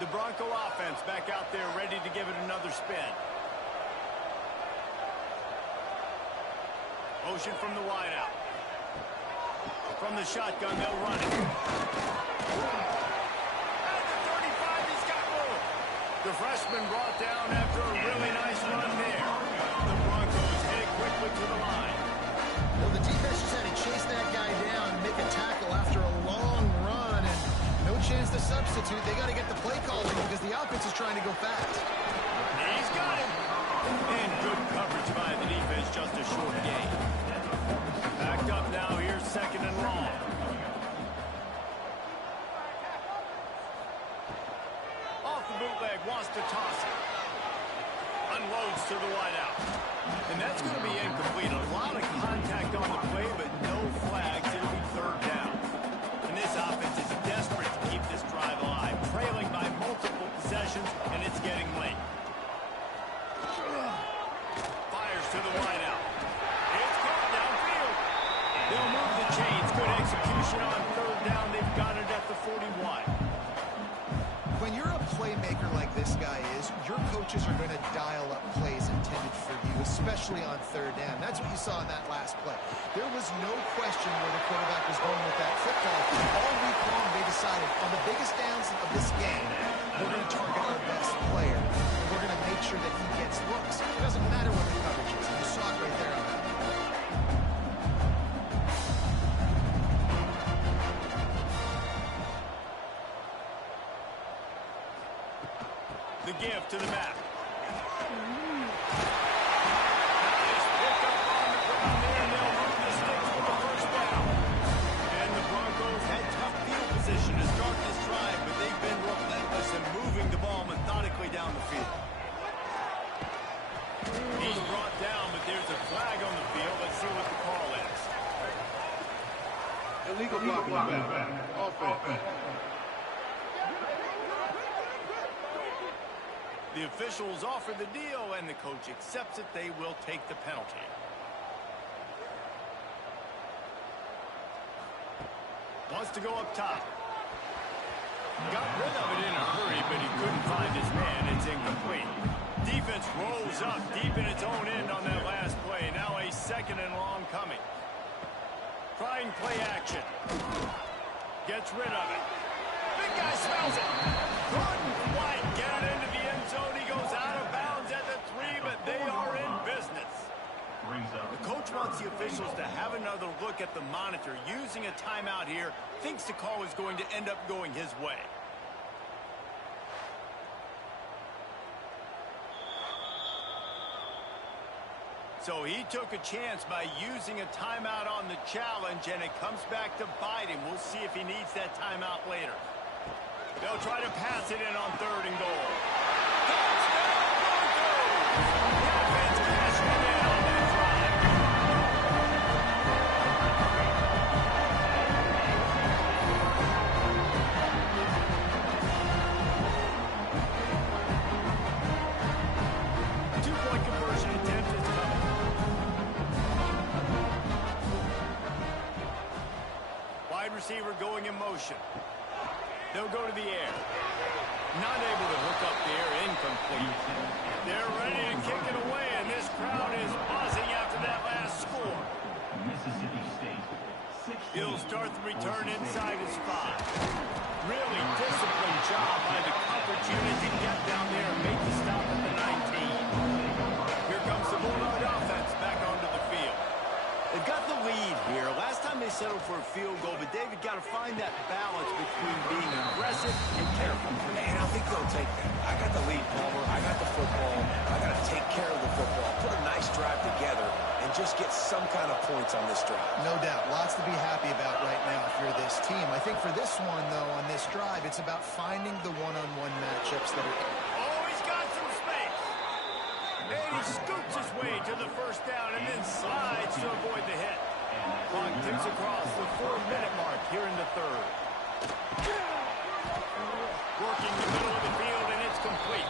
The Bronco offense back out there ready to give it another spin. Motion from the wideout. From the shotgun, they'll run it. At the 35, he's got room. The freshman brought down after a really nice run there. The Broncos head quickly to the line. Well, the defense just had to chase that guy down and make a tackle after a long run, and no chance to substitute. They got to get the play call in because the offense is trying to go fast. He's got it. And good coverage by the defense, just a short gain. Backed up now, here's second and long. Off the bootleg, wants to toss it. Unloads to the wideout. And that's going to be incomplete. A lot of contact on the play, but no flags. It'll be third down. And this offense is desperate to keep this drive alive. Trailing by multiple possessions, and it's getting late. Fires to the wideout. It's caught downfield. They'll move the chains. Good execution on third down. They've got it at the 41. When you're a playmaker like this guy is, your coaches are going to dial up plays intended for you, especially on third down. That's what you saw in that last play. There was no question where the quarterback was going with that football. All week long, they decided on the biggest downs of this game, we're going to target our best player. We're going to make sure that he gets looks. It doesn't matter what the coverage is. You saw it right there on that. The give to the back. Nice pick up on the ground there, and they'll move the sticks for the first down. And the Broncos had tough field position to start this drive, but they've been relentless in moving the ball methodically down the field. He's brought down, but there's a flag on the field. Let's see what the call is. Illegal blocking back. Offense. The officials offer the deal, and the coach accepts it. They will take the penalty. Wants to go up top. Got rid of it in a hurry, but he couldn't find his man. It's incomplete. Defense rolls up deep in its own end on that last play. Now a second and long coming. Trying play action. Gets rid of it. Big guy smells it. Couldn't quite get it into the end zone. He goes out of bounds at the 3, but they are in business. The coach wants the officials to have another look at the monitor. Using a timeout here, thinks the call is going to end up going his way. So he took a chance by using a timeout on the challenge, and it comes back to bite him. We'll see if he needs that timeout later. They'll try to pass it in on third and goal. Touchdown, Broncos! The offense cashing it in on that drive. Two-point conversion attempt is coming. Wide receiver going in motion. They'll go to the air. Not able to hook up there, incomplete. They're ready to kick it away, and this crowd is buzzing after that last score. Mississippi State. He'll start the return inside his 5. Really disciplined job by the coverage unit to get down there and make the stop at the 19. Here comes the Bulldog offense back onto the field. They've got the lead here. Last time they settled for a field goal, but David got to find that balance between being aggressive and careful. And I think they'll take that. I got the lead, Palmer. I got the football. I got to take care of the football. Put a nice drive together and just get some kind of points on this drive. No doubt. Lots to be happy about right now if you're this team. I think for this one, though, on this drive, it's about finding the one-on-one matchups that are... Oh, he's got some space. And he scoots his way to the first down and then slides to avoid the hit. Clock ticks across the 4-minute mark here in the third. Working the middle of the field, and it's complete.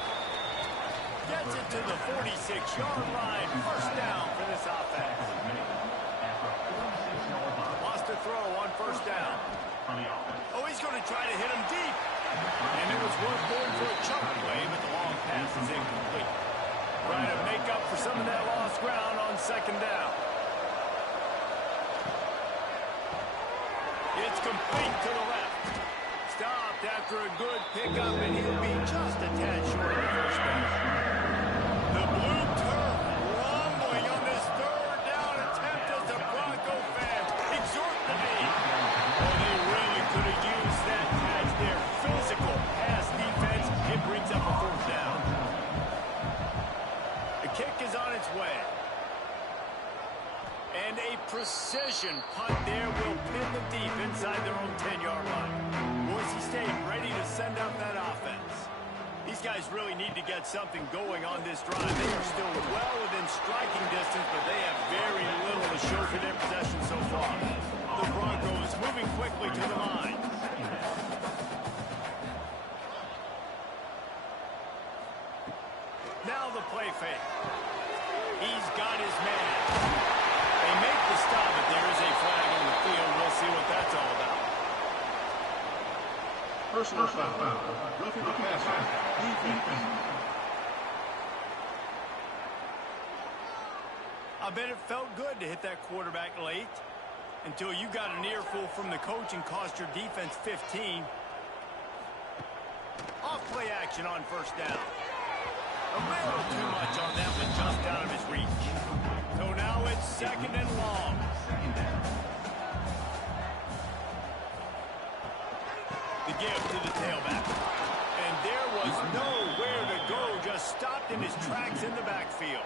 Gets it to the 46-yard line. First down for this offense. Wants to throw on first down. Oh, he's going to try to hit him deep. And it was worth going for a chunk play, but the long pass is incomplete. Trying to make up for some of that lost ground on second down. It's complete to the left. Stopped after a good pickup, and he'll be just a tad short of the first down. The blue turf rumbling on this third down attempt as the Bronco fans exhort the knee. Oh, they really could have used that as their physical pass defense. It brings up a fourth down. The kick is on its way. And a precision punt there will pin the deep inside their own 10-yard line. Boise State ready to send out that offense. These guys really need to get something going on this drive. They are still well within striking distance, but they have very little to show for their possession so far. The Broncos moving quickly to the line. Now the play fake. He's got his man. They make the stop, but there is a flag on the field. We'll see what that's all about. Personal foul. Roughing the passer. Defense. I bet it felt good to hit that quarterback late until you got an earful from the coach and cost your defense 15. Off play action on first down. A little too much on that one, just out of his reach. So now it's second and long. The give to the tailback. And there was nowhere to go, just stopped in his tracks in the backfield.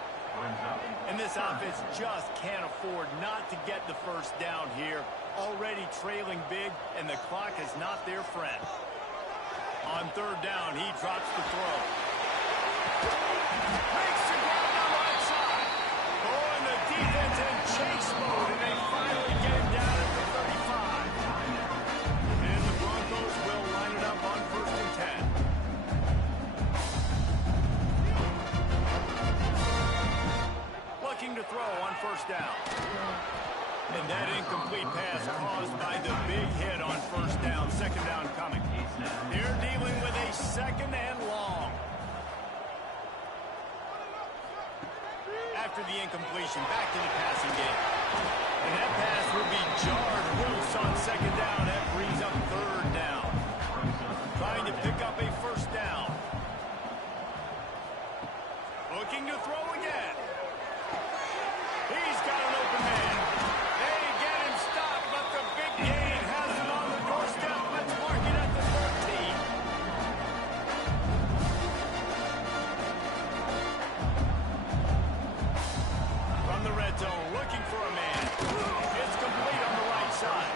And this offense just can't afford not to get the first down here. Already trailing big, and the clock is not their friend. On third down, he drops the throw. Makes the grab on the right side. Oh, and the defense in chase mode, and they finally get him down at the 35. And the Broncos will line it up on first and 10. Looking to throw on first down. And that incomplete pass caused by the big hit on first down. Second down coming. They're dealing with a second and long. After the incompletion, back to the passing game. And that pass will be jarred loose on second down. That brings up third down. Trying to pick up a first down. Looking to throw again. He's got an open man. They get him stopped, but the big gain has him on the doorstep. Let's mark it at the 13. From the red zone, looking for a man. It's complete on the right side.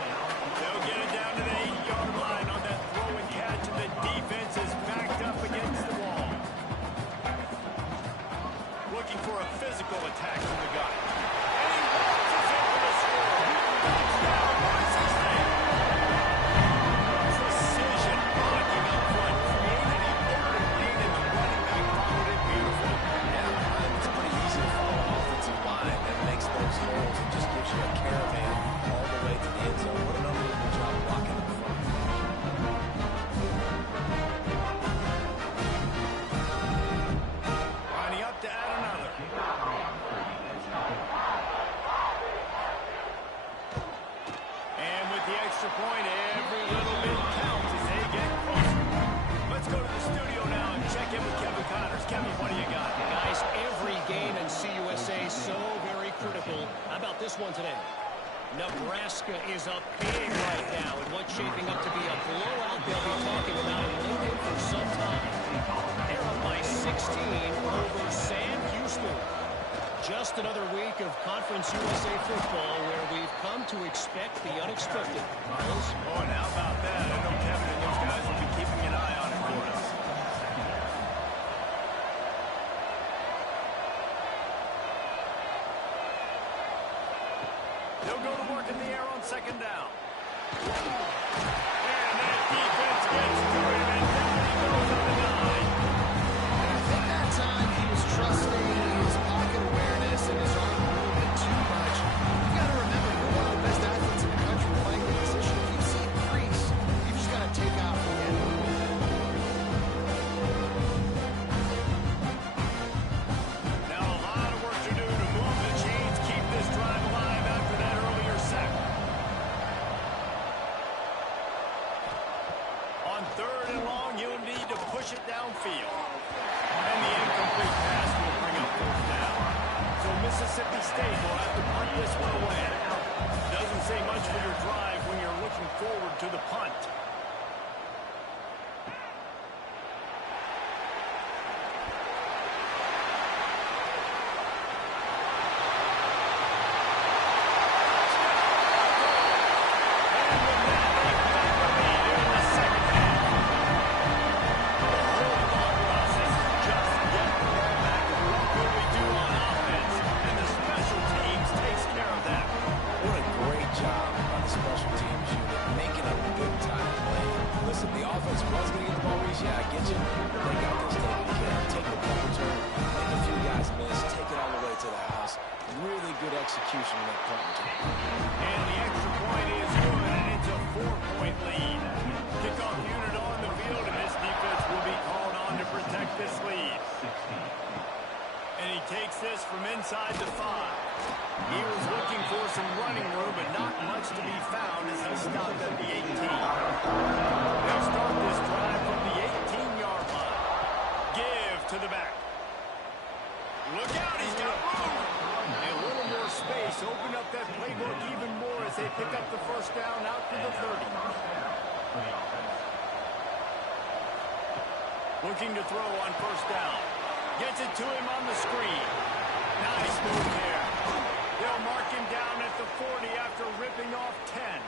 They'll get it down to the 8-yard line on that throw and catch, and the defense is backed up against the wall. Looking for a physical attack from the guy. And he launches it for the score. Touchdown, Boise State. Precision blocking up front, creating an open lane, and the running back followed it beautifully. Yeah, it's pretty easy to follow an offensive line that makes those holes and just gives you a caravan all the way to the end zone. What an unbelievable job blocking up front. Lining up to add another. And with the extra point, every little bit counts as they get closer. Let's go to the studio now and check in with Kevin Connors. Kevin, what do you got? Guys, every game in CUSA is so very critical. How about this one today? Nebraska is up big right now in what's shaping up to be a blowout they'll be talking about in Lincoln for some time. They're up by 16 over Sam Houston. Just another week of Conference USA football where we've come to expect the unexpected. Oh, and how about that? I know Kevin and those guys will be keeping an eye on it for us. They'll go to work in the air on second down. And that defense gets to him, and down he goes on the 9. And I think that time he was trusting his pocket awareness and his arm movement too much. You got to remember, you're one of the best athletes in the country playing the position. If you see a crease, you just got to take out from the end. say much for your drive when you're looking forward to the punt. Execution in that punt return. And the extra point is good, and it's a 4-point lead. Kickoff unit on the field, and this defense will be called on to protect this lead. And he takes this from inside the 5. He was looking for some running room, but not much to be found as he stopped at the 18. They'll start this drive from the 18-yard line. Give to the back. Look out, he's got room. A little more space, open up that playbook even more as they pick up the first down out to the 30. Looking to throw on first down. Gets it to him on the screen. Nice move there. They'll mark him down at the 40 after ripping off 10.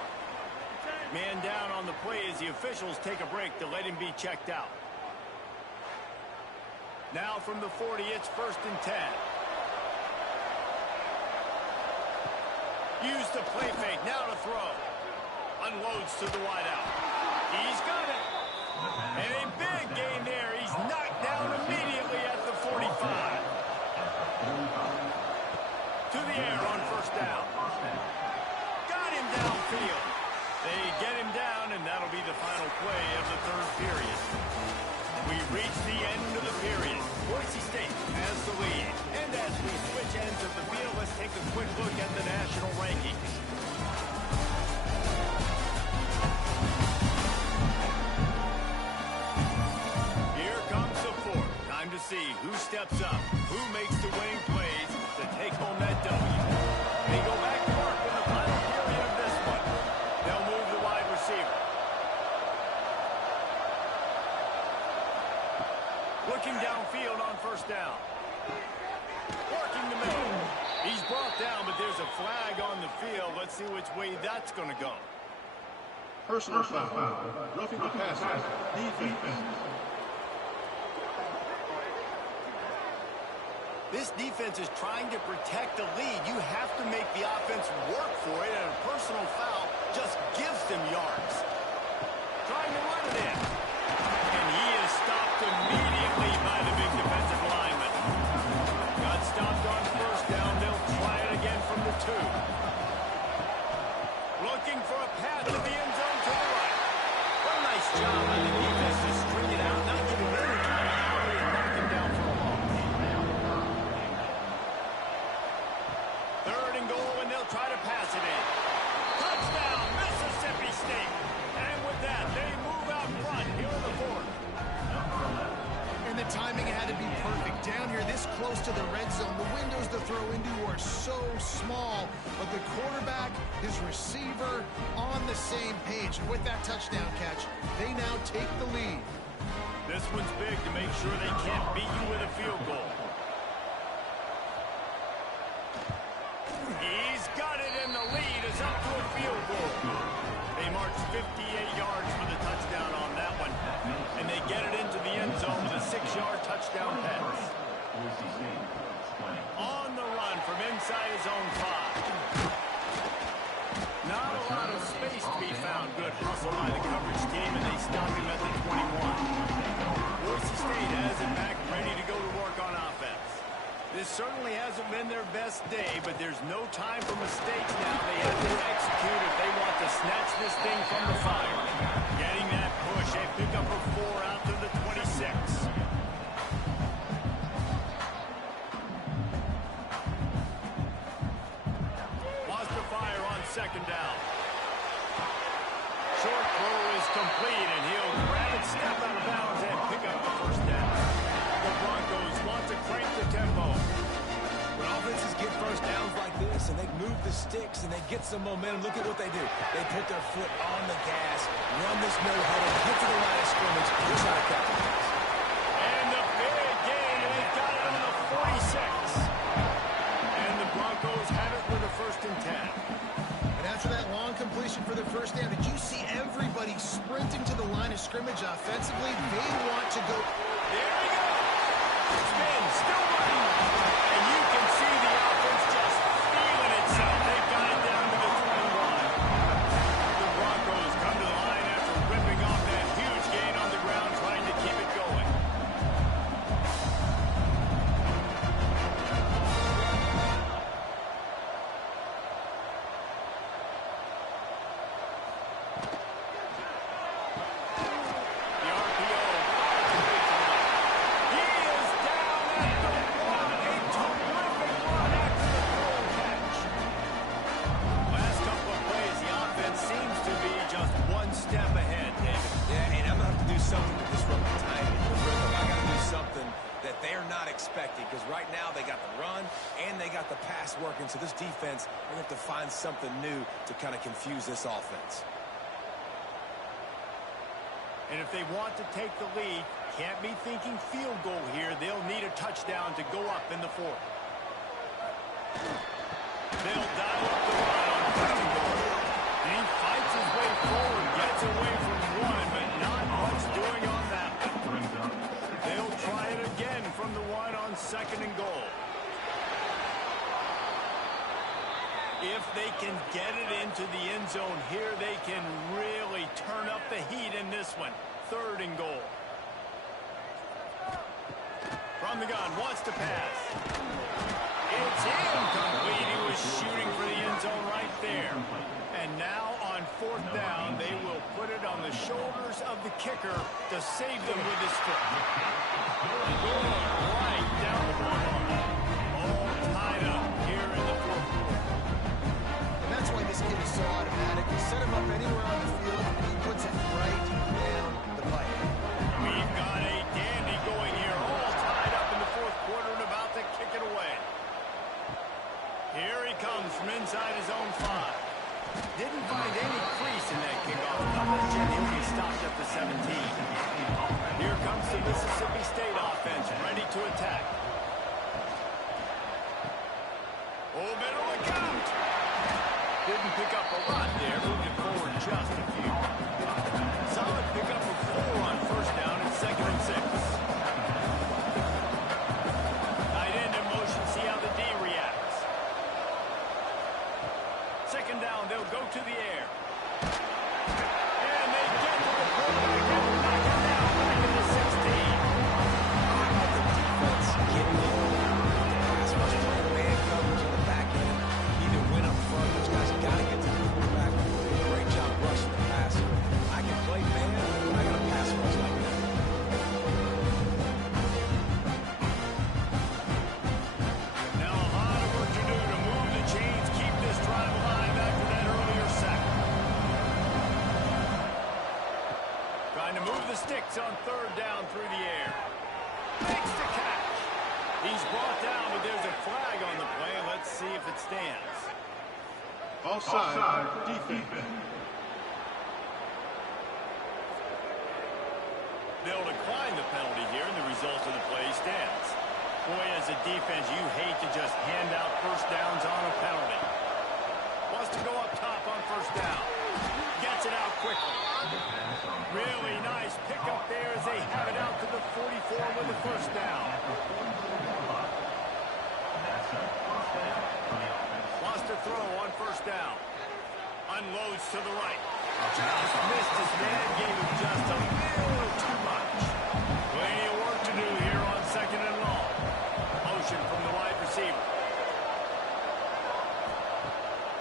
Man down on the play as the officials take a break to let him be checked out. Now from the 40, it's 1st and 10. Use the play fake, now to throw. Unloads to the wideout. He's got it. And a big gain there. He's knocked down immediately at the 45. To the air on first down. Got him downfield. They get him down, and that'll be the final play of the 3rd period. We reach the end of the period. Boise State has the lead. And as we switch ends of the field, let's take a quick look at the national rankings. Here comes the 4th. Time to see who steps up, who makes the winning plays to take home that W. They go back to work in the final period of this one. They'll move the wide receiver. Looking downfield on first down. Working the middle. He's brought down, but there's a flag on the field. Let's see which way that's going to go. Personal foul. Roughing the passer. Defense. This defense is trying to protect the lead. You have to make the offense work for it, and a personal foul just gives them yards. Trying to run it in. And he is stopped immediately by the big defensive lineman. Got stopped on first down. They'll try it again from the 2. Looking for a path to the end zone to the right. What a nice job by the defense to string it out, not give him any kind of hurry and knock him down for a loss. 3rd and goal, and they'll try to pass it in. Touchdown, Mississippi State. And with that, they move out front here in the 4th. And the timing had to be perfect. Down here this close to the red zone, the windows to throw into are so small, but the quarterback, his receiver, on the same page. And with that touchdown catch, they now take the lead. This one's big to make sure they can't beat you with a field goal. He's got it, and the lead is up to a field goal. They march 58 yards for the touchdown on that one, and they get it into the end zone with a 6-yard touchdown pass. On the run from inside his own 5. Not a lot of space to be found. Good hustle by the coverage team, and they stop him at the 21. Boise State has it back, ready to go to work on offense. This certainly hasn't been their best day, but there's no time for mistakes now. They have to execute if they want to snatch this thing from the fire. Getting that push, they pick up a 4 out to the 26. Lost the fire on 2nd down. Short throw is complete, and he'll grab it, step out of bounds, and pick up the first down. The Broncos want to crank the tempo. When offenses get first downs like this and they move the sticks and they get some momentum, look at what they do. They put their foot on the gas, run this no huddle, get to the line of scrimmage, and try to capitalize. And the big gain, and they've got it on the 46. And the Broncos have it with a 1st and 10. And after that long completion for their first down, did you see everybody sprinting to the line of scrimmage offensively? They want to go. There he goes. Spin, still running. And you can see the offense just feeling itself. They've got it down to the 21. The Broncos come to the line after ripping off that huge gain on the ground, trying to keep it going. Because right now they got the run and they got the pass working. So this defense, they have to find something new to kind of confuse this offense. And if they want to take the lead, can't be thinking field goal here. They'll need a touchdown to go up in the 4th. They'll dial up the run on 1st and goal. And he fights his way forward, gets away from one, but not much doing on that one. They'll try it again from the 1 on 2nd and goal. If they can get it into the end zone here, they can really turn up the heat in this one. 3rd and goal. From the gun, wants to pass. It's incomplete. He was shooting for the end zone right there. And now on 4th down, they will put it on the shoulders of the kicker to save them with his foot. Right down the ball. All tied up here in the 4th quarter. And that's why this kid is so automatic. You set him up anywhere on the field, and he puts it right down the pipe. We've got a dandy going here, all tied up in the 4th quarter and about to kick it away. Here he comes from inside his own 5. Didn't find any crease in that kickoff coverage, and he'll be stopped at the 17. Here comes the Mississippi State offense, ready to attack. Oh, middle of the count. Didn't pick up a lot there, moved it forward just a few. Solid pickup of 4 on 1st down and 2nd and 6. Tight end in motion, see how the D reacts. 2nd down, they'll go to the air. And they get to the quarterback and knock it down back in the 16. The defense getting in. The pass rush playing man coverage in the back end. Either win up front, those guys got to get to the quarterback. Great job rushing the passer. I can play man, but I got a pass rush like that. Now a lot of work to do to move the chains, keep this drive alive after that earlier sack. Trying to move the sticks on 3rd down through the air. Makes the catch. He's brought down, but there's a flag on the play. Let's see if it stands. Offside, defense. They'll decline the penalty here, and the result of the play stands. Boy, as a defense, you hate to just hand out 1st downs on a penalty. Wants to go up top on 1st down. Gets it out quickly. Really nice pickup there as they have it out to the 44 with the 1st down. Wants to throw on 1st down. Unloads to the right. Just missed his man, gave him just a little too much. Plenty of work to do here on 2nd and long. Motion from the wide receiver.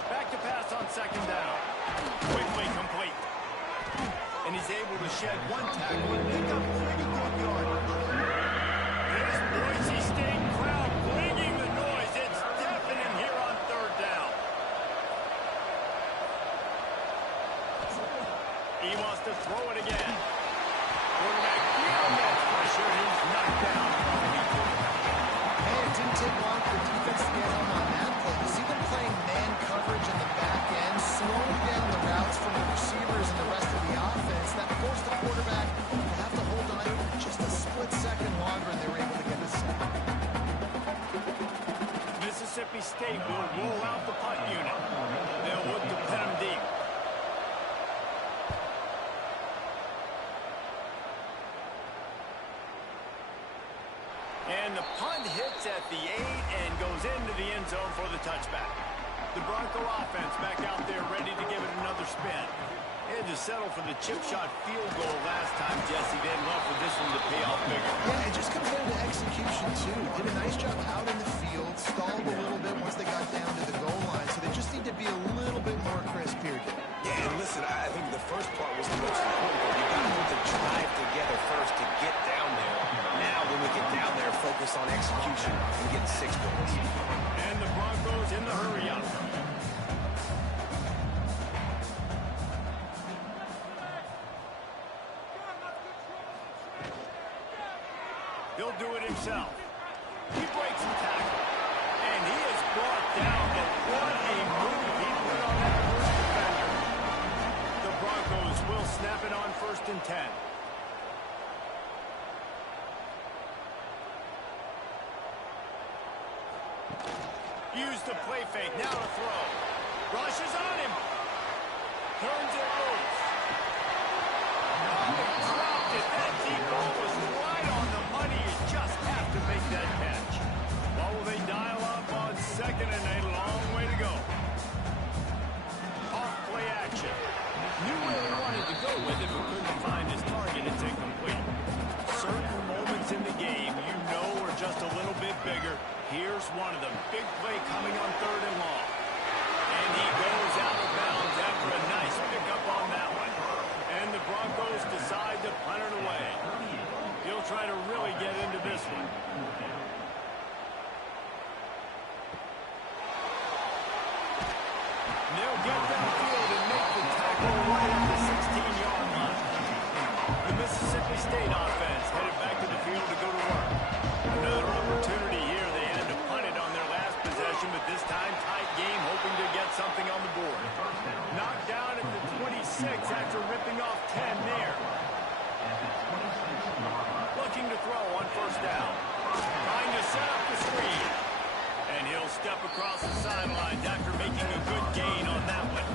Back to pass on 2nd down. Quickly complete. And he's able to shed 1 tackle and pick up pretty good yardage. This Boise State crowd bringing the noise. It's deafening here on 3rd down. He wants to throw it again. Mississippi State will roll out the punt unit. They'll look to pin them deep. And the punt hits at the 8 and goes into the end zone for the touchback. The Bronco offense back out there ready to give it another spin. Had to settle for the chip shot field goal last time, Jesse. They'd love for this one to pay off bigger. Yeah, it just comes down to execution, too. Did a nice job out in the field, stalled a little bit once they got down to the goal line, so they just need to be a little bit more crisp here. Yeah, and listen, I think the first part was the most important. You got to put the drive together first to get down there. Now, when we get down there, focus on execution and getting 6 points. And the Broncos in the hurry up. He'll do it himself. He breaks the tackle. And he is brought down, but what a move he put on that first defender. The Broncos will snap it on 1st and 10. Use the play fake, now to throw. Rushes on him. Turns it loose. Dropped it. That deep ball was right on the money. You just have to make that catch. Well, will they dial up on 2nd and a long way to go? Off play action. Knew where he wanted to go with it, but couldn't find his target. It's incomplete. Certain moments in the game you know are just a little bit bigger. Here's one of them. Big play coming on 3rd and long. And he goes out of bounds after a nice pickup on that one. And the Broncos decide to punt it away. He'll try to really get into this one. They'll get downfield and make the tackle right at the 16-yard line. The Mississippi State offense headed back to the field to go to work. Another opportunity here. They had to punt it on their last possession, but this time tight game, hoping to get something on the board. Knocked down at the 26 after ripping off 10 there. Looking to throw on 1st down. Trying to set up the screen. And he'll step across the sidelines after making a good gain on that one.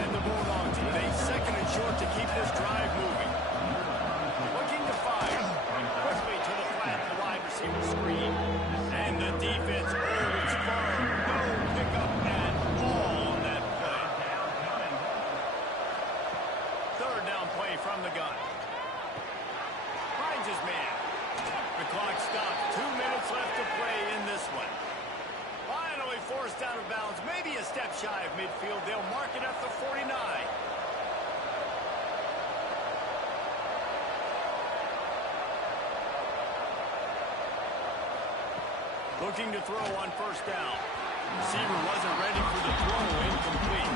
And the Bulldogs with a 2nd and short to keep this drive moving. Looking to fire. Quickly to the flat, the wide receiver screen. And the defense holds firm. No pickup at all on that play. 3rd down play from the gun. Finds his man. The clock stops. 2 minutes left to play in this one. Finally forced out of bounds. Maybe a step shy of midfield. They'll mark it at the 49. Looking to throw on 1st down. Receiver wasn't ready for the throw. Incomplete.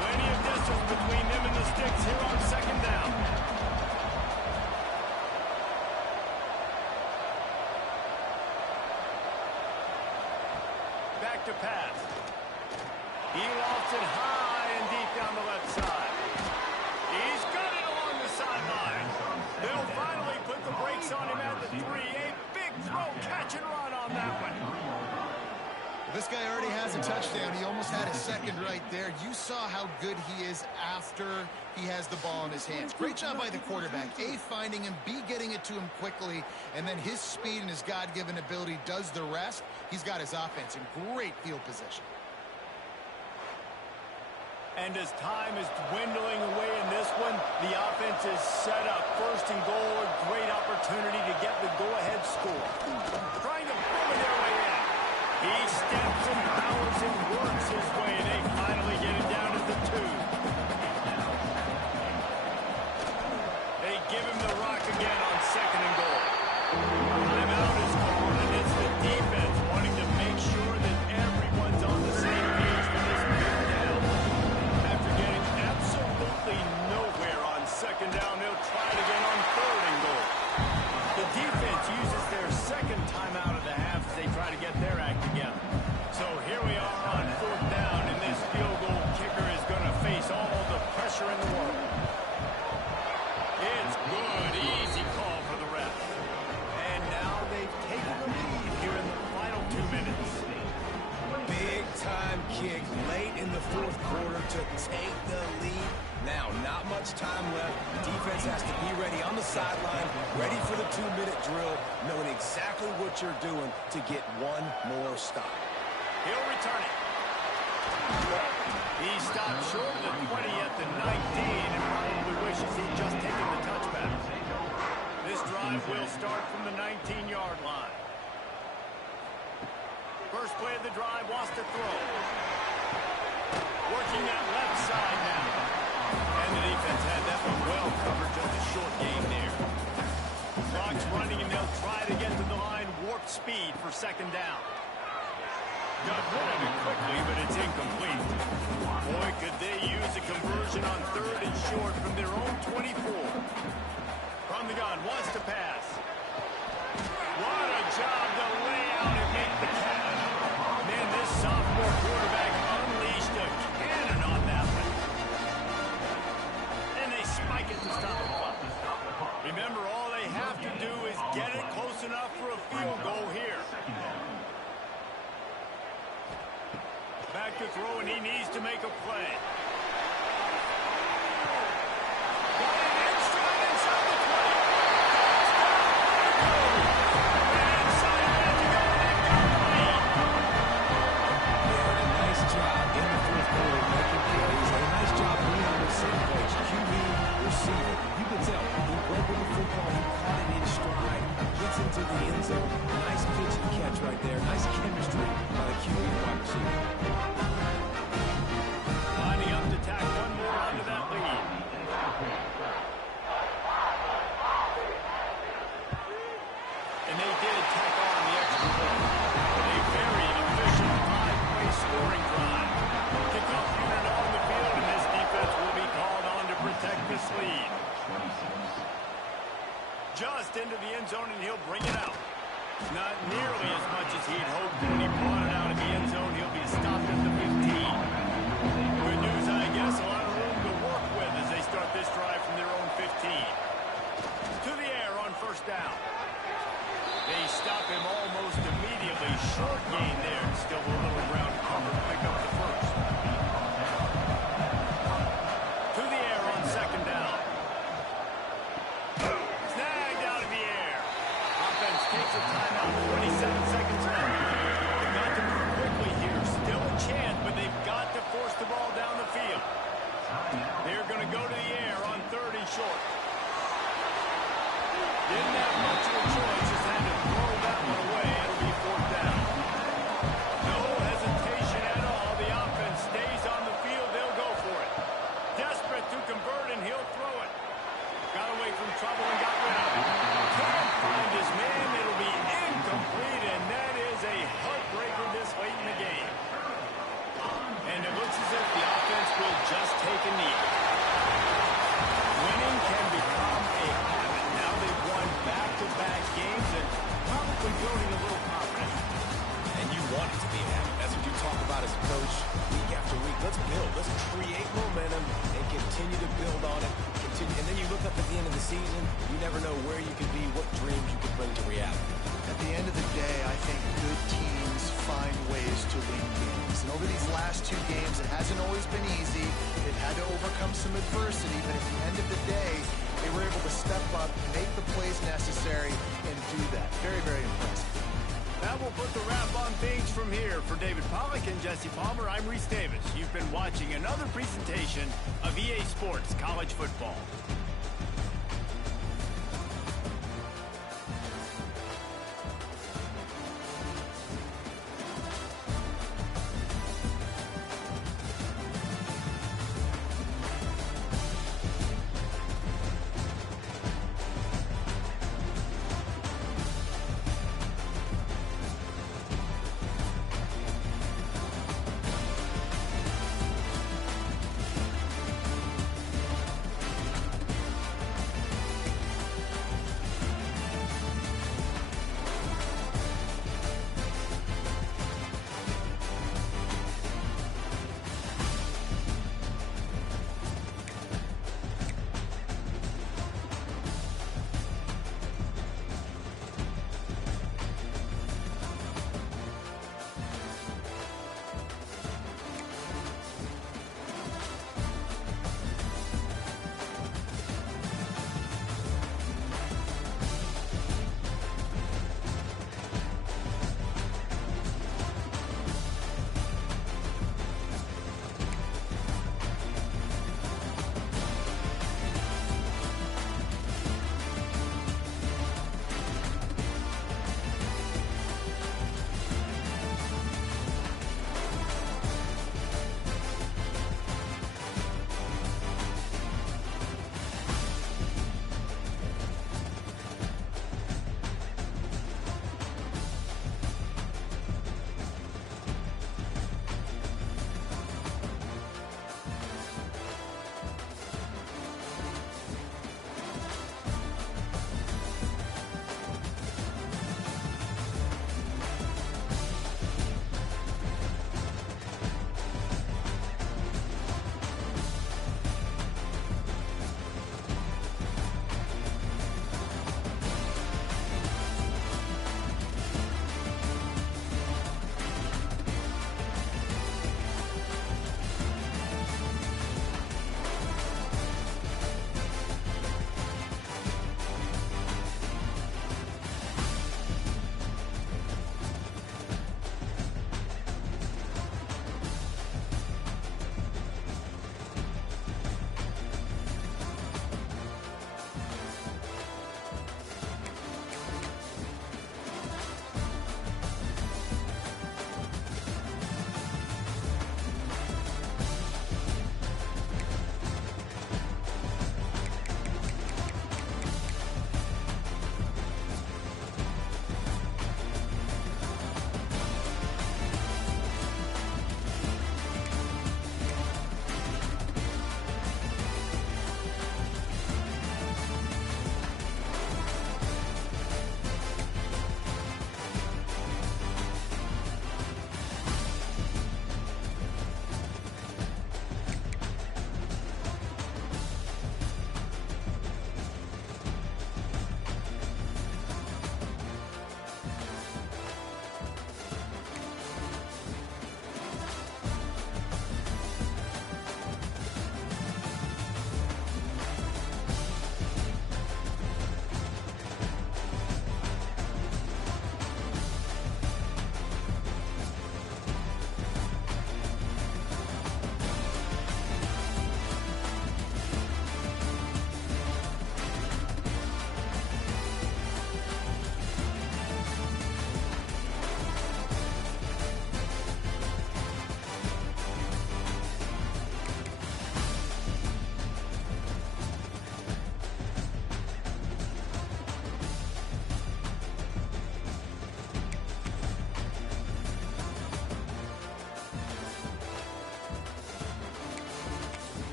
Plenty of distance between them and the sticks here on 2nd down. Back to pass. He lofts it high and deep down the left side. He's got it along the sideline. They'll finally put the brakes on him at the 3. A big throw, catch and run on that one. This guy already has a touchdown. He almost had a 2nd right there. You saw how good he is after he has the ball in his hands. Great job by the quarterback. A, finding him, B, getting it to him quickly, and then his speed and his God-given ability does the rest. He's got his offense in great field position. And as time is dwindling away in this one, the offense is set up. 1st and goal, a great opportunity to get the go-ahead score. Trying to boom it their way in. He steps and powers and works his way, and they finally get it down at the 2. They give him the rock again on 2nd and goal. Timeout is called, and it's the defense wanting to make sure that everyone's on the same page for this big down. After getting absolutely nowhere on 2nd down, they'll try it again on 3rd and goal. The defense uses their 2nd timeout of the half as they try to get their act together. So here we are on 4th down, and this field goal kicker is going to face all the take the lead. Now, not much time left. Defense has to be ready on the sideline, ready for the 2-minute drill, knowing exactly what you're doing to get one more stop. He'll return it. He stopped short of the 20 at the 19 and probably wishes he'd just taken the touchback. This drive will start from the 19-yard line. First play of the drive, wants to throw. Working that left side now. And the defense had that one well covered, just a short gain there. Clock's running and they'll try to get to the line, warp speed for second down. Got rid of it quickly, but it's incomplete. Boy, could they use a conversion on third and short from their own 24. From the gun, wants to pass. What a job to lay out and make the catch. Man, this sophomore quarterback unleashed a cannon on that one. And they spike it to stop the clock. Remember, all they have to do is get it close enough for a field goal here. Back to throw, and he needs to make a play. Got it in stride inside the 20. And inside it to go, and they've got the lead. Yeah, a nice job in the fourth quarter making plays. A nice job being on the same page. QB, receiver. You can tell he broke with the football. He caught it in stride. Gets into the end zone. Nice pitch and catch right there. Nice chemistry by the QB and wide receiver. Lining up to tack one more onto that lead. And they did tack on the extra point. A very efficient 5-play scoring drive. Kickoff unit on the field, and this defense will be called on to protect this lead. Just into the end zone, and he'll bring it out. Not nearly as much as he'd hoped. When he brought it out of the end zone, he'll be stopped at the 15. Good news, I guess. A lot of room to work with as they start this drive from their own 15. To the air on first down. They stop him almost immediately. Short gain there. Still a little ground cover to pick up the first. To the air on second down. Snagged out of the air. Offense takes a timeout. 27 seconds left. They've got to move quickly here. Still a chance, but they've got to force the ball down the field. They're going to go to the air on third and short. Didn't have much of a choice, just had to throw that one away. It'll be fourth down. No hesitation at all. The offense stays on the field. They'll go for it. Desperate to convert, and he'll throw it. Got away from trouble and got rid of it. Can't find his man. It'll be incomplete, and that is a heartbreaker this late in the game. And it looks as if the offense will just take a knee. Winning can become a habit. Now they've won back-to-back games and probably building a little confidence. And you want it to be a habit. That's what you talk about as a coach week after week. Let's build. Let's create momentum and continue to build on it. And then you look up at the end of the season, you never know where you could be, what dreams you could bring to reality. At the end of the day, I think good teams find ways to win games. And over these last two games, it hasn't always been easy. They've had to overcome some adversity, but at the end of the day, they were able to step up, make the plays necessary, and do that. Very, very impressive. That will put the wrap on things from here. For David Pollack and Jesse Palmer, I'm Reese Davis. You've been watching another presentation of EA Sports College Football.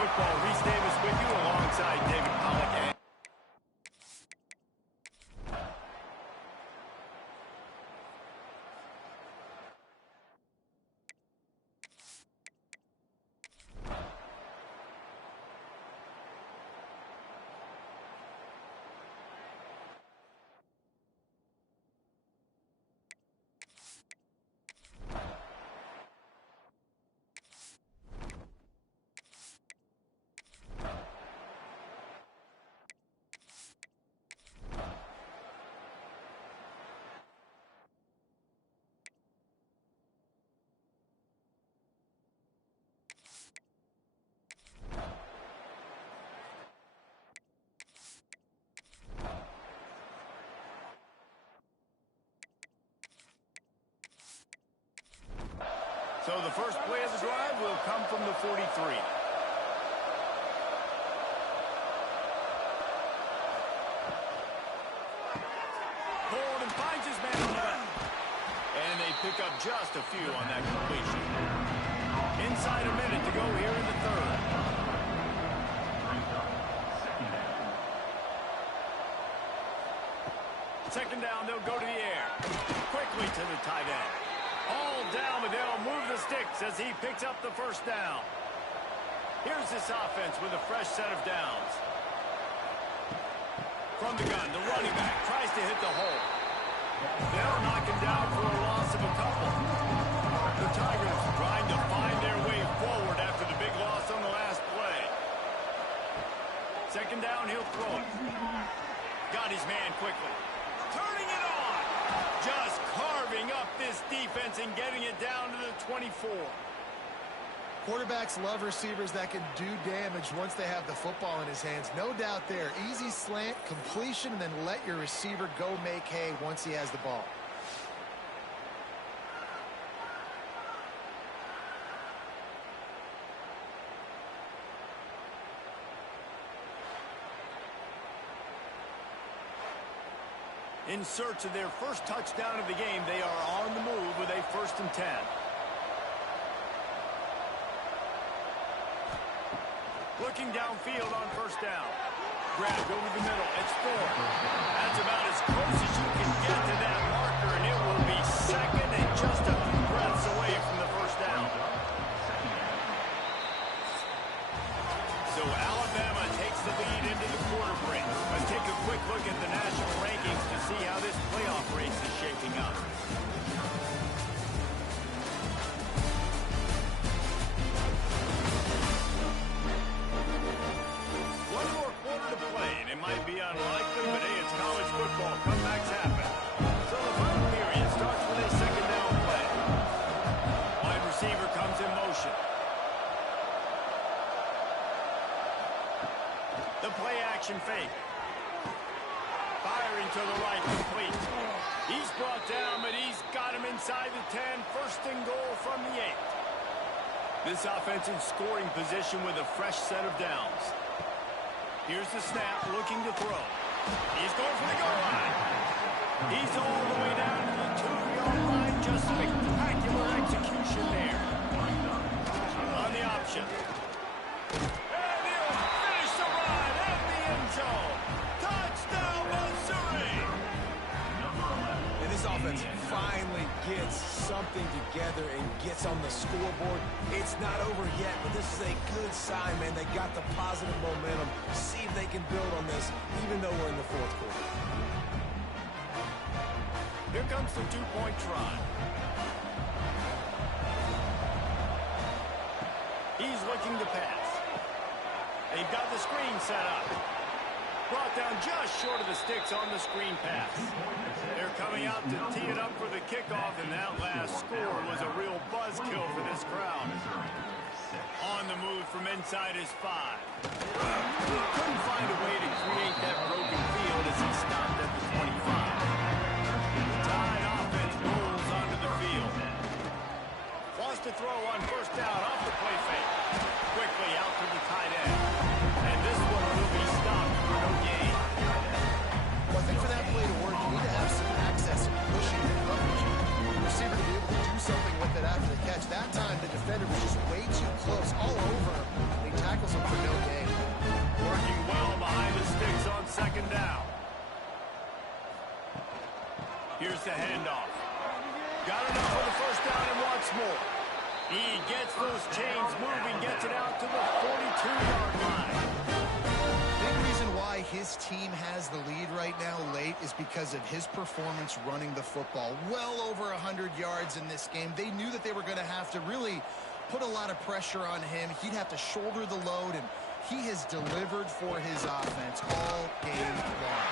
Football. Reese Davis with you alongside David Pollack. So the first play of the drive will come from the 43. Hold and finds his man on the left. And they pick up just a few on that completion. Inside a minute to go here in the third. Second down, they'll go to the air. Quickly to the tight end. All down, but they'll move the sticks as he picks up the first down. Here's this offense with a fresh set of downs. From the gun, the running back tries to hit the hole. They'll knock him down for a loss of a couple. The Tigers trying to find their way forward after the big loss on the last play. Second down, he'll throw it. Got his man quickly. Turning it on. Just carving up this defense and getting it down to the 24. Quarterbacks love receivers that can do damage once they have the football in his hands. No doubt there. Easy slant, completion, and then let your receiver go make hay once he has the ball. In search of their first touchdown of the game, they are on the move with a 1st and 10. Looking downfield on first down. Grabbed over the middle. It's Ford. That's about as close as you can get to that marker, and it will be second and just a few breaths away from the first down. So Alabama takes the lead into the quarter break. Let's take a quick look at the national rankings to see how this playoff race is shaping up. One more quarter to play, and it might be unlikely, but hey, it's college football. Comebacks happen. So the final period starts with a second down play. Wide receiver comes in motion. The play action fake. Firing to the right, complete. He's brought down, but he's got him inside the 10. 1st and goal from the 8. This offense in scoring position with a fresh set of downs. Here's the snap, looking to throw. He's going for the goal line. He's all the way down to the 2-yard line. Just spectacular execution there. On the option. And he'll finish the ride at the end zone. Touchdown, Missouri! And this offense finally gets something together and gets on the scoreboard. It's not over yet, but this is a good sign, man. They got the positive momentum. See if they can build on this, even though we're in the 4th quarter. Here comes the 2-point try. He's looking to pass. They've got the screen set up. Brought down just short of the sticks on the screen pass. They're coming out to tee it up for the kickoff, and that last score was a real buzzkill for this crowd. On the move from inside his 5. Couldn't find a way to create that broken field as he stopped at the 25. The Tide offense rolls onto the field. Wants to throw on first down off the play fake. Quickly out to the tight end. And this one will be stopped for no gain. Well, I think for that play to work, you need to have some access and pushing and coverage. The receiver to be able to do something with it after the catch. That time, the defender was just way too close all over him. He tackles him pretty the handoff. Got enough for the first down and wants more. He gets those chains moving, gets it out to the 42-yard line. Big reason why his team has the lead right now late is because of his performance running the football. Well over 100 yards in this game. They knew that they were going to have to really put a lot of pressure on him. He'd have to shoulder the load, and he has delivered for his offense all game long.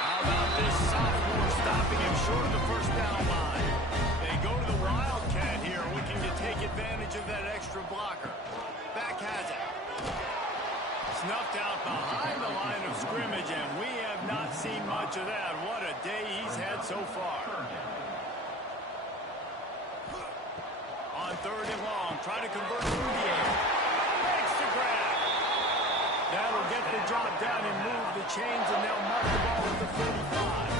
How about this sophomore stopping him short of the first down line? They go to the Wildcat here, looking to take advantage of that extra blocker. Back has it. Snuffed out behind the line of scrimmage, and we have not seen much of that. What a day he's had so far. On third and long, trying to convert through the air. Makes the grab. That'll get the drop down and move the chains, and they'll mark the ball at the 45.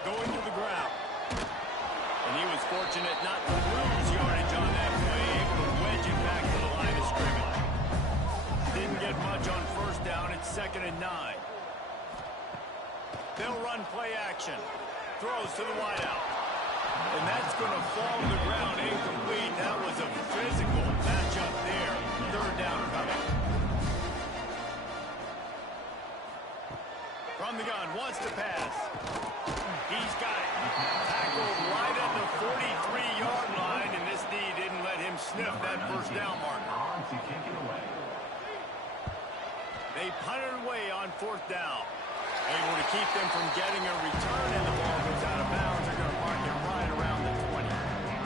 Going to the ground. And he was fortunate not to lose yardage on that play, able to wedge it back to the line of scrimmage. Didn't get much on first down. It's 2nd and 9. They'll run play action. Throws to the wideout. And that's going to fall to the ground incomplete. That was a physical matchup there. Third down coming. From the gun, wants to pass. He's got it. Tackled right at the 43-yard line, and this D didn't let him sniff that first down marker. They punted away on 4th down. Able to keep them from getting a return, and the ball goes out of bounds. They're going to mark it right around the 20.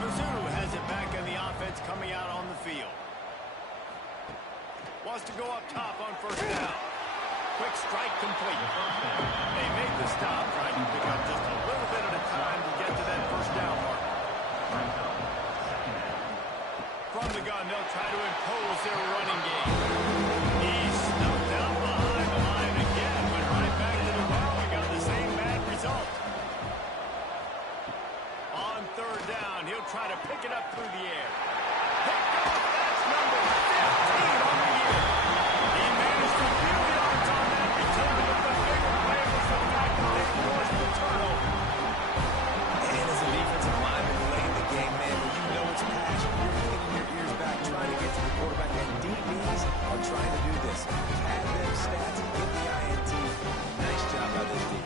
Mizzou has it back in the offense coming out on the field. Wants to go up top on first down. Quick strike complete. They make the stop, trying to pick up just a little bit at a time to get to that first down marker. From the gun, they'll try to impose their running game. He's snuffed out behind the line again. Went right back to the ball and got the same bad result. On third down, he'll try to pick it up through the air. Picked off, that's number 15 on the year. He managed to few yards on that return, but the bigger play was the fact that they forced the turnover. And as a defensive lineman late in the game, man, when you know it's passion, you're hitting your ears back trying to get to the quarterback, and DBs are trying to do this. Add them stats and get the INT. Nice job by this team.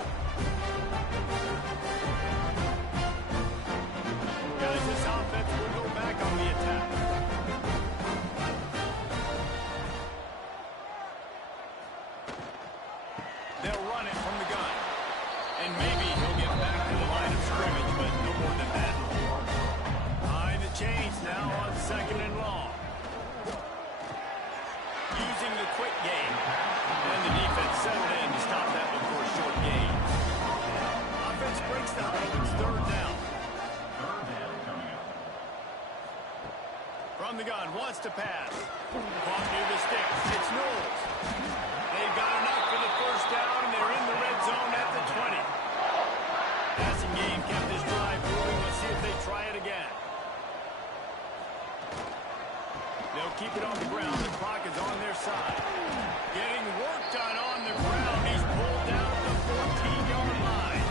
Guys, this offense will go back on the attack. They'll run it from the gun. And maybe he'll get back to the line of scrimmage, but no more than that. Behind the chains now on 2nd and long. Using the quick game. And the defense settled in to stop that before a short gain. Offense breaks the huddle. It's 3rd down. From the gun, wants to pass. Caught near the sticks. It's Knowles. They've got enough for the first down, and they're in the red zone at the 20. Passing game kept this drive moving. Let's see if they try it again. They'll keep it on the ground. The clock is on their side. Getting work done on the ground. He's pulled down at the 14-yard line.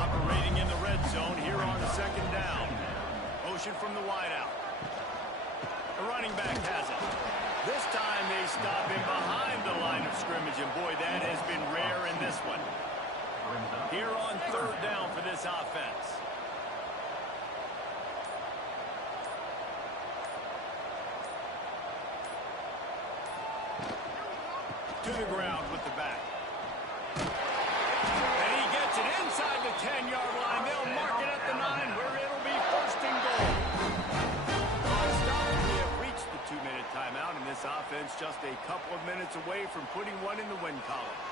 Operating in the red zone here on 2nd down. Motion from the wideout. The running back has it. This time they stop him behind the line of scrimmage, and boy, that has been rare in this one. Here on 3rd down for this offense. To the ground with the back. And he gets it inside the 10-yard line. They'll mark it at the 9, where it'll be 1st and goal. We have reached the 2-minute timeout, and this offense just a couple of minutes away from putting one in the win column.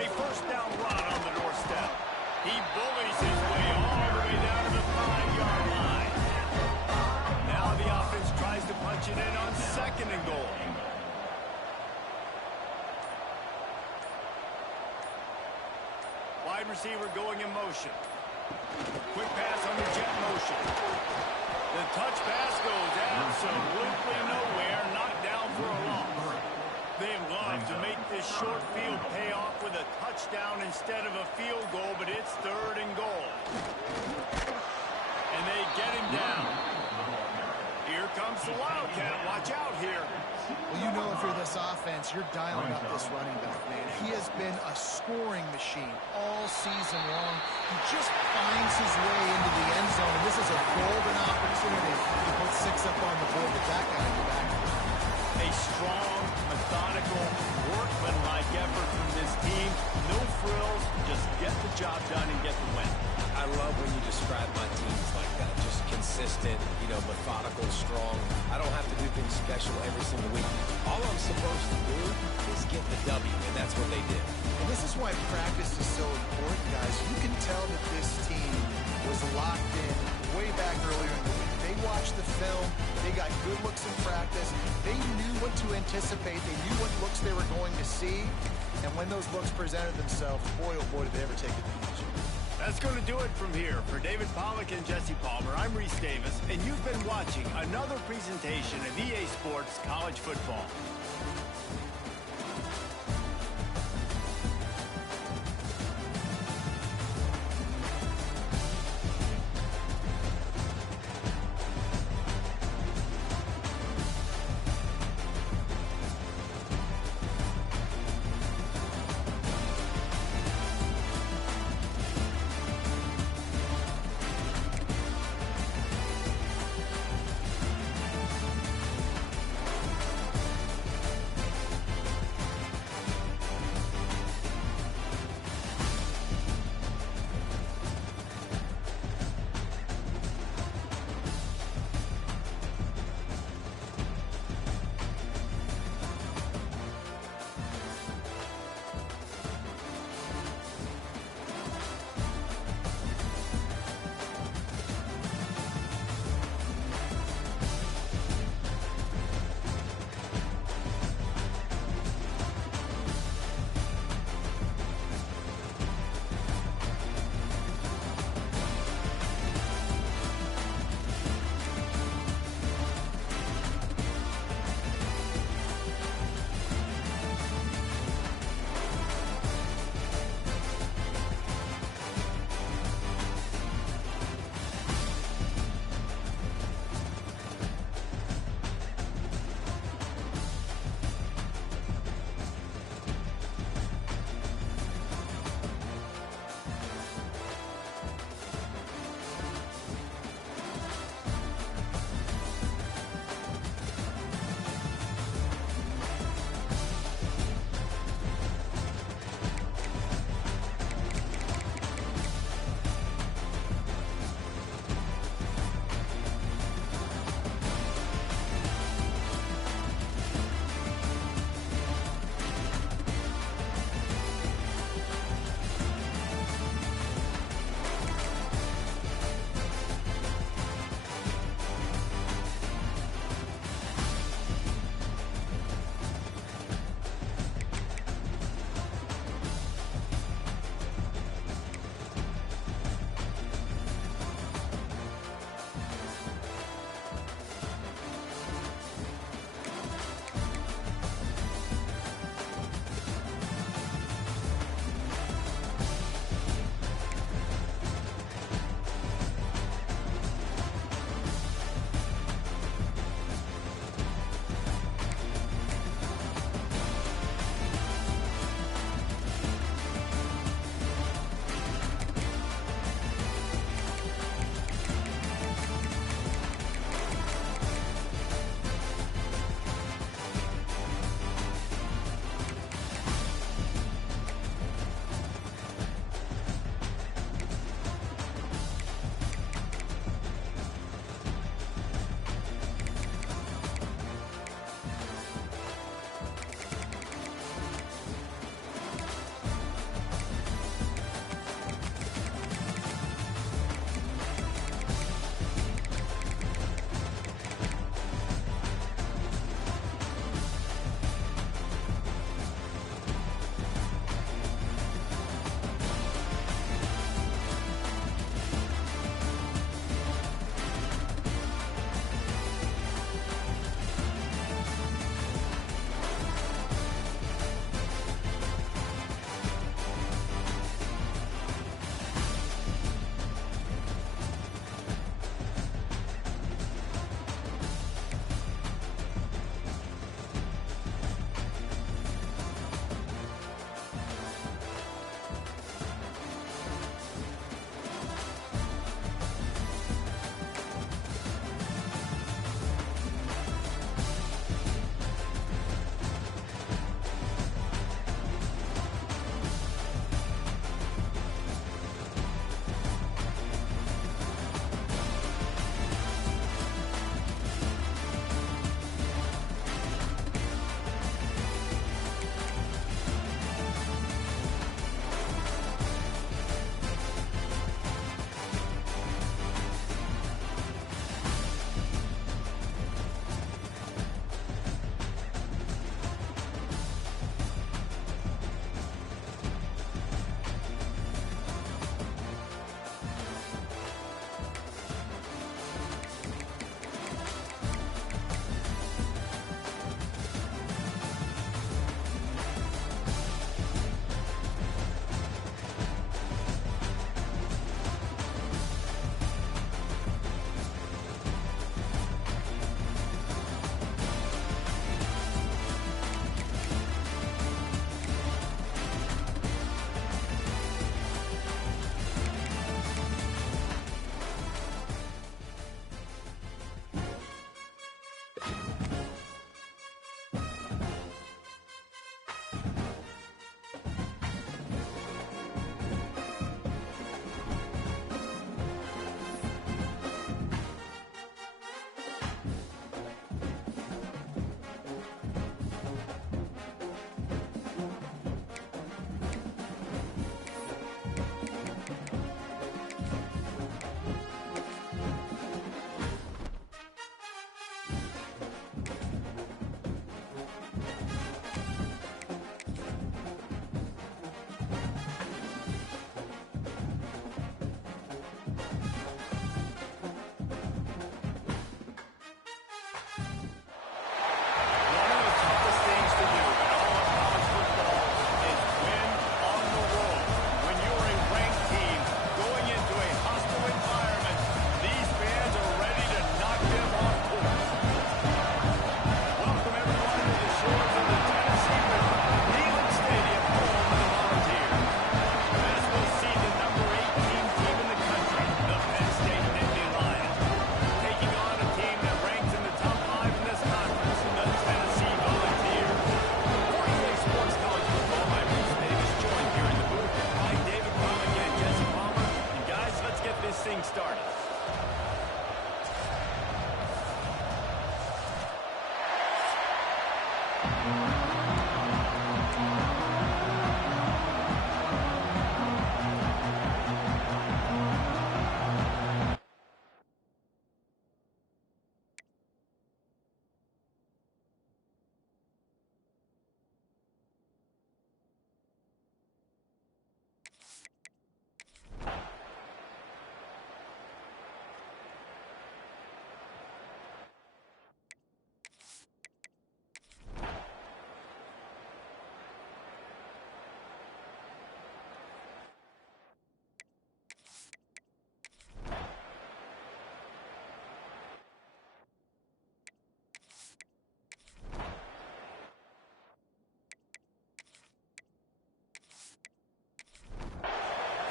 A first down run on the doorstep. He bullies his way all the way down to the 5-yard line. Now the offense tries to punch it in on 2nd and goal. Wide receiver going in motion. Quick pass on the jet motion. The touch pass goes absolutely nowhere. Knocked down for a loss. They love to make this short field pay off with a touchdown instead of a field goal, but it's 3rd and goal. And they get him down. Here comes the Wildcat. Watch out here. Well, you know if you're this offense, you're dialing up this running back, man. He has been a scoring machine all season long. He just finds his way into the end zone, and this is a golden opportunity to put 6 up on the board with that guy in the back. A strong, methodical, workmanlike effort from this team. No frills, just get the job done and get the win. I love when you describe my teams like that. Just consistent, methodical, strong. I don't have to do things special every single week. All I'm supposed to do is get the W, and that's what they did. And this is why practice is so important, guys. You can tell that this team was locked in way back earlier in the week. They watched the film. They got good looks in practice. They knew what to anticipate. They knew what looks they were going to see. And when those looks presented themselves, boy, oh boy, did they ever take advantage. That's going to do it from here. For David Pollack and Jesse Palmer, I'm Reese Davis, and you've been watching another presentation of EA Sports College Football.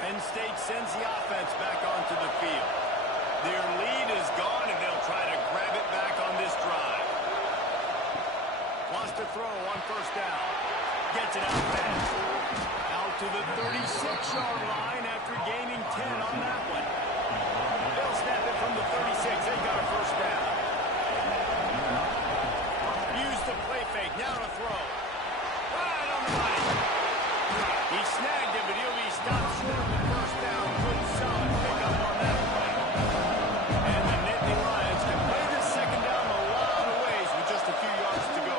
Penn State sends the offense back onto the field. Their lead is gone, and they'll try to grab it back on this drive. Wants to throw on first down. Gets it out fast. Out to the 36-yard line after gaining 10 on that one. They'll snap it from the 36. They got a first down. Use the play fake. Now to throw. Right on the money. He snagged it, but he'll be stopped short of the first down. Good solid pickup on that play. And the Nittany Lions can play this second down a lot of ways with just a few yards to go.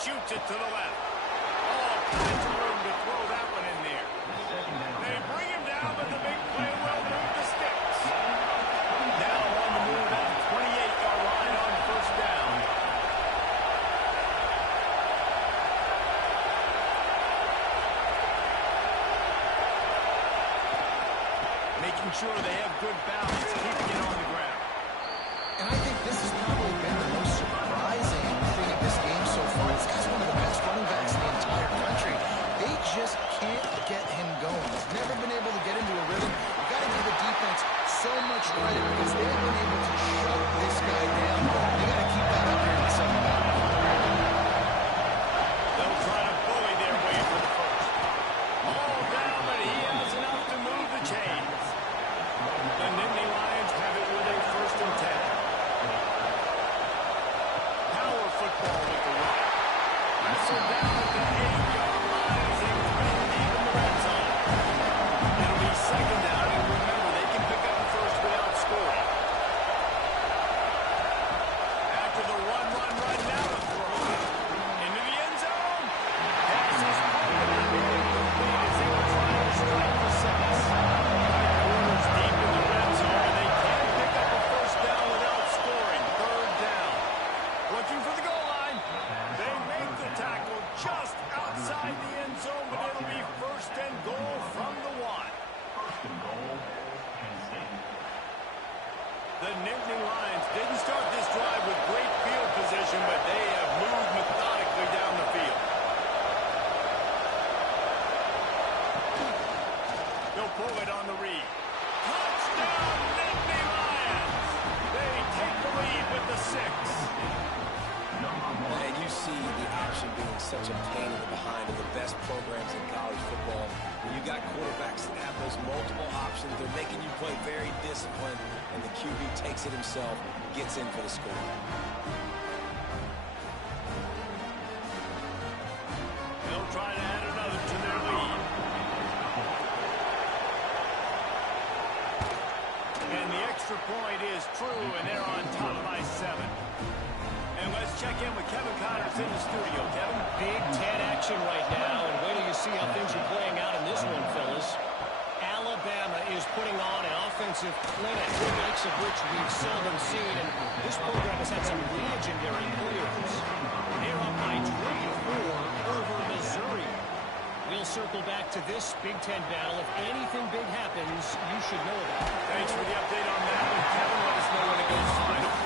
Shoots it to the left. All kinds of room to throw that one in there. They bring him down, but the big play will move the sticks. Now on the move at the 28-yard line on first down. Making sure they have good balance, keeping it on the ground. And I think this has probably been the most surprising thing of this game so far. This guy's one of the best running backs in the entire country. They just can't get him going. He's never been able to get into a rhythm. You've got to give the defense so much credit because they've been able to shut this guy down. They got to keep that up here in the second half. They'll try to bully their way for the first. All down, but he has enough to move the chains. The Nittany Lions have it with a first and 10. Power football with the run. Wrestled down at the 8-yard line as they threaten deep in the red zone. It'll be second down, and remember, they can pick up the first without scoring. After the run, now to throw. Into the end zone. Pass is broken up and incomplete as they were trying to strike for six. Quarters deep in the red zone, and they can't pick up a first down without scoring. Third down. Looking for the goal line. They make the tackle just outside the end zone, but it'll be first and goal from the one. First and goal, Penn State. The Nittany Lions didn't start this drive with great field position, but they have moved methodically down the field. They'll pull it on the read. Touchdown, Nittany Lions! They take the lead with the 6. And you see the option being such a pain in the behind of the best programs in college football. When you got quarterbacks that have those multiple options, they're making you play very disciplined, and the QB takes it himself, gets in for the score. They'll try to add another to their lead. And the extra point is true, and they're on top by 7. And let's check in with Kevin Connors in the studio. Kevin? Big Ten action right now, and wait till you see how things are playing out in this one, fellas. Alabama is putting on an offensive clinic, the likes of which we've seldom seen, and this program has had some legendary players. They're up by 24 over Missouri. We'll circle back to this Big Ten battle. If anything big happens, you should know about it. Thanks for the update on that one, Kevin. Let us know when it goes final.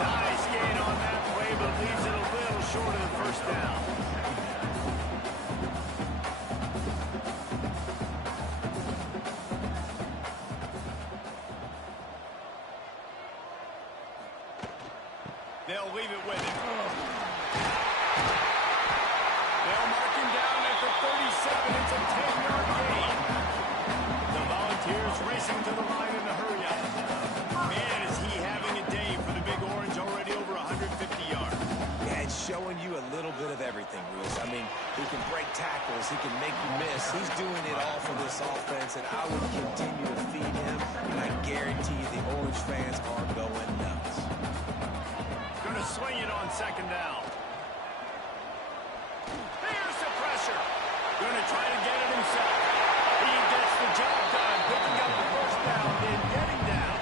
Nice gain on that play, but leaves it a little short of the first down. They'll leave it with him. They'll mark him down at the 37. It's a 10-yard gain. The Volunteers racing to the line in a hurry up. He can make you miss. He's doing it all for this offense, and I would continue to feed him, and I guarantee you the Orange fans are going nuts. Going to swing it on second down. Here's the pressure. Going to try to get it himself. He gets the job done, picking up the first down and getting down.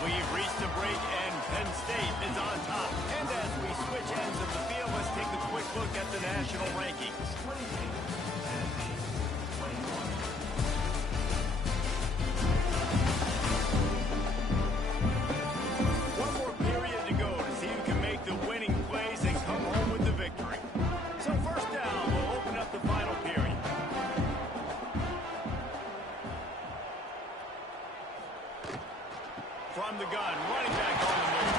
We've reached a break, and Penn State is on top. And as we switch ends of the field, let's take a quick look at the national rankings. One more period to go to see who can make the winning plays and come home with the victory. So first down, we'll open up the final period. From the gun, running back on the move.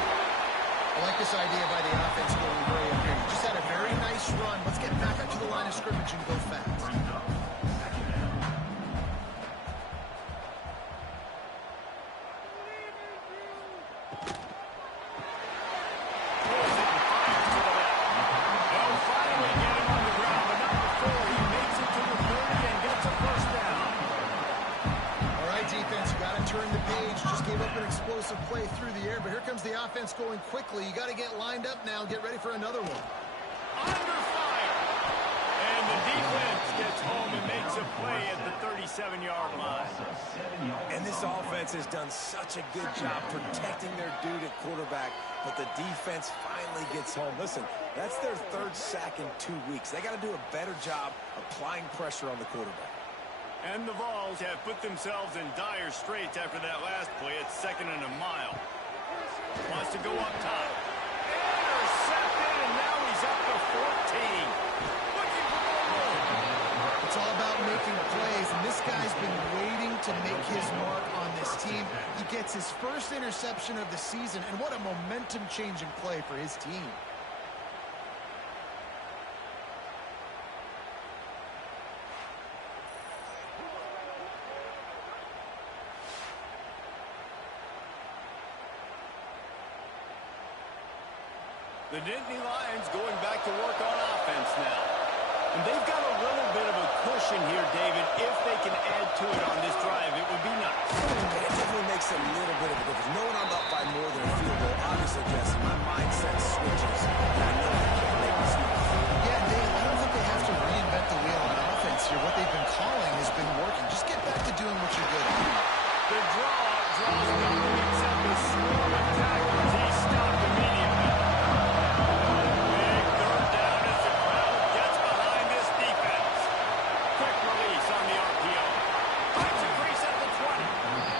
I like this idea by the offense going way up here. You just had a very nice run. Let's get back up to the line of scrimmage and go fast. They'll finally get him on the ground, but not before he makes it to the 30 and gets a first down. All right, defense, you got to turn the page. Just gave up an explosive play through the air, but here comes the offense going quickly. You got to get lined up now. Get ready for another one. Under fire. And the defense gets home and makes a play at the 37-yard line. And this offense has done such a good job protecting their dude at quarterback, but the defense finally gets home. Listen, that's their third sack in 2 weeks. They got to do a better job applying pressure on the quarterback. And the Vols have put themselves in dire straits after that last play. It's second and a mile. Wants to go up top. Intercepted, and now he's up to 14. Looking for more room. It's all about making plays, and this guy's been waiting to make his mark on this team. He gets his first interception of the season, and what a momentum-changing play for his team. The Nittany Lions going back to work on offense now. And they've got a little bit of a cushion here, David. If they can add to it on this drive, it would be nice. It definitely makes a little bit of a difference. Knowing I'm up by more than a field goal, obviously, Jesse, my mindset switches. And I know I can make this move. Yeah, Dave, I don't think they have to reinvent the wheel on offense here. What they've been calling has been working. Just get back to doing what you're good at. The draws nothing except a swarm of tacklers. He stopped immediately. Big third down as the crowd gets behind this defense. Quick release on the RPO. Finds a crease at the 20.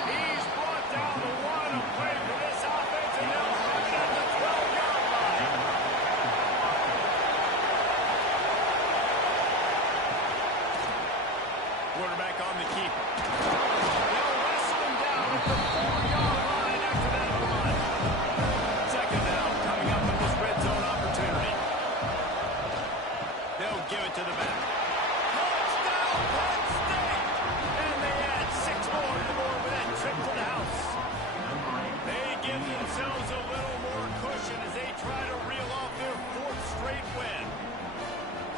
He's brought down the one. A play for this offense, and they'll have it at the 12-yard line. Quarterback on the keeper. They'll wrestle him down at the 4-yard line after that run. Second down coming up with this red zone opportunity. They'll give it to the back. Touchdown, Penn State! And they add 6 more to the board with that trip to the house. They give themselves a little more cushion as they try to reel off their 4th straight win.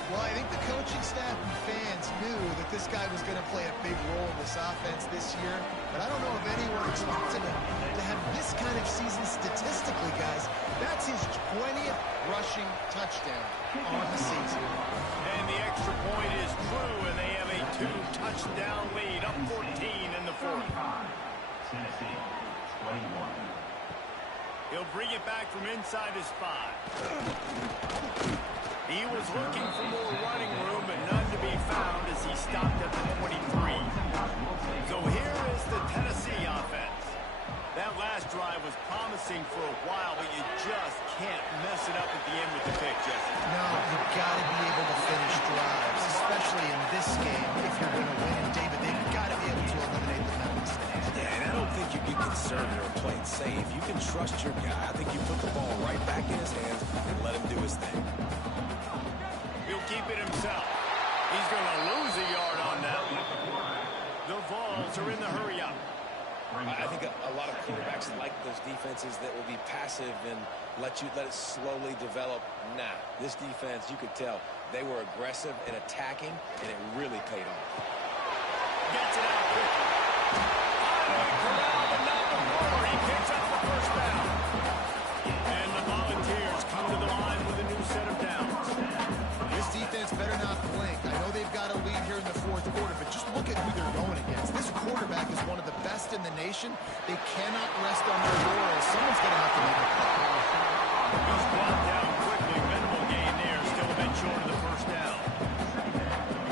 Well, I think the coaching staff and fans knew that this guy was going to play a big role in this offense this year, but I don't know if anyone expected him to have this kind of season statistically, guys. That's his 20th rushing touchdown on the season. And the extra point is true, and they have a 2-touchdown lead, up 14 in the 4th. Tennessee, 21. He'll bring it back from inside his 5. He was looking for more running room, but none to be found as he stopped at the 23. So here is the Tennessee offense. That last drive was promising for a while, but you just can't mess it up at the end with the pick, Jesse. No, you've got to be able to finish drives, especially in this game if you're going to win. David, they've got to be able to eliminate the penalty stage. Yeah, and I don't think you get conservative or play it safe. You can trust your guy. I think you put the ball right back in his hands and let him do his thing. He'll keep it himself. He's going to lose a yard on that one. The Vols are in the hurry-up. I think a lot of quarterbacks like those defenses that will be passive and let it slowly develop. Nah, this defense, you could tell, they were aggressive and attacking, and it really paid off. Gets it out quickly. Finally corralled, but not before. He picks up the first down. And the Volunteers come to the line with a new set of downs. This defense better not blink. I know they've got a lead here in the fourth quarter, but just look at who they're going against. This quarterback is one of the best in the nation. They cannot rest on their laurels. Someone's going to have to make a play. He's brought down quickly. Minimal gain there. Still a bit short of the first down.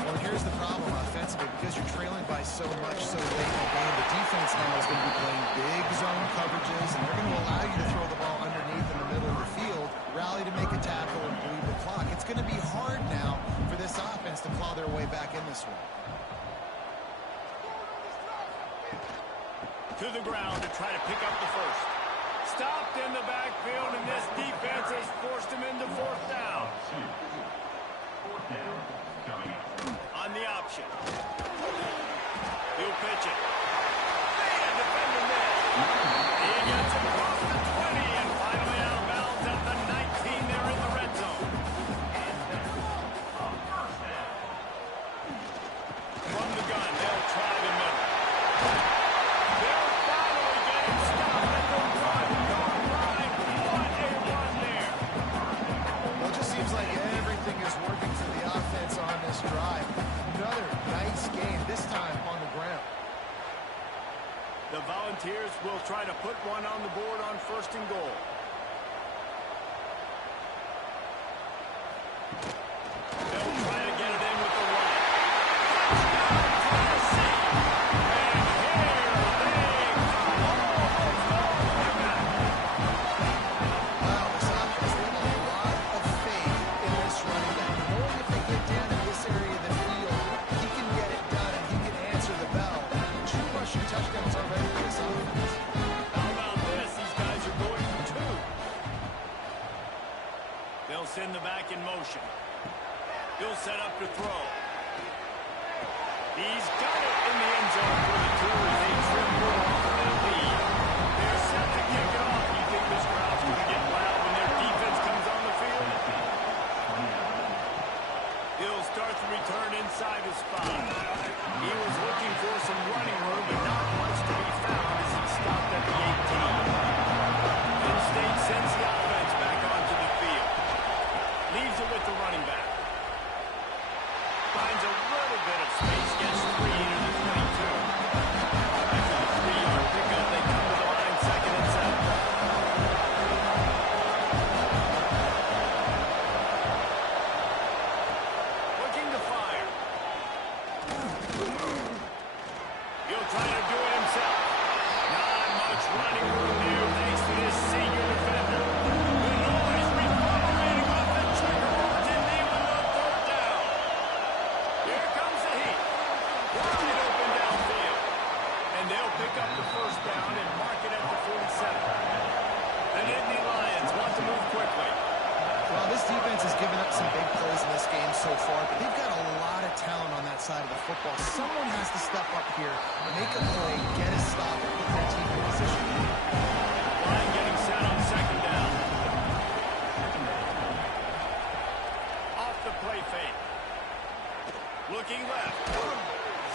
Well, here's the problem offensively. Because you're trailing by so much so late in the game, the defense now is going to be playing big zone coverages, and they're going to allow you to throw the ball underneath in the middle of the field, rally to make a tackle, and bleed the clock. It's going to be hard now for this offense to claw their way back in this one. To the ground to try to pick up the first. Stopped in the backfield, and this defense has forced him into fourth down. Fourth down coming up. On the option. He'll pitch it. Man, defender missed. He gets it across the 20 and finally out of bounds at the 19. They're in the red zone. From the gun, they'll try the middle. They'll finally get him stopped at the 1-yard line. What a run there. Well, it just seems like everything is working for the offense on this drive. Another nice game, this time on the ground. The Volunteers will try to put one on the board on first and goal. They'll try to get it in with the run. Touchdown, Tennessee! And here they come. Almost all the way back. Wow, this offense, they have a lot of faith in this running back. Knowing if they get down in this area of the field, he can get it done and he can answer the bell. 2 rushing touchdowns already for this offense. How about this? These guys are going for 2. They'll send the back in motion. He'll set up to throw. He's got it in the end zone for the 2 as they trim more off of that lead. They're set to kick it off. You think this crowd's going to get loud when their defense comes on the field? He'll start the return inside his spot. He was looking for some running room, but not much to be found as he stopped at the 18. Penn State sends the offense back onto the field. Leaves it with the running back. Finds a little bit of space, gets 3 into the 22. After the 3-yard pickup, they come to the line, 2nd and 7. Looking to fire. He'll try to do it himself. Not much running room there thanks to this senior defender. The noise reverberating off the trigger board didn't even look 3rd down. Here comes the heat. Wide open downfield. And they'll pick up the first down and mark it at the 47. The Nittany Lions want to move quickly. Well, this defense has given up some big plays in this game so far, but they've got a lot of talent on that side of the football. Someone has to step up here, make a play, get a stop, and put their team in position. Line getting set on 2nd down. Off the play fake. Looking left.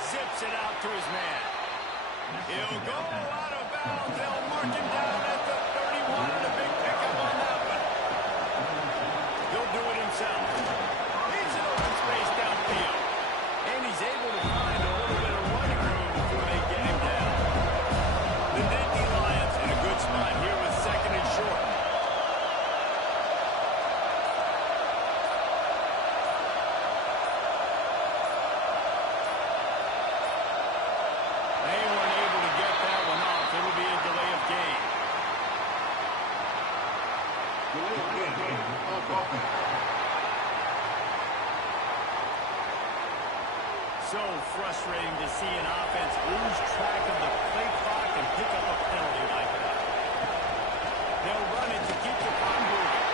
Zips it out to his man. He'll go out of bounds. They'll mark him down at the 31 and a big pickup on that one. He'll do it himself. Leaves an open space downfield. And he's able to find a little bit of running room before they get him down. The Nittany Lions in a good spot here with 2nd and short. They weren't able to get that one off. It'll be a delay of game. So frustrating to see an offense lose track of the play clock and pick up a penalty like that. They'll run it to keep the clock moving.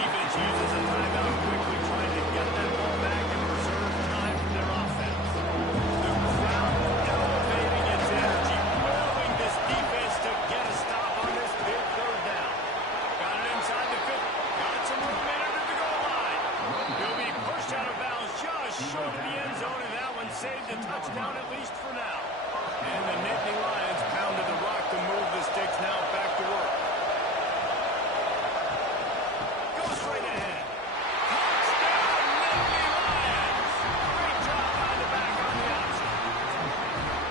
Defense uses a timeout quickly, trying to get that ball back and preserve time for their offense. The crowd elevating its energy, willing to saved a touchdown at least for now. And the Nittany Lions pounded the rock to move the sticks now back to work. Goes straight ahead. Touchdown, Nittany Lions! Great job by the back on the option.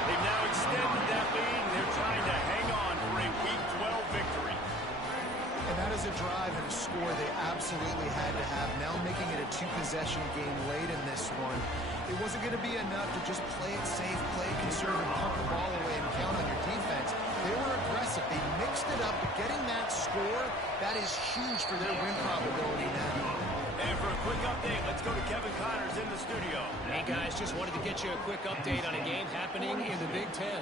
They've now extended that lead, and they're trying to hang on for a Week 12 victory. And that is a drive and a score they absolutely had to have. Now making it a two-possession game late in this one. It wasn't going to be enough to just play it safe, play it conservative, pump the ball away, and count on your defense. They were aggressive. They mixed it up, but getting that score, that is huge for their win probability now. And for a quick update, let's go to Kevin Connors in the studio. Hey, guys, just wanted to get you a quick update on a game happening in the Big Ten.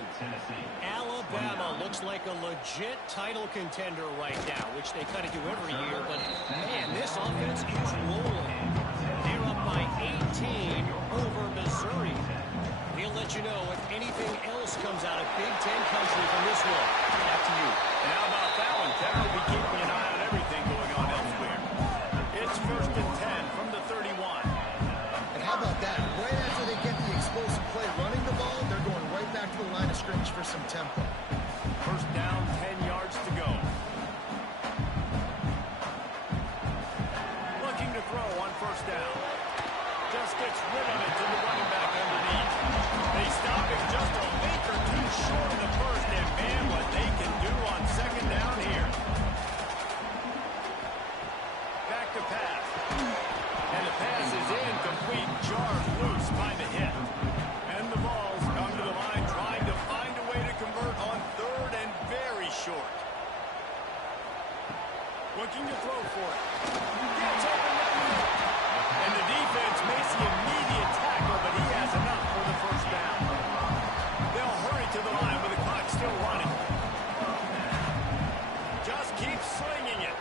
Alabama looks like a legit title contender right now, which they kind of do every year. But, man, this offense is rolling. They're up by 18 over Missouri. We'll let you know if anything else comes out of Big Ten country from this one. Back to you. And how about that one? Kevin will be keeping an eye on everything going on elsewhere. It's 1st and 10 from the 31. And how about that? Right after they get the explosive play running the ball, they're going right back to the line of scrimmage for some tempo. First down, 10 yards to go. Looking to throw on first down. Just gets rid of it to the running back underneath. They stop him just a week or two short of the first, and man, what they can do on second down here. Back to pass. And the pass is incomplete. Jars loose by the hit. And the ball's come to the line, trying to find a way to convert on third and very short. Looking to throw for it. Gets open right there. And the defense makes the immediate tackle, but he has enough for the first down. They'll hurry to the line with the clock still running. Just keeps slinging it.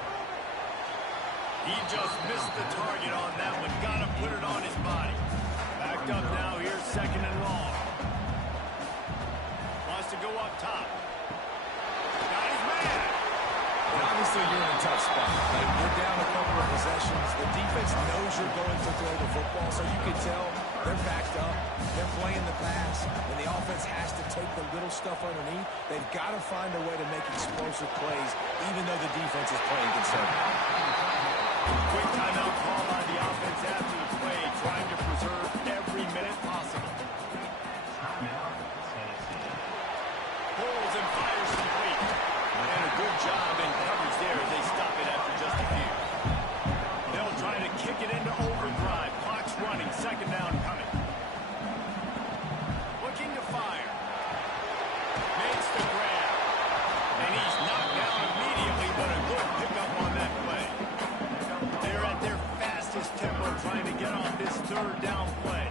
He just missed the target on that one. Got to put it on his body. Backed up now. Here's second and long. Wants to go up top. Got his man. And obviously, you're in a tough spot. Like, you're down a couple of possessions. The defense knows you're going to throw the football, so you can tell they're backed up. They're playing the pass, and the offense has to take the little stuff underneath. They've got to find a way to make explosive plays, even though the defense is playing conservative. Quick timeout call by the offense after the play, trying to preserve every minute possible. Pulls and fires complete. And a good job in coverage there as they stop it after just a few. They'll try to kick it into overdrive. Clock's running. Second down coming. Looking to fire. Makes the grab. And he's knocked down immediately, but a good pickup on that play. They're at their fastest tempo trying to get off this third down play.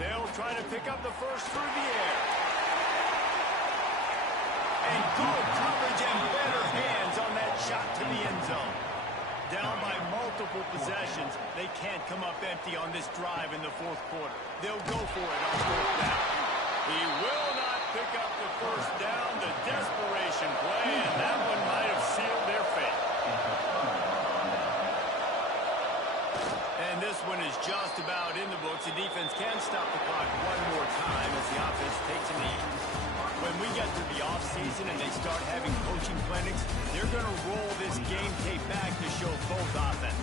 They'll try to pick up the first through the air. And good coverage and better hands on that shot to the end zone. Down by multiple possessions. They can't come up empty on this drive in the fourth quarter. They'll go for it on fourth down. He will not pick up the first down. The desperation play, and that one might have sealed their fate. And this one is just about in the books. The defense can stop the clock one more time as the offense takes a knee. When we get to the offseason and they start having coaching clinics, they're going to roll this game tape back to show both offense.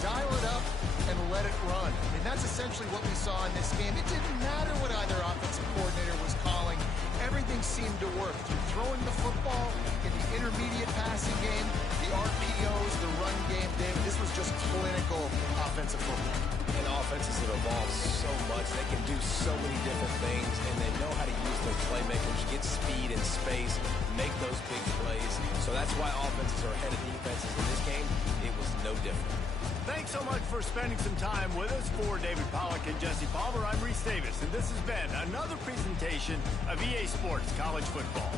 Dial it up and let it run. And that's essentially what we saw in this game. It didn't matter what either offensive coordinator was calling. Everything seemed to work. Through throwing the football, in the intermediate passing game, the RPOs, the run game, this was just clinical offensive football. And offenses have evolved so much. They can do so many different things, and they know how to use their playmakers, get speed and space, make those big plays. So that's why offenses are ahead of defenses in this game. It was no different. Thanks so much for spending some time with us. For David Pollack and Jesse Palmer, I'm Reese Davis, and this has been another presentation of EA Sports College Football.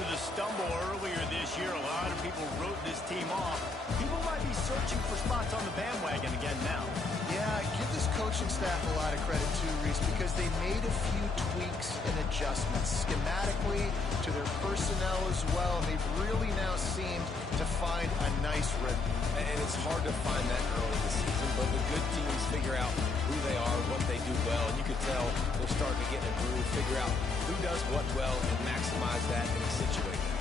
After the stumble earlier this year, a lot of people wrote this team off. People might be searching for spots on the bandwagon again now. Yeah, give this coaching staff a lot of credit too, Reese, because they made a few tweaks and adjustments schematically to their personnel as well. And they've really now seemed to find a nice rhythm. And it's hard to find that early in the season, but the good teams figure out who they are, what they do well, and you can tell they're starting to get in a groove, figure out who does what well, and maximize that and accentuate that.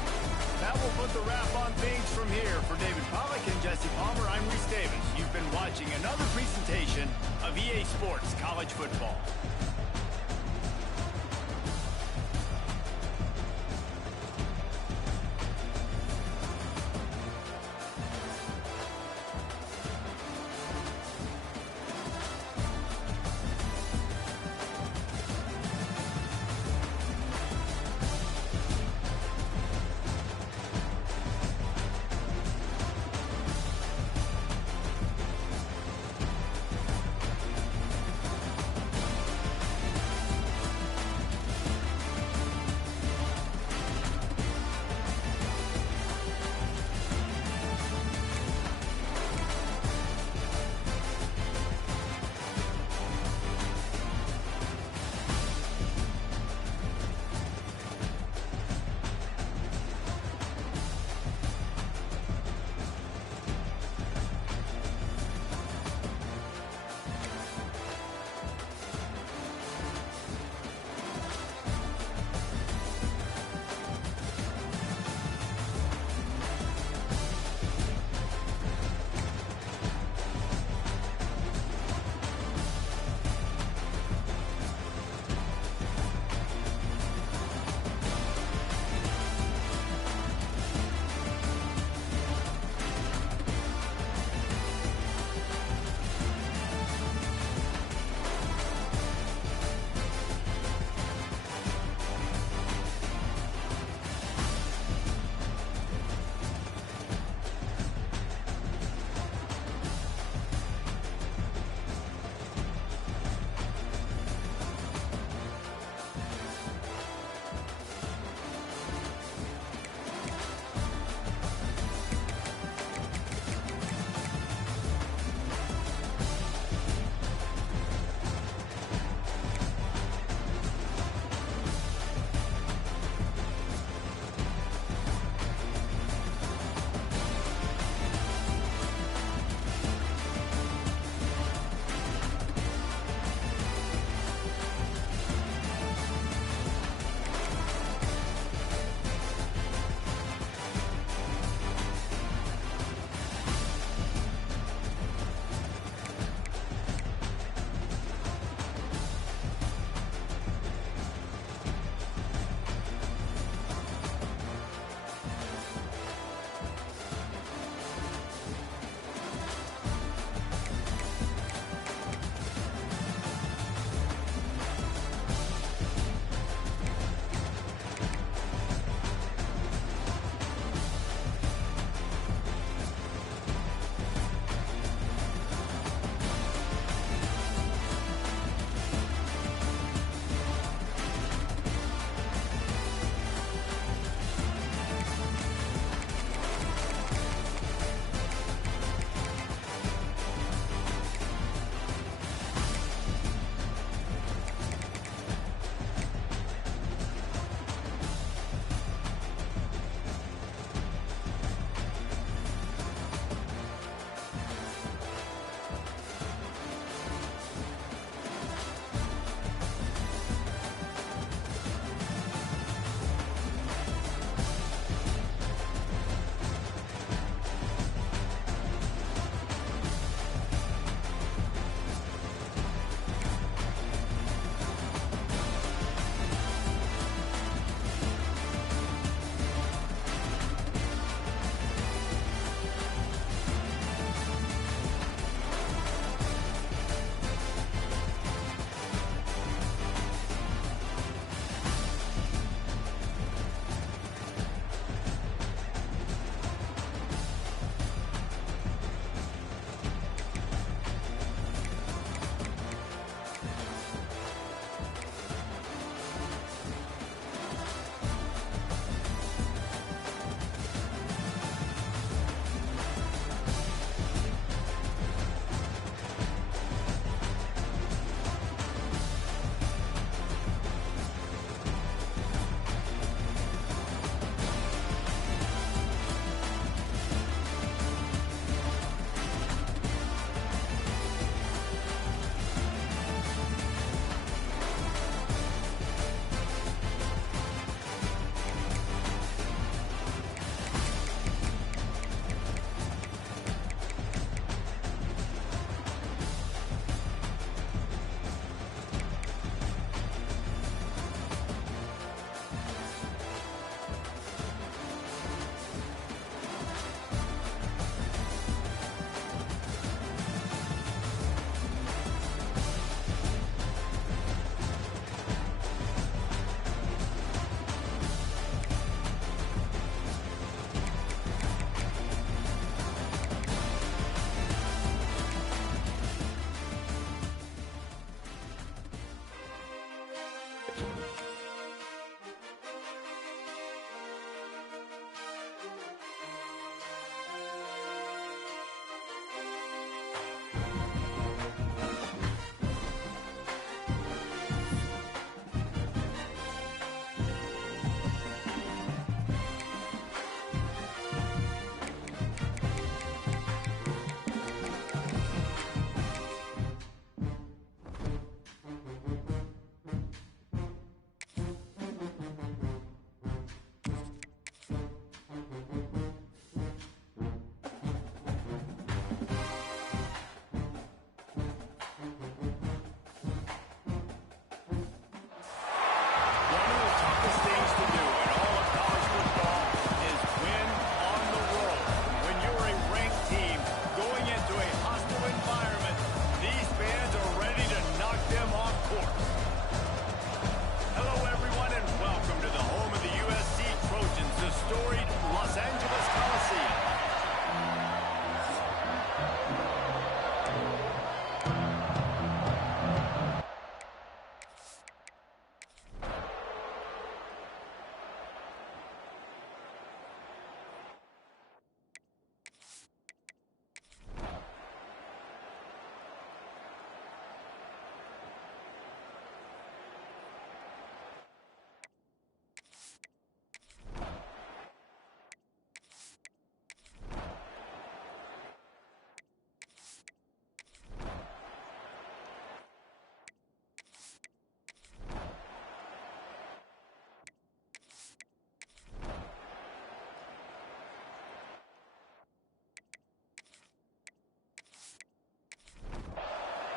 That will put the wrap on things from here. For David Pollack and Jesse Palmer, I'm Reese Davis. You've been watching another presentation of EA Sports College Football.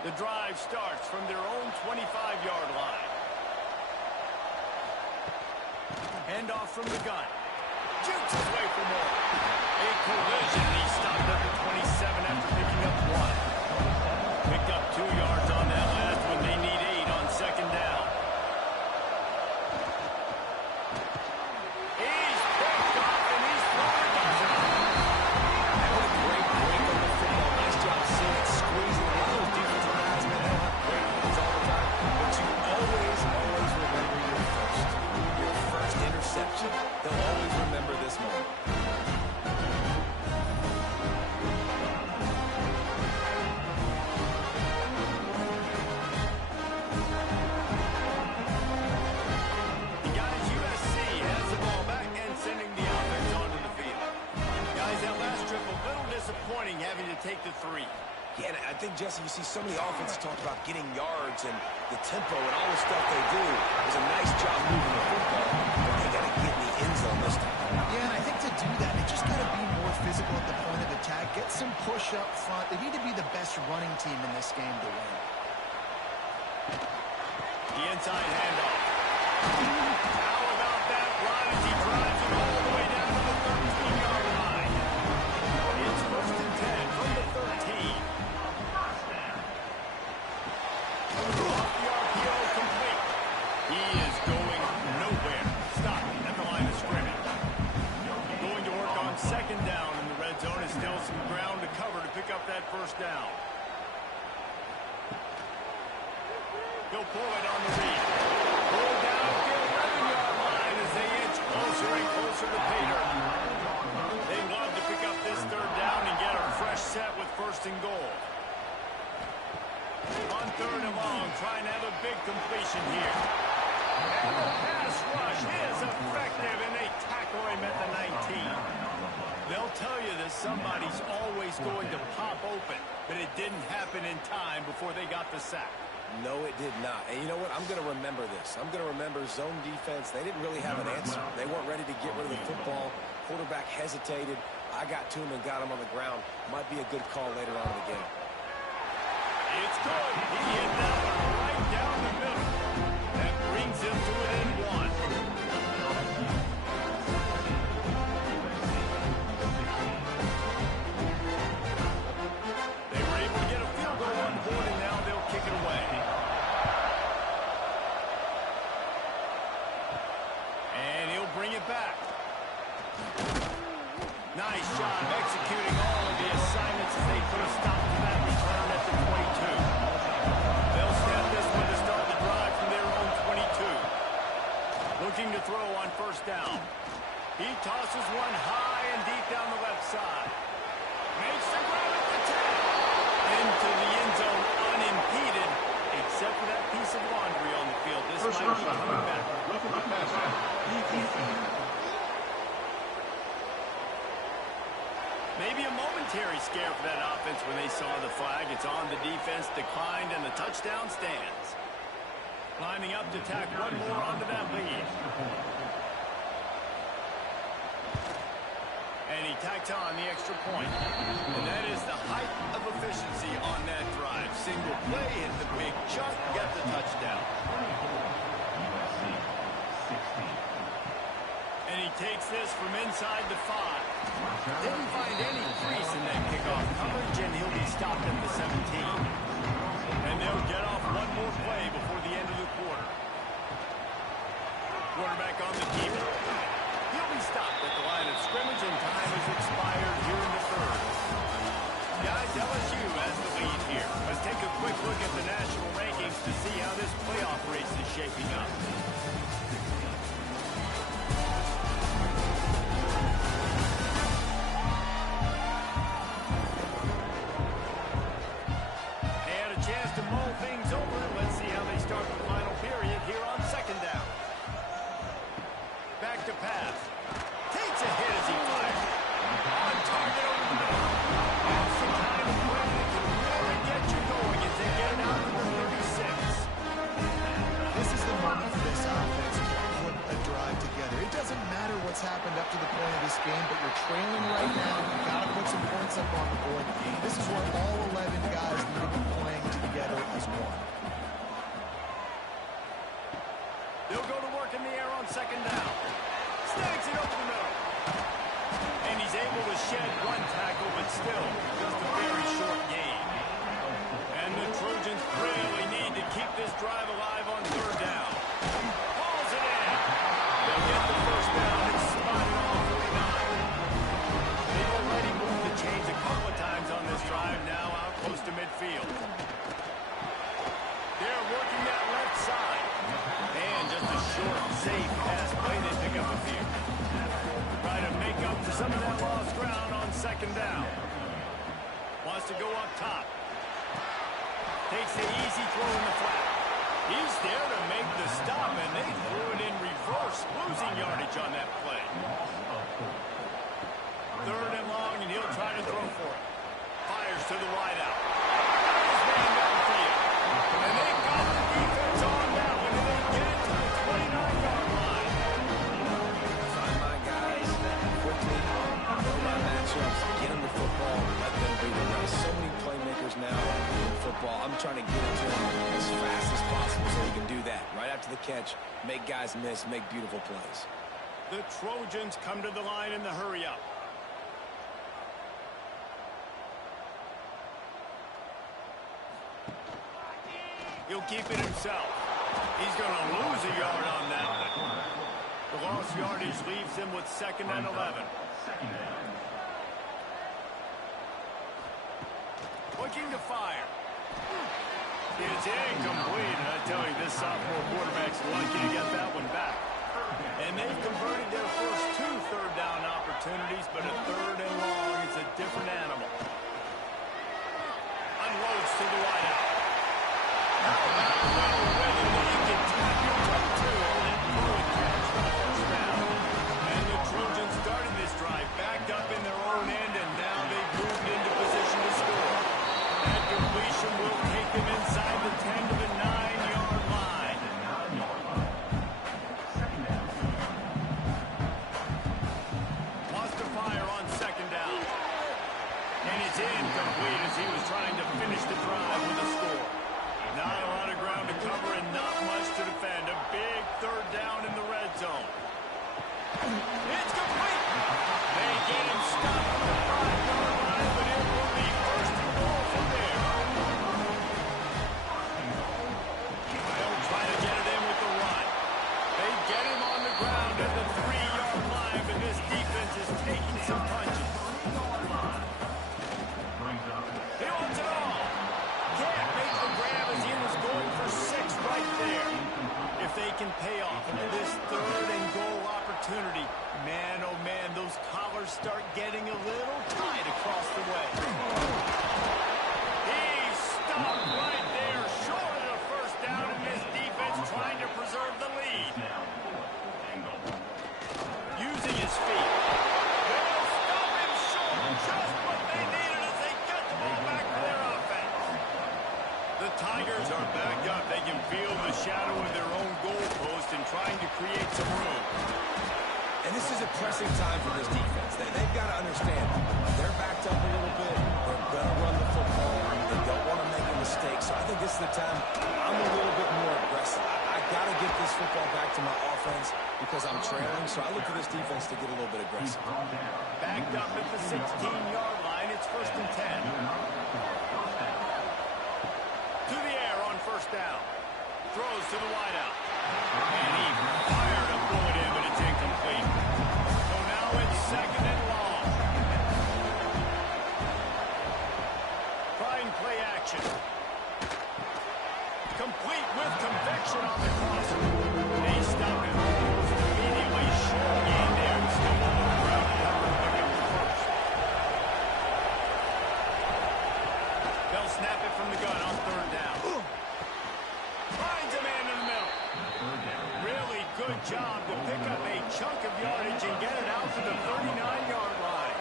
The drive starts from their own 25-yard line. Handoff from the gun. Jukes his way for more. A collision. He stopped up at 27 after picking up 1. Picked up 2 yards on that last one. They need 8 on second down. He's picked off and he's thrown a touchdown. What a great break on the football. Nice job seeing it squeezing. A lot of those defensive guys, man, they don't have great hands all the time, but you always remember your first interception. They'll always remember this moment. The guys, USC has the ball back and sending the offense onto the field. Guys, that last trip a little disappointing having to take the 3. Yeah, and I think, Jesse, you see so many offenses talk about getting yards and the tempo and all the stuff they do. It was a nice job moving the football, but they got to get in the end zone this time. Yeah, and I think to do that, they just got to be more physical at the point of attack, get some push up front. They need to be the best running team in this game to win. The inside handoff. How about that run as he drives it all the way down to the 13-yard line? It's 1st and 10 from the 13. Off the RPO, complete. He is going nowhere. Stop at the line of scrimmage. Going to work on second down in the red zone. Is still some ground to cover to pick up that 1st down. He'll pull it on the read. Pull down the 11-yard line as they inch closer and closer to Pater. They love to pick up this 3rd down and get a fresh set with 1st and goal. On 3rd and long, trying to have a big completion here. And the pass rush is effective, and they tackle him at the 19. They'll tell you that somebody's always going to pop open, but it didn't happen in time before they got the sack. No, it did not. And you know what? I'm going to remember this. I'm going to remember zone defense. They didn't really have an answer. They weren't ready to get rid of the football. Quarterback hesitated. I got to him and got him on the ground. Might be a good call later on in the game. It's good. He hit that one right down the middle. That brings him to within 1. They were able to get a field goal on board, and now they'll kick it away. And he'll bring it back. Nice job executing all of the assignments as they put a stop to that return at the 22. They'll snap this one to start the drive from their own 22. Looking to throw on 1st down. He tosses one high and deep down the left side. Makes the grab at the 10. Into the end zone unimpeded, except for that piece of laundry on the field. This might be coming back. Maybe a momentary scare for that offense when they saw the flag. It's on, the defense declined, and the touchdown stands. Lining up to tack one more onto that lead. And he tacked on the extra point. And that is the height of efficiency on that drive. Single play, hit the big chunk, got the touchdown. And he takes this from inside the 5. Didn't find any crease in that kickoff coverage, and he'll be stopped at the 17. And they'll get off one more play before the end of the quarter. Quarterback on the keeper. He'll be stopped at the line of scrimmage, and time has expired here in the 3rd. Guys, LSU has the lead here. Let's take a quick look at the national rankings to see how this playoff race is shaping up. happened up to the point of this game, but you're trailing right now. You've got to put some points up on the board. This is where all 11 guys need to be playing to together as one. They'll go to work in the air on second down. Snags it over the middle. And he's able to shed one tackle, but still just a very short gain. And the Trojans really need to keep this drive alive on third down. Hauls it in. They'll get the first down and spot it on the 49. They've already moved the chains a couple of times on this drive, now out close to midfield. They're working that left side. And just a short, safe pass play. They pick up a few. Try to make up for some of that lost ground on second down. Wants to go up top. Takes the easy throw in the flat. He's there to make the stop, and they threw it in reverse, losing yardage on that play. Third and long, and he'll try to throw for it. Fires to the wideout. Got his man downfield. And they got the defense on that one, and they get it to the 29-yard line. Find my guys quickly, know my matchups, get them the football, let them be the rest. So many playmakers now in football. I'm trying to get it to them as fast as possible so he can do that. Right after the catch, make guys miss, make beautiful plays. The Trojans come to the line in the hurry-up. He'll keep it himself. He's going to lose a yard on that one. The lost yardage leaves him with 2nd and 11. Looking to fire. It's incomplete. And I tell you, this sophomore quarterback's lucky to get that one back. And they've converted their first 2 third-down opportunities, but a 3rd and long is a different animal. Unloads to the wideout. And the Trojans started this drive backed up in their own end, and now they've moved into position to score. That completion will take them inside the 10 to the 9-yard line. Wants to fire on second down. And it's incomplete as he was trying to finish the drive with a score. Not a lot of ground to cover and not much to defend. A big 3rd down in the red zone. It's complete. They get him stopped at the 5-yard line, but it will be 1st and goal from there. They'll try to get it in with the run. They get him on the ground at the 3-yard line, but this defense is taking some punches. He wants it all. Can't make the grab as he was going for 6 right there. If they can pay off this 3rd and goal opportunity, man, oh man, those collars start getting a little tight across the way. He's stopped right there, short of the 1st down, and this defense trying to preserve the lead. Using his feet. They'll stop him short, just what they needed as they get the ball back for their offense. The Tigers are back up. They can feel the shadow of their own goalpost and trying to create some room. And this is a pressing time for this defense. They've got to understand they're backed up a little bit. They're going to run the football. They don't want to make a mistake. So I think this is the time I'm a little bit more aggressive. I got to get this football back to my offense because I'm trailing. So I look for this defense to get a little bit aggressive. Backed up at the 16-yard line. It's 1st and 10. To the air on 1st down. Throws to the wideout. And he fired a bullet in, but it's incomplete. So now it's 2nd and long. Trying play action. Complete with conviction on the crosser. They stop him almost immediately. Short gain there. Still on the ground. First. They'll snap it from the gun on 3rd down. Finds a man in the middle. Really good job to pick up a chunk of yardage and get it out to the 39-yard line.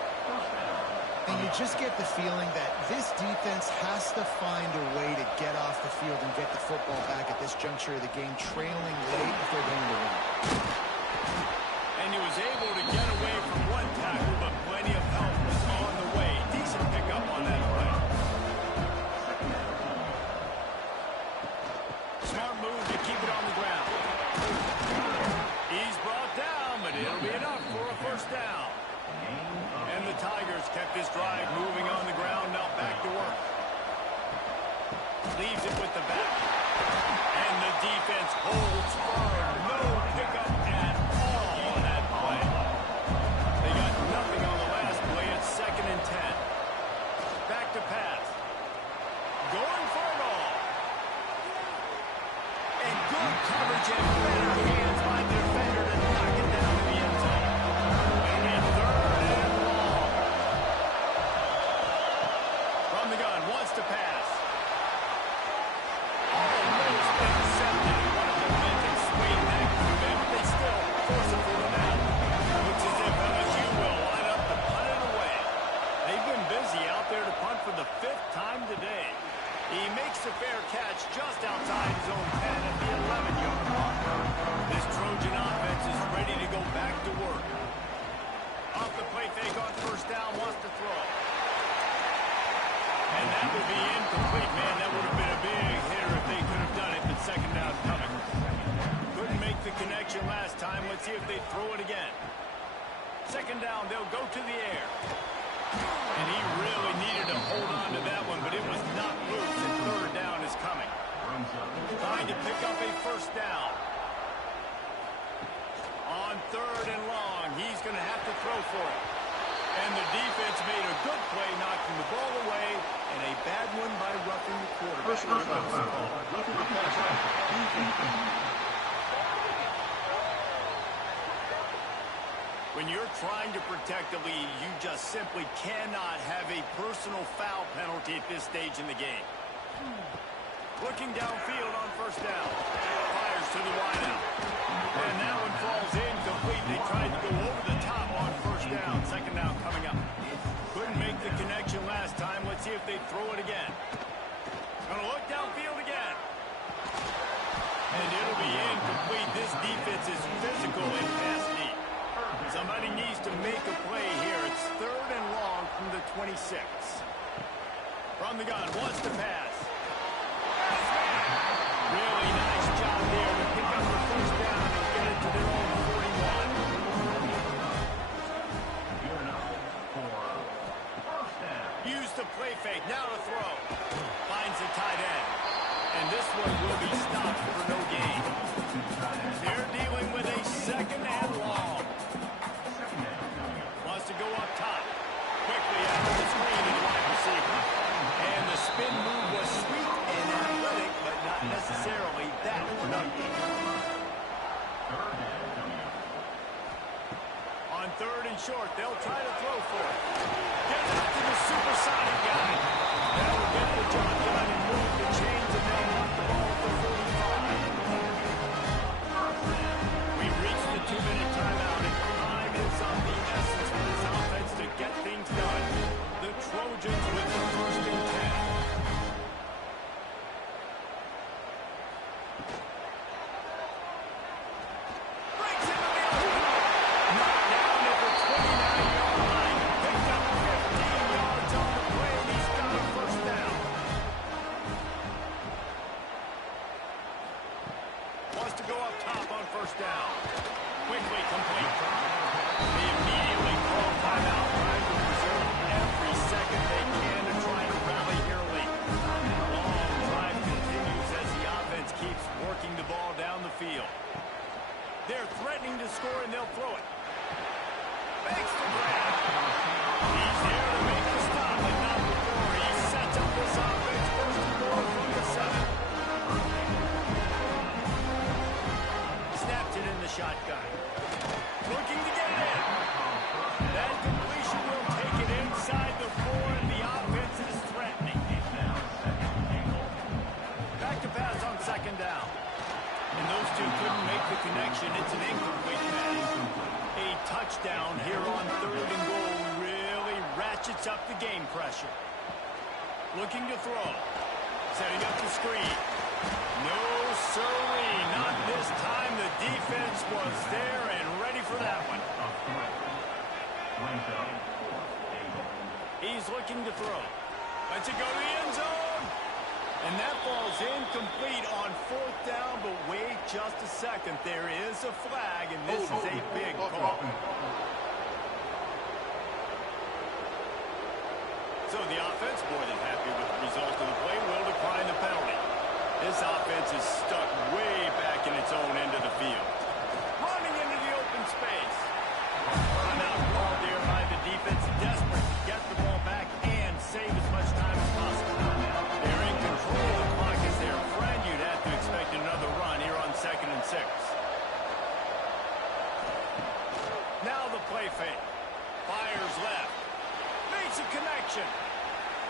And you just get the feeling that this defense has to find a way to get off the field and get the football back at this juncture of the game, trailing late if they're going to win. And he was able to get away from one tackle, but plenty of help was on the way. Decent pickup on that play. receives it with the back. And the defense holds firm. No pickup at all on that play. They got nothing on the last play. It's 2nd and 10. Back to pass. Going for it all. And good coverage and better hands by the defender to knock it down to the end zone. And in 3rd and long. From the gun, wants to pass. Almost intercepted. One of the men can swing that could have been, but they still force it for the down. Looks as if LSU will line up to punt it away. They've been busy out there to punt for the 5th time today. He makes a fair catch just outside his own 10 at the 11-yard mark. This Trojan offense is ready to go back to work. Off the play fake on 1st down, wants to throw. And that would be incomplete, man. That would have been a big hitter if they could have done it, but 2nd down coming. Couldn't make the connection last time. Let's see if they throw it again. 2nd down, they'll go to the air. And he really needed to hold on to that one, but it was not loose, and 3rd down is coming. Trying to pick up a 1st down. On 3rd and long, he's going to have to throw for it. And the defense made a good play knocking the ball away, and a bad one by roughing the quarterback. Roughing the passer. When you're trying to protect the lead, you just simply cannot have a personal foul penalty at this stage in the game. Looking downfield on 1st down. Fires to the wideout. And that one falls incomplete. They tried to go over the top on 1st down. 2nd down coming up. Couldn't make the connection last time. Let's see if they throw it again. Gonna look downfield again. And it'll be incomplete. This defense is physical and pass deep. Somebody needs to make a play here. It's 3rd and long from the 26. From the gun, wants to pass. Really nice job there to pick up the 1st down and get it to their own 41. Use the play fake, now to throw. Finds the tight end. And this one will be stopped for no gain. They're dealing with a 2nd and long. Wants to go up top. Quickly after the screen to the wide receiver. And the spin move was sweet and athletic, but not necessarily that productive. On 3rd and short, they'll try to throw for it. Get out to the supersonic guy. That'll get the job done and move the chains, and they'll knock the ball at the 45. We've reached the 2-minute timeout, and time is of the essence for this offense to get things done. The Trojans with the 1st and 10. Breaks into the open. Knocked down at the 29-yard line. Picked up 15 yards on the play, and he's got a 1st down. Wants to go up top on 1st down. Quickly complete. They immediately call timeout, trying to preserve every second they can to try to rally here late. Long drive continues as the offense keeps working the ball down the field. They're threatening to score, and they'll throw it. Makes the grab. He's there to make the stop, but not before. He sets up this offense 1st and goal from the 7. Snaps it in the shotgun. Looking to get it in. That completion will take it inside the 4, and the offense is threatening. Back to pass on 2nd down. And those two couldn't make the connection. It's an incomplete pass. A touchdown here on 3rd and goal really ratchets up the game pressure. Looking to throw. Setting up the screen. No, sirree, not this time. The defense was there and ready for that one. He's looking to throw. Lets it go to the end zone. And that falls incomplete on 4th down, but wait just a second. There is a flag, and this is a big call. So the offense, more than happy with the result of the play, will decline the penalty. This offense is stuck way back in its own end of the field. Running into the open space. Timeout called here by the defense, desperate to get the ball back and save as much time as possible. They're in control of the clock as their friend. You'd have to expect another run here on 2nd and 6. Now the play fake. Fires left. Makes a connection.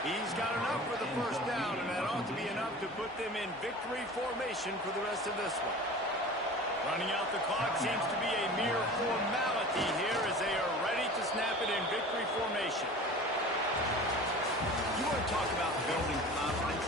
He's got enough for the first down, and that ought to be enough to put them in victory formation for the rest of this one. Running out the clock seems to be a mere formality here as they are ready to snap it in victory formation. You want to talk about building confidence?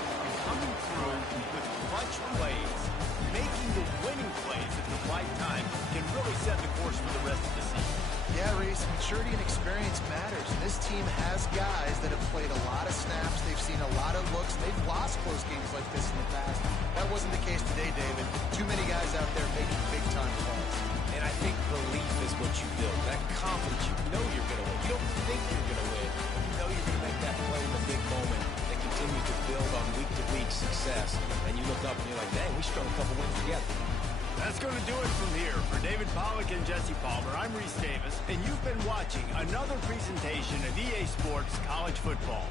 Coming through with clutch plays, making the winning plays at the right time can really set the course for the rest of the season. Yeah, Reese, maturity and experience matters. This team has guys that have played a lot of snaps. They've seen a lot of looks. They've lost close games like this in the past. That wasn't the case today, David. Too many guys out there making big-time calls. And I think belief is what you build. That confidence, you know you're going to win. You don't think you're going to win. You know you're going to make that play in the big moment that continues to build on week-to-week success. And you look up and you're like, dang, we strung a couple wins together. That's going to do it from here. For David Pollack and Jesse Palmer, I'm Reese Davis, and you've been watching another presentation of EA Sports College Football.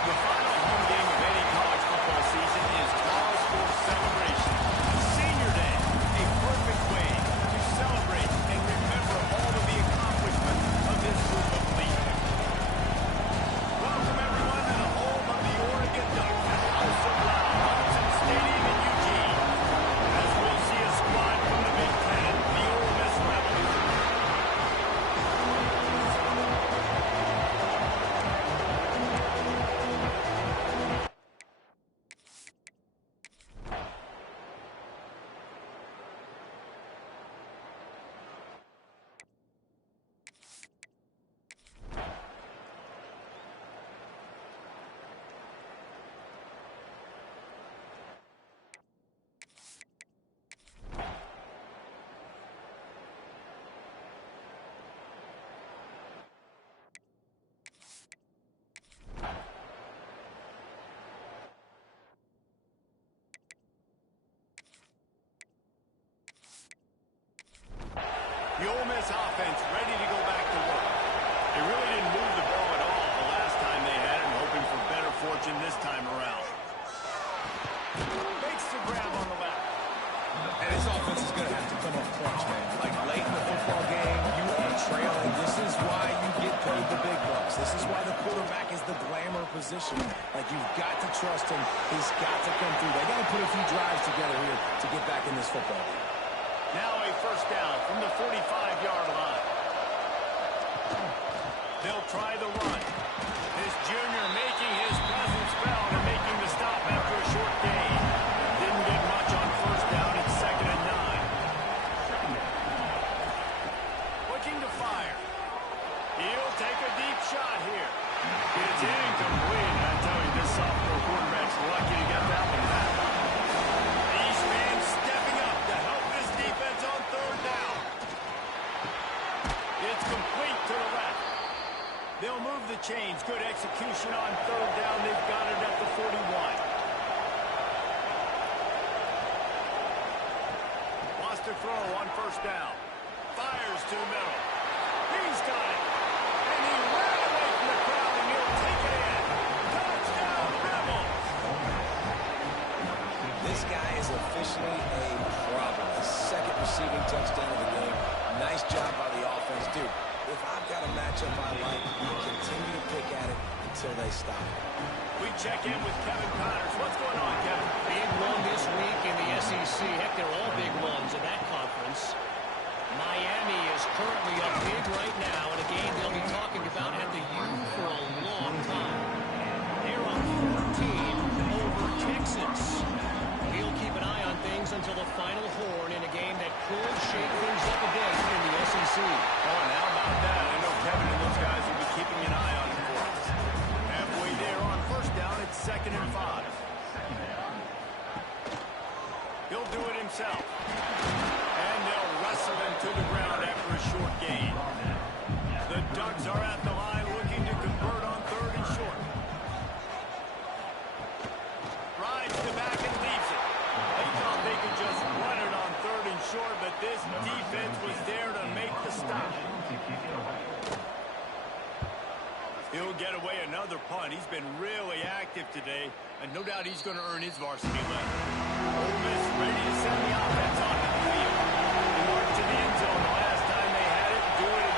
The final home game of any college football season is cause for celebration. Senior Day, a perfect way to celebrate and remember all of the accomplishments of this group of leaders. Welcome everyone to the home of the Oregon Ducks, the House of Loud, Hudson Stadium in Eugene. As we'll see a squad from the Big Ten, the Ole Miss Rebels. The Ole Miss offense ready to go back to work. They really didn't move the ball at all the last time they had it, hoping for better fortune this time around. Makes the grab on the left. And his offense is going to have to come up clutch, man. Like late in the football game, you are trailing. This is why you get paid the big bucks. This is why the quarterback is the glamour position. Like, you've got to trust him. He's got to come through. They got to put a few drives together here to get back in this football game. Now a first down from the 45-yard line. They'll try the run. This junior making his presence felt and making the stop after a short gain. Didn't get much on first down. It's 2nd and 9. Looking to fire. He'll take a deep shot here. It's incomplete. I tell you, this sophomore quarterback's lucky to get that one back. These fans stepping up to help this defense on third down. It's complete to the left. They'll move the chains. Good execution on third down. They've got it at the 41. Wants to throw on first down. Fires to the middle. He's got it. And he ran away from the crowd, and he'll take it in. Touchdown, Rebels. This guy is officially a problem. The second receiving touchdown of the game. Nice job by the offense. Dude, if I've got a matchup I like, you continue to pick at it until they stop. We check in with Kevin Connors. What's going on, Kevin? Big one this week in the SEC. Heck, they're all big ones in that conference. Miami is currently up big right now in a game they'll be talking about at the U for a long time. They're up 14 over Texas. We'll keep an eye on things until the final horn in a game that could shake things up a bit in the SEC. Oh, and how about that? I know Kevin and those guys will be keeping an eye on it for us. Halfway there on first down, it's 2nd and 5. He'll do it himself. And they'll wrestle him to the ground after a short gain. The Ducks are at the line looking to convert on third and short. Rides to back and leaves it. They thought they could just run it on third and short, but this defense was there to make the stop. He'll get away another punt. He's been really active today, and no doubt he's going to earn his varsity leg. Ole Miss ready to send the offense onto the field. They marched to the end zone the last time they had it, do it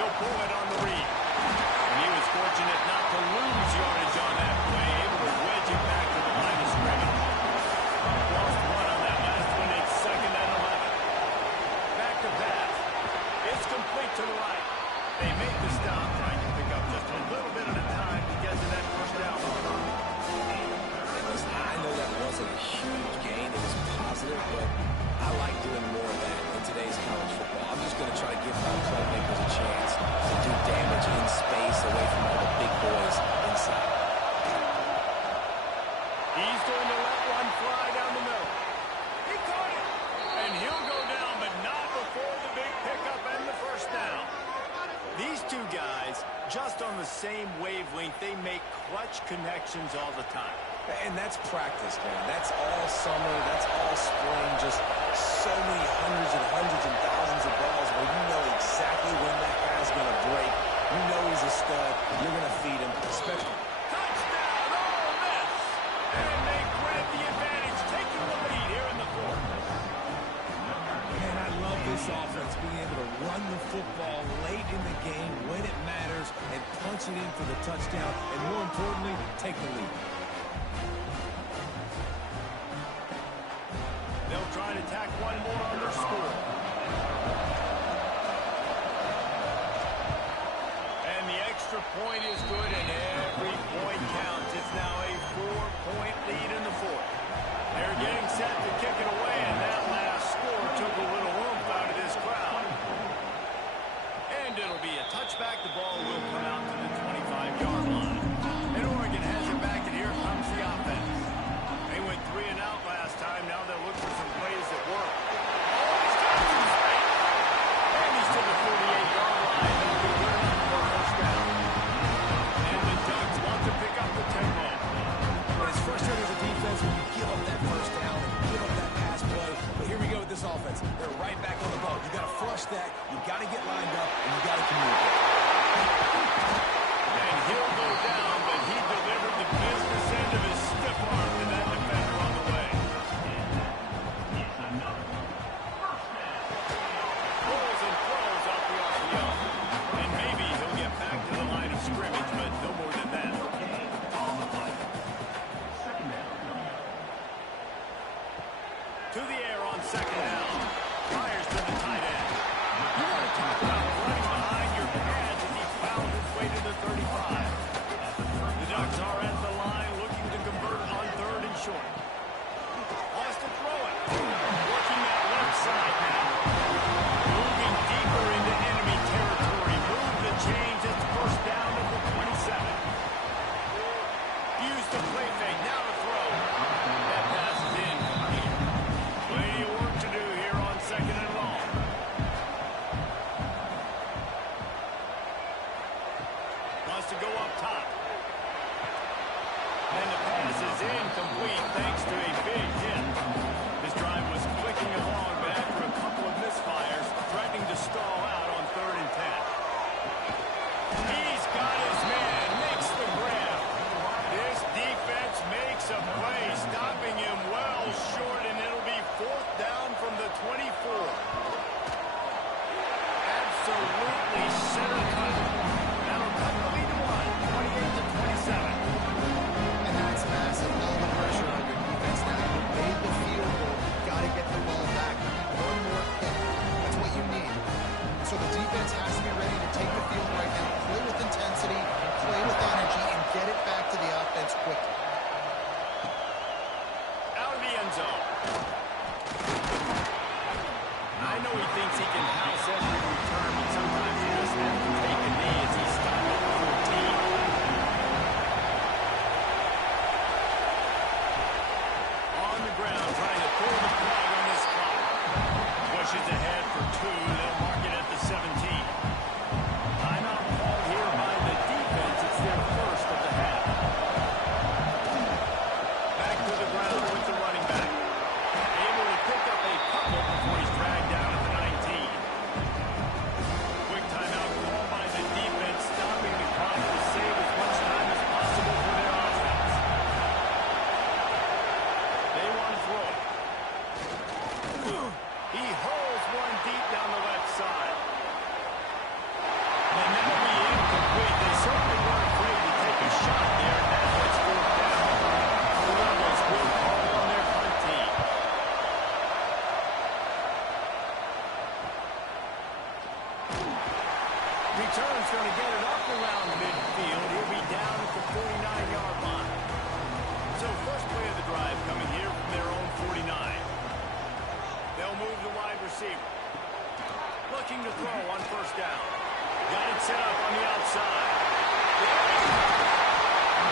He'll pull it on the read. And he was fortunate not to lose yardage on that play, able to wedge it back to the line of scrimmage. Lost one on that last one. It's 2nd and 11. Back to pass. It's complete to the right. They make the stop, trying to pick up just a little bit at a time to get to that first down. Listen, I know that wasn't a huge gain. It was positive, but I like doing more of that in today's college football. I'm just going to try to give my playmakers a chance to do damage in space away from all the big boys inside. He's going to let one fly down the middle. He caught it. And he'll go down, but not before the big pickup and the first down. These two guys, just on the same wavelength, they make clutch connections all the time. And that's practice, man. That's all summer. That's all spring. Just so many hundreds and thousands of balls where you know exactly when that guy's going to break. You know he's a stud. You're going to feed him, especially. Touchdown, Ole Miss! And they grab the advantage, taking the lead here in the fourth. Man, I love this offense, being able to run the football late in the game when it matters and punch it in for the touchdown, and more importantly, take the lead. They'll try to tack one more on their score. And the extra point is good, and every point counts. It's now a 4-point lead in the fourth. They're getting set to kick it away, and that last score took a little oomph out of this crowd. And it'll be a touchback. The ball will come out to the 25-yard line. And Oregon has it back, and here comes the offense. They went 3 and out last time. Now they'll look for some plays that work. Oh, he's got some space. And he's to the 48-yard line. They'll be good enough for a first down. And the Ducks want to pick up the tempo. But it's frustrating as a defense when you give up that first down and give up that pass play. But here we go with this offense. They're right back on the ball. You got to flush that. You got to get lined up, and you got to communicate. And he'll go down, but he delivered the business end of his stiff arm to that defender on the way. Pulls and throws off the RPO. And maybe he'll get back to the line of scrimmage, but no more than that. To the air on 2nd down. Fires to the tight end. You want to talk about running behind your pads as he found his way to the 35. The Ducks are at the line looking to convert on 3rd and short. Wants to throw it. Working that left side now. Moving deeper into enemy territory. Move the chains. It's first down at the 27. Used the play fake. Now to throw. That pass is incomplete. Plenty of work to do here on 2nd and long. Wants to go up top. And the pass is incomplete thanks to a big hit. This drive was clicking along, but after a couple of misfires, threatening to stall out on 3rd and 10. He's got his man, makes the grab. This defense makes a play, stopping him well short, and it'll be 4th down from the 24. Absolutely center cut. That'll cut the lead to 1, 28-27. And that's massive. All the pressure on your defense now. You made the field goal. You've got to get the ball back. One more hit. That's what you need. So the defense has to be ready to take the field right now. Play with intensity, play with energy, and get it back to the offense quickly. Out of the end zone. I know he thinks he can house every return, but sometimes he just has to take a knee as he stopped at the 14. On the ground, trying to pull the plug on this clock. Pushes ahead for 2. They'll mark it at the 17. Timeout called here by the defense. It's their first of the half. Back to the ground with the running back. Able to pick up a couple before he's dragged down at the 19. And that'll be incomplete. They certainly weren't afraid to take a shot there. Now it's fourth down. The Rebels will call on their punt team. Return's going to get it up around midfield. He'll be down at the 49-yard line. So first play of the drive coming here from their own 49. They'll move the wide receiver. Looking to throw on first down. Got it set up on the outside.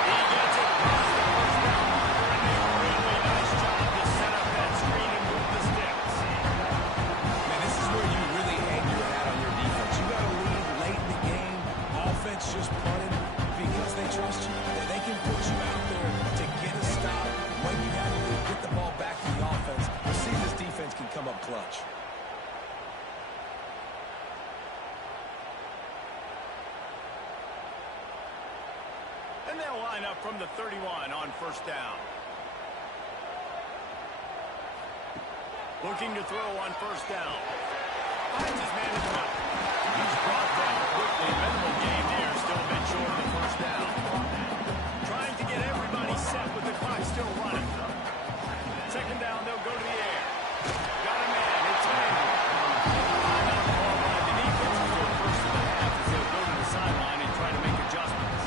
He gets it past the first down marker, and they really nice job to set up that screen and move the sticks. Man, this is where you really hang your hat on your defense. You got to lead late in the game. Offense just punted because they trust you. They can put you out there to get a stop. When you have to get the ball back to the offense, we'll see if this defense can come up clutch. And they'll line up from the 31 on first down. Looking to throw on first down. Finds his man in the middle. He's brought down quickly. Minimal gain there. Still a bit short of the first down. Trying to get everybody set with the clock still running. Second down, they'll go to the air. Got a man. It's Landry. Timeout call by the defense for the first of the half as they'll go to the sideline and try to make adjustments.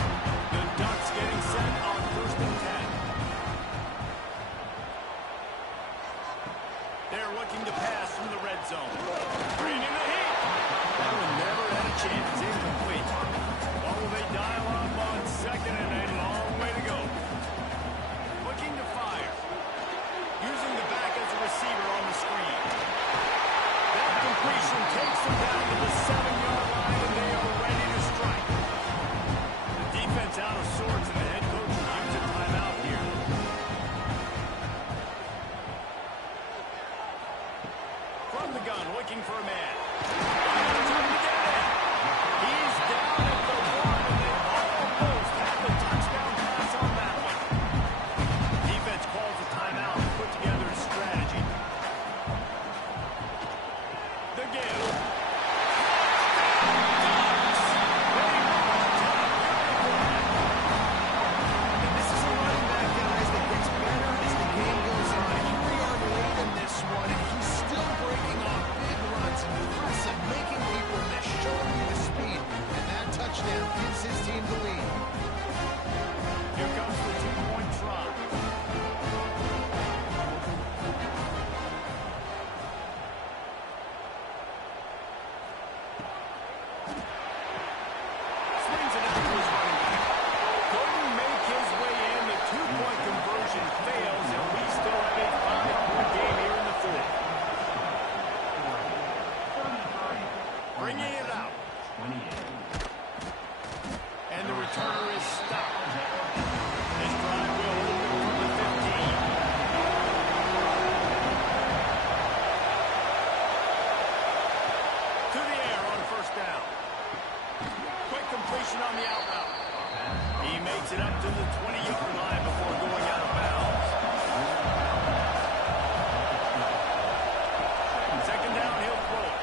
The Ducks getting set on first and 10. They're looking to pass from the red zone. Bringing the heat. That one never had a chance. Incomplete. Oh, they dial up on second and a long way to go. Looking to fire. Using the back as a receiver on the screen. That completion takes them down to the 7-yard line, and they are ready to strike. The defense out of sorts, and the head coach will use a timeout here. From the gun, looking for a man. He's down at the 1, and they almost have the touchdown pass on that one. Defense calls a timeout to put together a strategy. The give. And this is a running back, guys, that gets better as the game goes on. Here we are late in this one, and he's still breaking off big runs. Impressive, making people miss, showing you the speed. And that touchdown gives his team the lead. Here comes the 2-point try. Swings it out to his running back. Couldn't make his way in. The 2-point conversion fails, and we still have a 5-point game here in the fourth. Bringing it out. 28. And the returner is stopped. This drive will open from the 15. To the air on first down. Quick completion on the out route. He makes it up to the 20-yard line before going out of bounds. Second down, he'll throw it.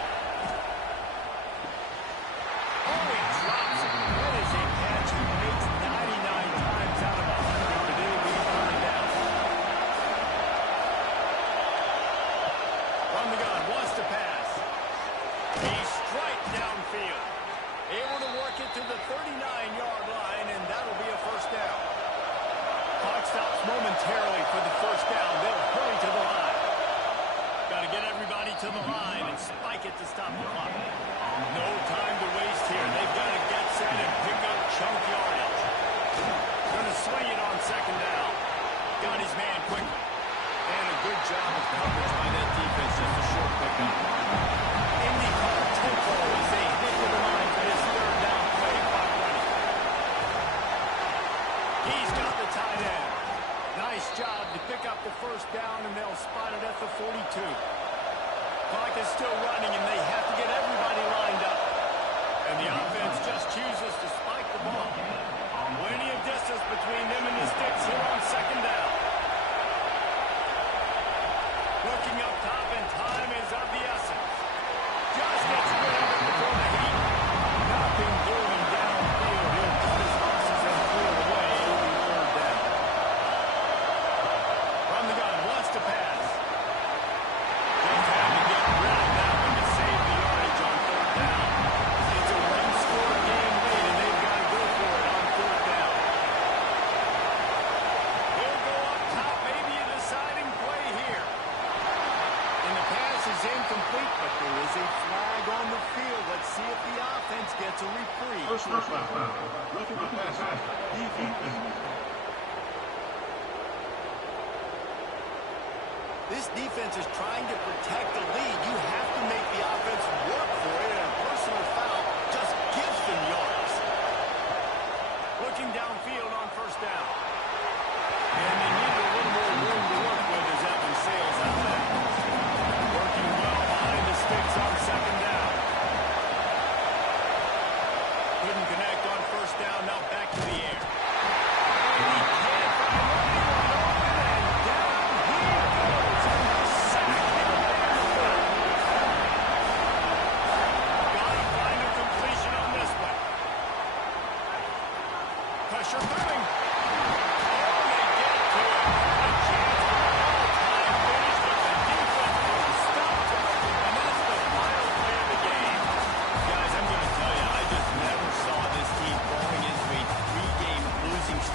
Oh, he drops it. That is a catch he makes 99 times out of 100, but it'll be third down. From the gun, wants to pass. He's straight downfield. Able to work it to the 39-yard line, and that'll be a first down. Clock stops momentarily for the first down. They'll hurry to the line. Got to get everybody to the line and spike it to stop the clock. No time to waste here. They've got to get set and pick up chunk yardage. Going to swing it on second down. Got his man quickly. And a good job of coverage by that defense. Just a short pickup. IndyCar tempo is a hit to the line for his third down play. Clock running. He's got the tight end. Nice job to pick up the first down, and they'll spot it at the 42. Clock is still running, and they have to get everybody lined up. And the offense just chooses to spike the ball. Plenty of distance between them and the sticks here on second down. Looking up top, and time is of the essence. Just gets rid of it before the heat. Knocking a flag on the field. Let's see if the offense gets a reprieve. Personal foul. Roughing the passer. Defense. This defense is trying to protect the lead. You have to make the offense work for it, and a personal foul just gives them yards. Looking downfield on first down. And they need a little more room to work with as Evan sails out there. Working well behind the sticks on second down. Couldn't connect on first down, now back to the air. And he can't find anyone open, and down he goes. And the sack in there. Gotta find a completion on this one. Pressure coming.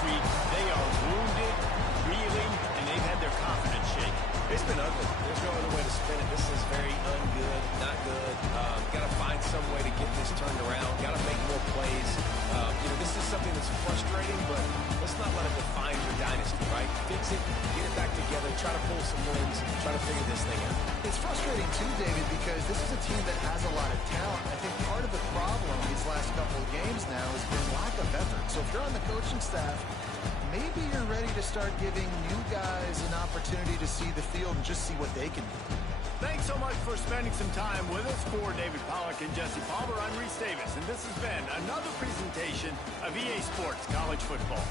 They are wounded, reeling, and they've had their confidence shaken. It's been ugly. There's no other way to spin it. This is very ungood, not good. Got to find some way to get this turned around. Got to make more plays. This is something that's frustrating, but let's not let it define your dynasty, right? Fix it, get it back together, try to pull some wins, try to figure this thing out. It's frustrating too, David, because this is a team that has a lot of talent. I think part of the problem these last couple of games now has been lack of effort. So if you're on the coaching staff, maybe you're ready to start giving new guys an opportunity to see the field and just see what they can do. Thanks so much for spending some time with us. For David Pollack and Jesse Palmer, I'm Reese Davis, and this has been another presentation of EA Sports College Football.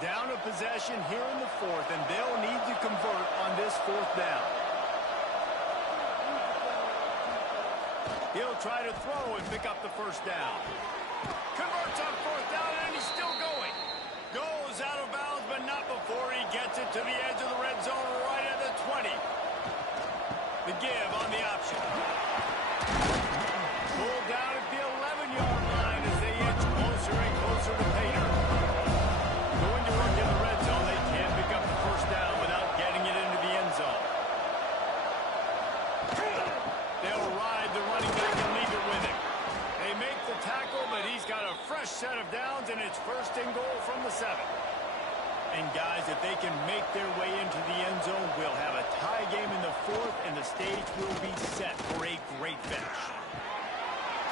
Down a possession here in the fourth, and they'll need to convert on this fourth down. He'll try to throw and pick up the first down. Converts on fourth down, and he's still going. Goes out of bounds, but not before he gets it to the edge of the red zone right at the 20. The give on the option. Pulled down at the 11-yard line as they inch closer and closer to pay dirt. Going to work in the red zone, they can't pick up the first down without getting it into the end zone. They'll ride the running back and leave it with him. They make the tackle, but he's got a fresh set of downs, and it's first and goal from the 7. And guys, if they can make their way into the end zone, we'll have a tie game in the fourth, and the stage will be set for a great finish.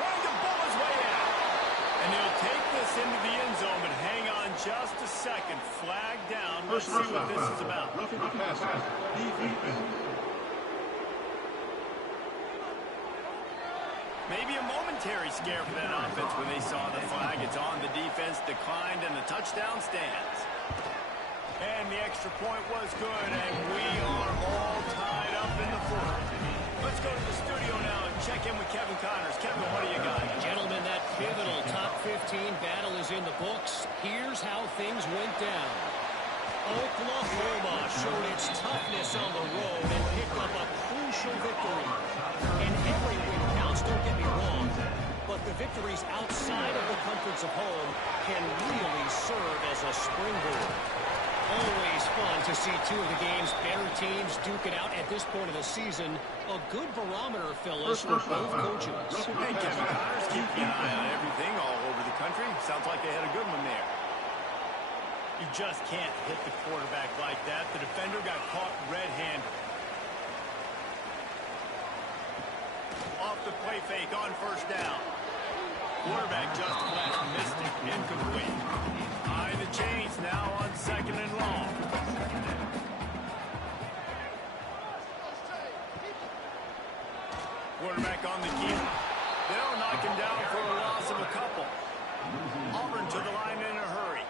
Trying to bull his way out. And he'll take this into the end zone, but hang on just a second. Flag down. Let's see what this is about. Roughing the passer. Defense. Maybe a momentary scare for that offense when they saw the flag. It's on, the defense declined, and the touchdown stands. And the extra point was good, and we are all tied up in the fourth. Let's go to the studio now and check in with Kevin Connors. Kevin, what do you got? Gentlemen, that pivotal top 15 battle is in the books. Here's how things went down. Oklahoma showed its toughness on the road and picked up a crucial victory. And every win counts, don't get me wrong, but the victories outside of the comforts of home can really serve as a springboard. Always fun to see two of the game's better teams duke it out at this point of the season. A good barometer, fellas, for both coaches. Hey, Kevin Connors, keeping an eye on everything all over the country. Sounds like they had a good one there. You just can't hit the quarterback like that. The defender got caught red-handed. Off the play fake on first down. Quarterback just flat missed it. Incomplete. High the chains now on second and long. Quarterback on the keep. They'll knock him down for a loss of a couple. Auburn to the line in a hurry.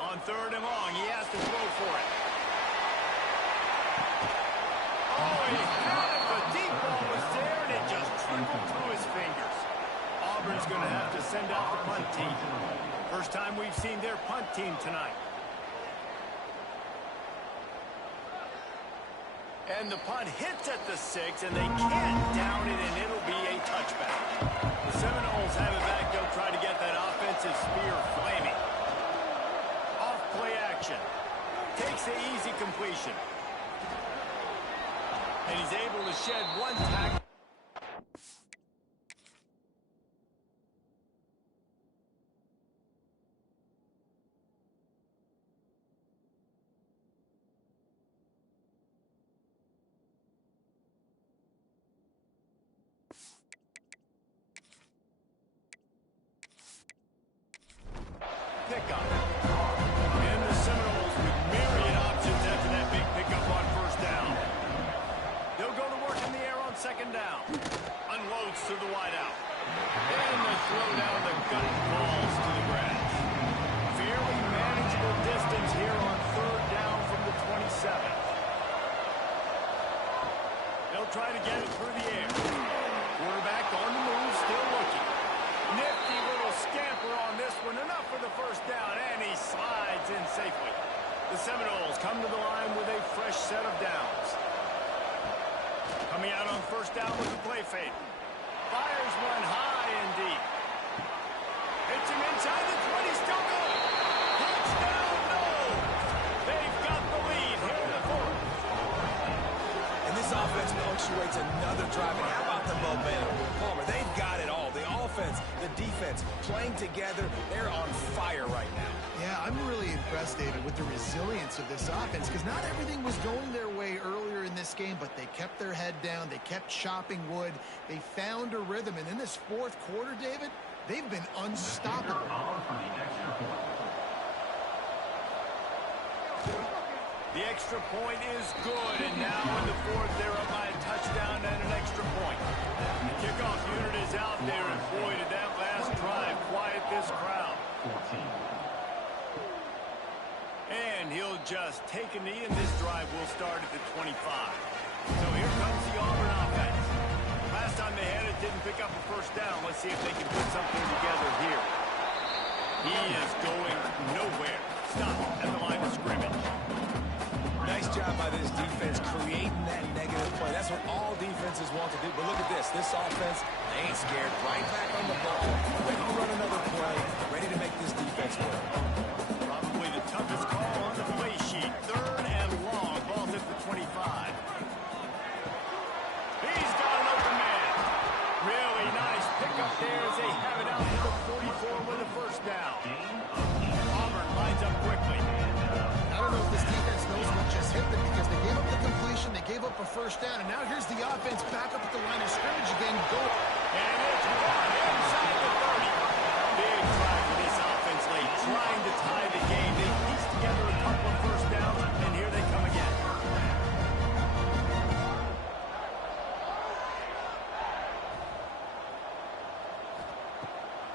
On third and long, he has to throw for it. Oh, he had it. The deep ball was there, and it just trickled through his fingers. Auburn's going to have to send out the punt team. First time we've seen their punt team tonight. And the punt hits at the 6, and they can't down it, and it'll be a touchback. The Seminoles have it back. They'll try to get that offensive spear flaming. Off play action. Takes the easy completion. And he's able to shed one tackle. Pickup. And the Seminoles with myriad options after that big pickup on first down. They'll go to work in the air on second down. Unloads to the wideout. And the throw down the gut falls to the grass. Fairly manageable distance here on third down from the 27. They'll try to get it through the air. Quarterback on the move, still looking. Nifty little scamper on this one. Enough for the first down, and he slides in safely. The Seminoles come to the line with a fresh set of downs. Coming out on first down with the play fake. Fires one high and deep. Hits him inside the 20, still going. Touchdown, no! They've got the lead here in the fourth. defense playing together. They're on fire right now. Yeah, I'm really impressed, David, with the resilience of this offense, because not everything was going their way earlier in this game, but they kept their head down. They kept chopping wood. They found a rhythm. And in this fourth quarter, David, they've been unstoppable. The extra point is good, and now in the fourth, they're up by a touchdown and an extra point. The kickoff unit is out there, and boy, did that last drive quiet this crowd. And he'll just take a knee, and this drive will start at the 25. So here comes the Auburn offense. Last time they had it, didn't pick up a first down. Let's see if they can put something together here. He is going nowhere. Stop at the line of scrimmage. Nice job by this defense creating that negative play. That's what all defenses want to do. But look at this. This offense, they ain't scared. Right back on the ball, ready to run another play, ready to make this defense work. Probably the toughest call on the play sheet. Third and long. Ball's at the 25. He's got an open man. Really nice pickup there as they have it out to the 44 with a first down. Auburn lines up quickly. I don't know if this defense knows what just hit them, because they gave up the completion, they gave up a first down, and now here's the offense back up at the line of scrimmage again. Go. And it's one inside the 30. Big try for this offense late, trying to tie the game. They pieced together a couple of first downs, and here they come again.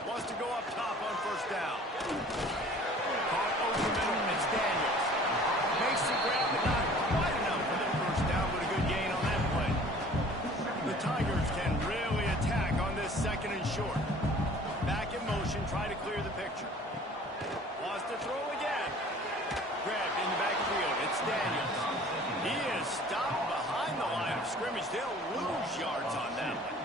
Wants to go up top on first down. Caught over the middle, it's Daniels. Makes the grab, but not quite enough for that first down, but a good gain on that play. The Tigers can really attack on this second and short. Back in motion, try to clear the picture. Wants to throw again. Grabbed in the backfield, it's Daniels. He is stopped behind the line of scrimmage. They'll lose yards on that one.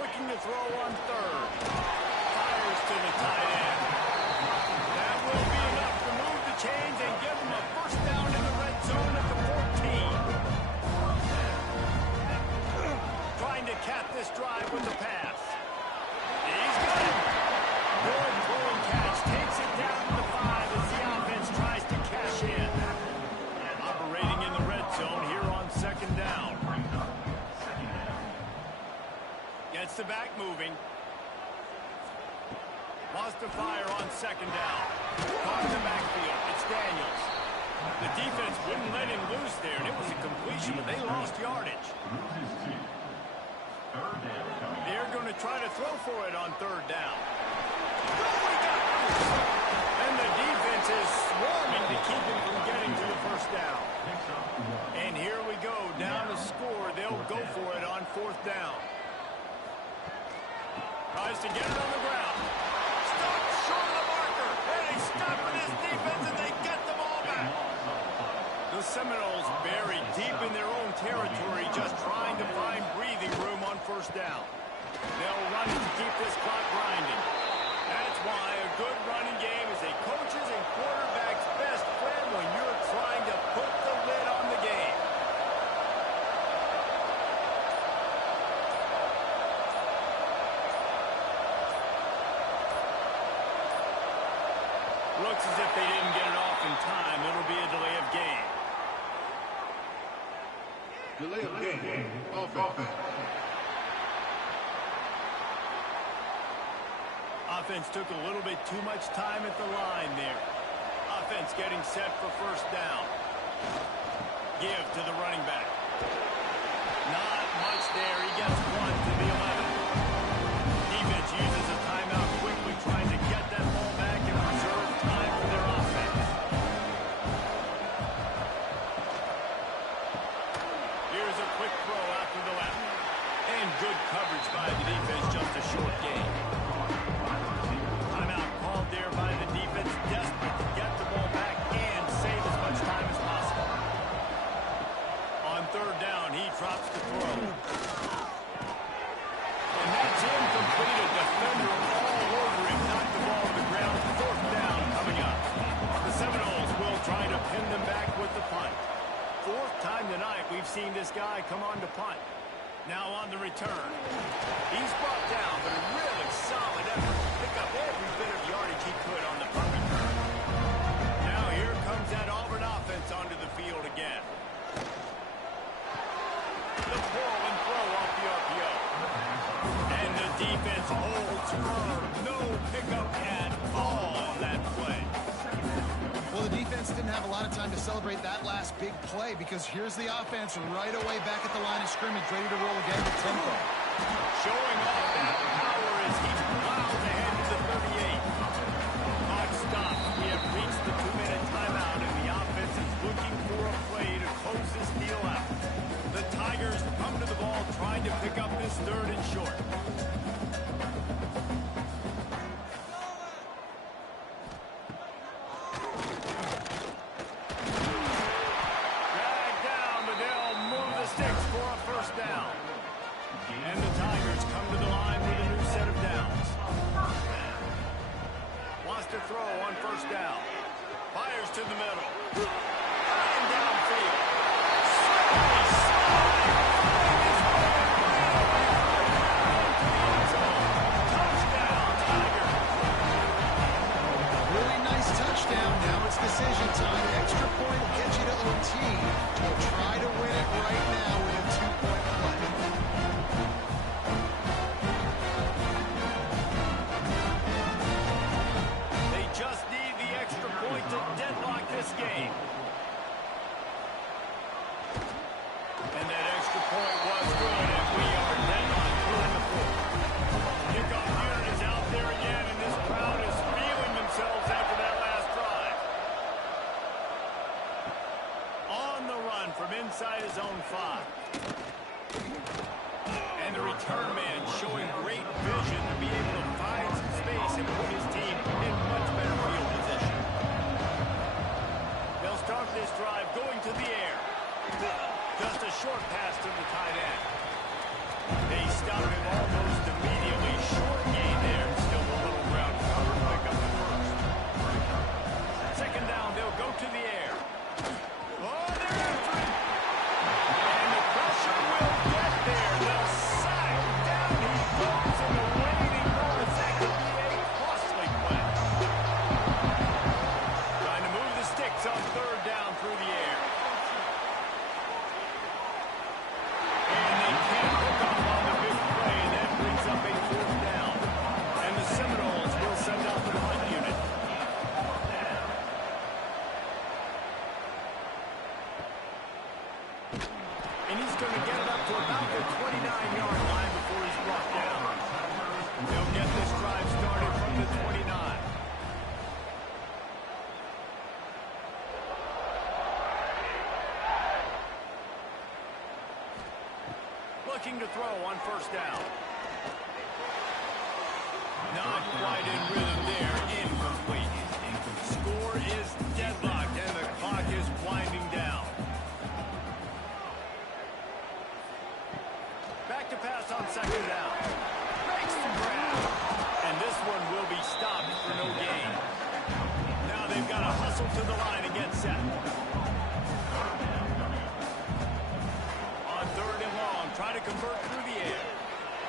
Looking to throw on third. Fires to the tight end. That will be enough to move the chains and give them a first down in the red zone at the 14. Trying to cap this drive with the pass. He's got it. Good throwing catch. Takes it down to the 5 as the offense tries to cash in. Operating in the red zone here on second down. Gets the back moving. Lost to fire on second down. Caught in the backfield. It's Daniels. The defense wouldn't let him loose there, and it was a completion, but they lost yardage. They're going to try to throw for it on third down. And the defense is swarming to keep him from getting to the first down. And here we go. Down to score. They'll go for it on fourth down. Tries to get it on the ground. Stopped short of the marker. And they stop with this defense and they get the ball back. The Seminoles buried deep in their own territory, just trying to find breathing room on first down. They'll run it to keep this clock grinding. That's why a good running game is a coach's and quarterback's best friend when you're trying to put the lid on the game. Looks as if they didn't get it off in time. It'll be a delay of game. Delay of game. Offense. Offense took a little bit too much time at the line there. Offense getting set for first down. Give to the running back. Not much there. He gets one to the 11. Defense uses a timeout quickly, trying to get that ball back and preserve time for their offense. Here's a quick throw out to the left. And good coverage by the defense, just a short gain. Timeout called there by the defense, desperate to get the ball back and save as much time as possible. On third down, he drops the throw. And that's incomplete. A defender all over him, knocked the ball to the ground. Fourth down coming up. The Seminoles will try to pin them back with the punt. Fourth time tonight we've seen this guy come on to punt. Now on the return. He's brought down, but a really solid effort to pick up every bit of yardage he could on the punt return. Now here comes that Auburn offense onto the field again. The pull and throw off the RPO. And the defense holds firm. No pickup at all on that play. Well, the defense didn't have a lot of time to celebrate that last big play because here's the offense right away back at the line of scrimmage, ready to roll again with tempo. Showing off that power as he plows ahead to the 38. Clock stopped. We have reached the 2-minute timeout, and the offense is looking for a play to close this deal out. The Tigers come to the ball trying to pick up this 3rd and short. And the Tigers come to the line with a new set of downs. Wants to throw on 1st down. Fires to the middle. And downfield. Touchdown, Tigers. Really nice touchdown. Now it's decision time. Extra point will get you to OT. We'll try to win it right now with a 2-point play. Just need the extra point to deadlock this game. And that extra point was good, and we are deadlocked here in the 4th. Kickoff unit is out there again, and this crowd is feeling themselves after that last drive. On the run from inside his own 5. And the return man showing great vision to be able to find some space and put his team in much better field position. They'll start this drive going to the air. Just a short pass to the tight end. They stop him almost immediately. Short gain there. Still a little ground cover to pick up the 1st. 2nd down, they'll go to the air. Oh, they're after it. And the pressure will get there. They'll sack. Down he goes in the waiting notice. That could be a costly play. Trying to move the sticks on 3rd down through the air. And they can't hook up on the big play. That brings up a 4th down. And the Seminoles will send out the punt unit. And he's going to get it up to about the 29-yard line before he's brought down. They'll get this drive started from the 29. Looking to throw on 1st down. Not quite in rhythm there. Incomplete. Score is deadlocked, and the clock is winding down. Back to pass on 2nd down. Makes the grab. And this one will be stopped for no gain. Now they've got to hustle to the line and get set. On 3rd and long, try to convert through the air.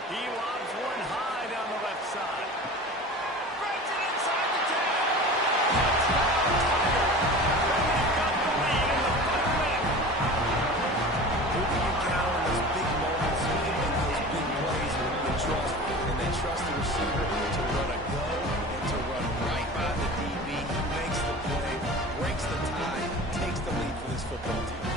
He lobs one high down the left side. Breaks it inside the 10. Touchdown, Tigers. And they've got the lead in the final minute. Who can count on those big moments? Who can make those big plays with the trust? And they trust the receiver to run a go and to run right by the DB. He makes the play, breaks the tie, takes the lead for this football team.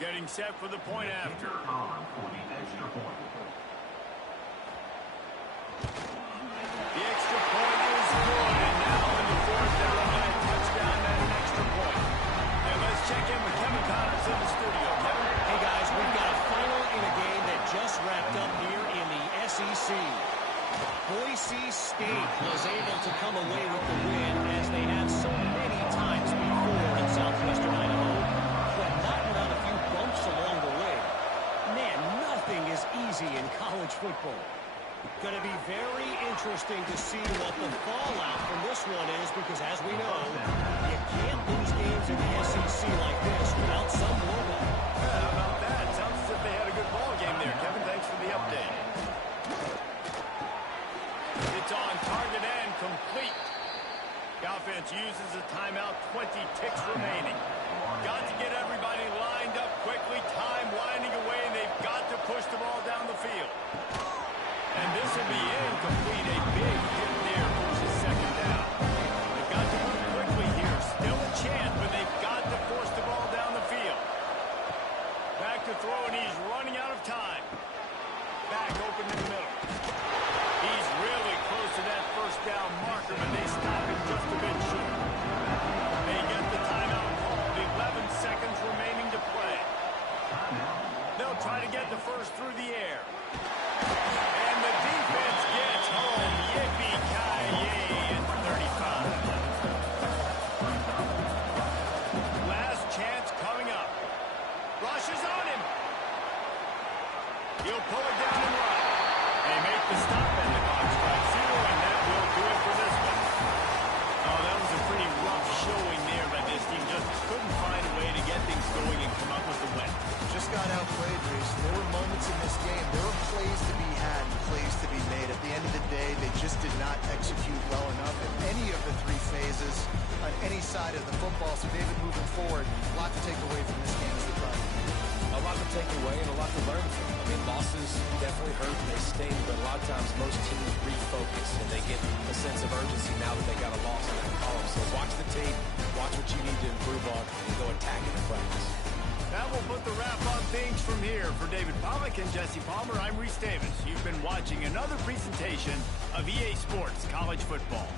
Getting set for the point after. The extra point is good, and now in the 4th down, a touchdown and an extra point. And let's check in with Kevin Connors in the studio. Kevin? Hey, guys, we've got a final in a game that just wrapped up here in the SEC. Boise State was able to come away with the win, as they have so many times before in Southwestern Idaho, but not without a few bumps along the way. Man, nothing is easy in college football. Going to be very interesting to see what the fallout from this one is because, as we know, you can't lose games in the SEC like this without some blowback. How about that? Sounds as if they had a good ball game there, Kevin. Thanks for the update. It's on target and complete. The offense uses a timeout, 20 ticks remaining. Got to get everybody lined up quickly, time winding away, and they've got to push the ball down the field. And this will be incomplete. A big hit there forces second down. They've got to move quickly here. Still a chance, but they've got to force the ball down the field. Back to throw, and he's running out of time. Back open in the middle. He's really close to that first down marker, but they stop him just a bit short. They get the timeout called. 11 seconds remaining to play. They'll try to get the first through the air. And the defense gets home. Yippee-ki-yay at 35. Last chance coming up. Rush is on him. He'll pull it down and run. They make the stop and the clock strikes zero, and that will do it for this one. Oh, that was a pretty rough showing there by this team. Just couldn't find a way to get things going and come up with the win. Just got outplayed, Reese. There were moments in this game. There were plays to be had and plays to be made. At the end of the day, they just did not execute well enough in any of the three phases on any side of the football. So, David, moving forward, a lot to take away from this game as the problem. A lot to take away and a lot to learn from. I mean, losses definitely hurt and they sting, but a lot of times most teams refocus and they get a sense of urgency now that they got a loss in that column. So watch the tape, watch what you need to improve on, and go attack it in practice. That will put the wrap on things from here. For David Pollack and Jesse Palmer, I'm Reese Davis. You've been watching another presentation of EA Sports College Football.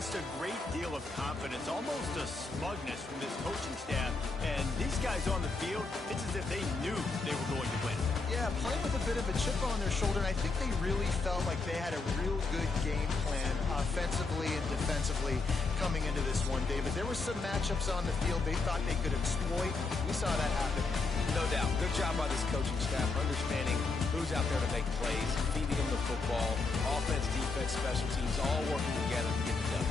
sensed a great deal of confidence, almost a smugness from this coaching staff. And these guys on the field, it's as if they knew they were going to win. Yeah, playing with a bit of a chip on their shoulder, and I think they really felt like they had a real good game plan offensively and defensively coming into this one, David. There were some matchups on the field they thought they could exploit. We saw that happen. No doubt. Good job by this coaching staff understanding who's out there to make plays, feeding them the football, offense, defense, special teams, all working together to get it done.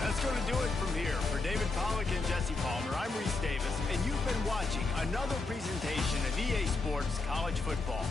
That's going to do it from here. For David Pollack and Jesse Palmer, I'm Reese Davis, and you've been watching another presentation of EA Sports College Football.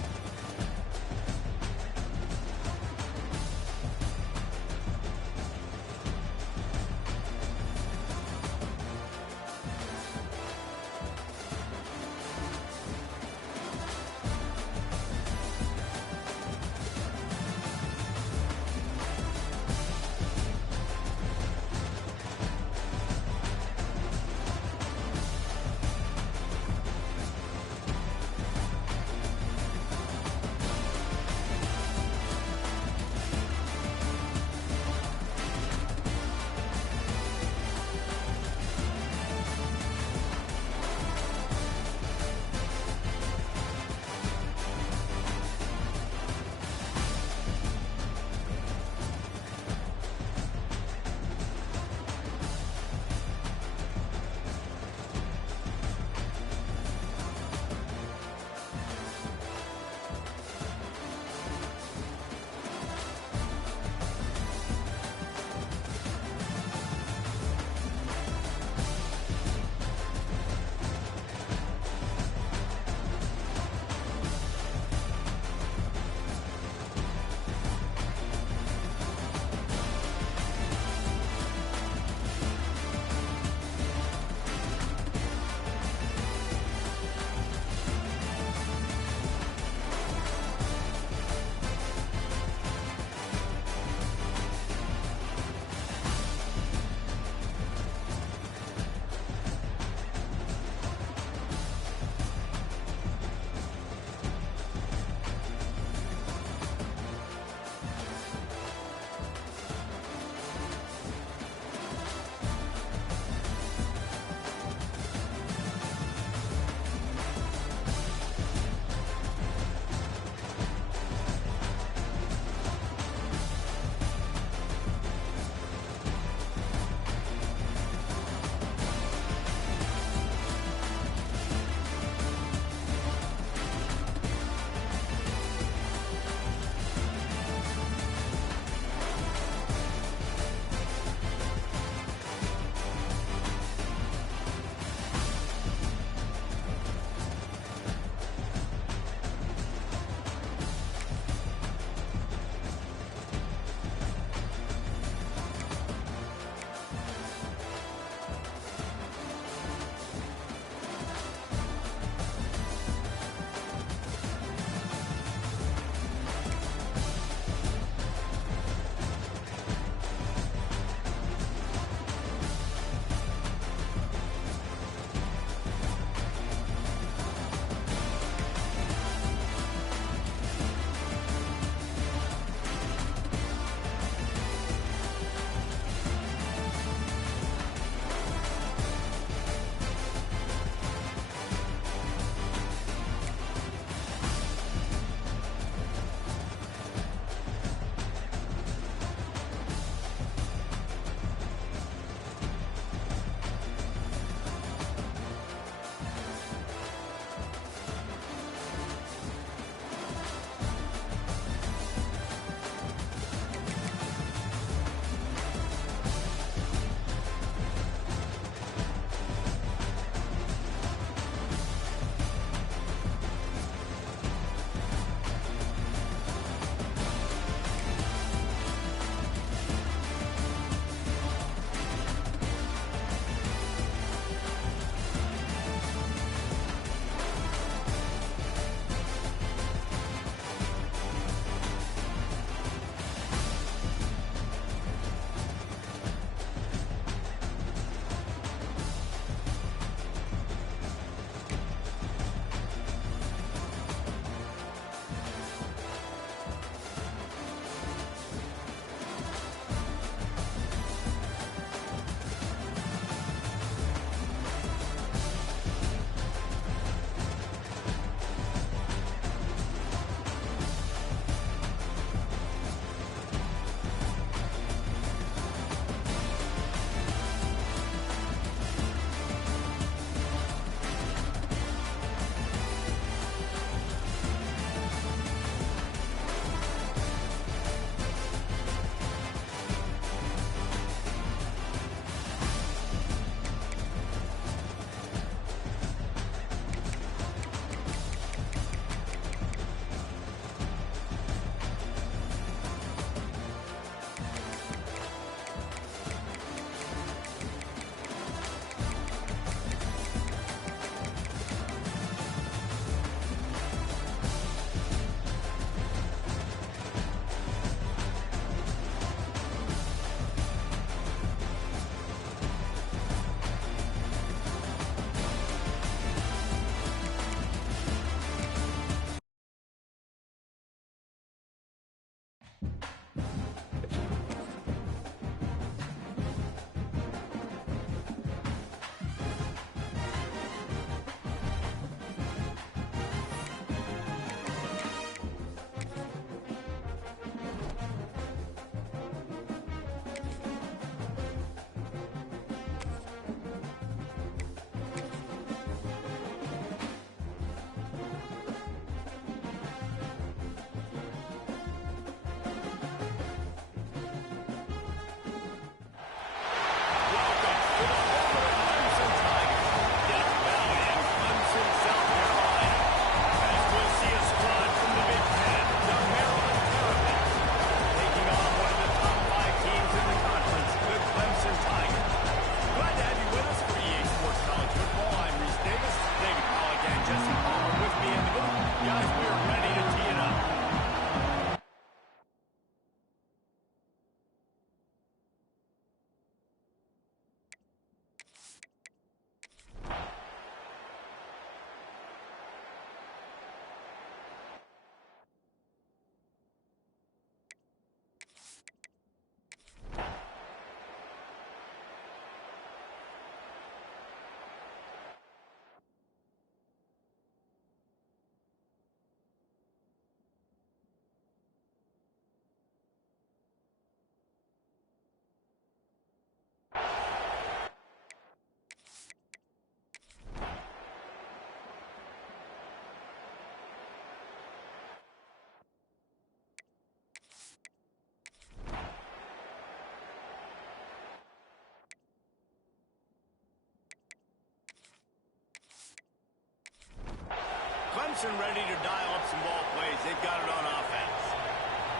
Clemson ready to dial up some ball plays. They've got it on offense.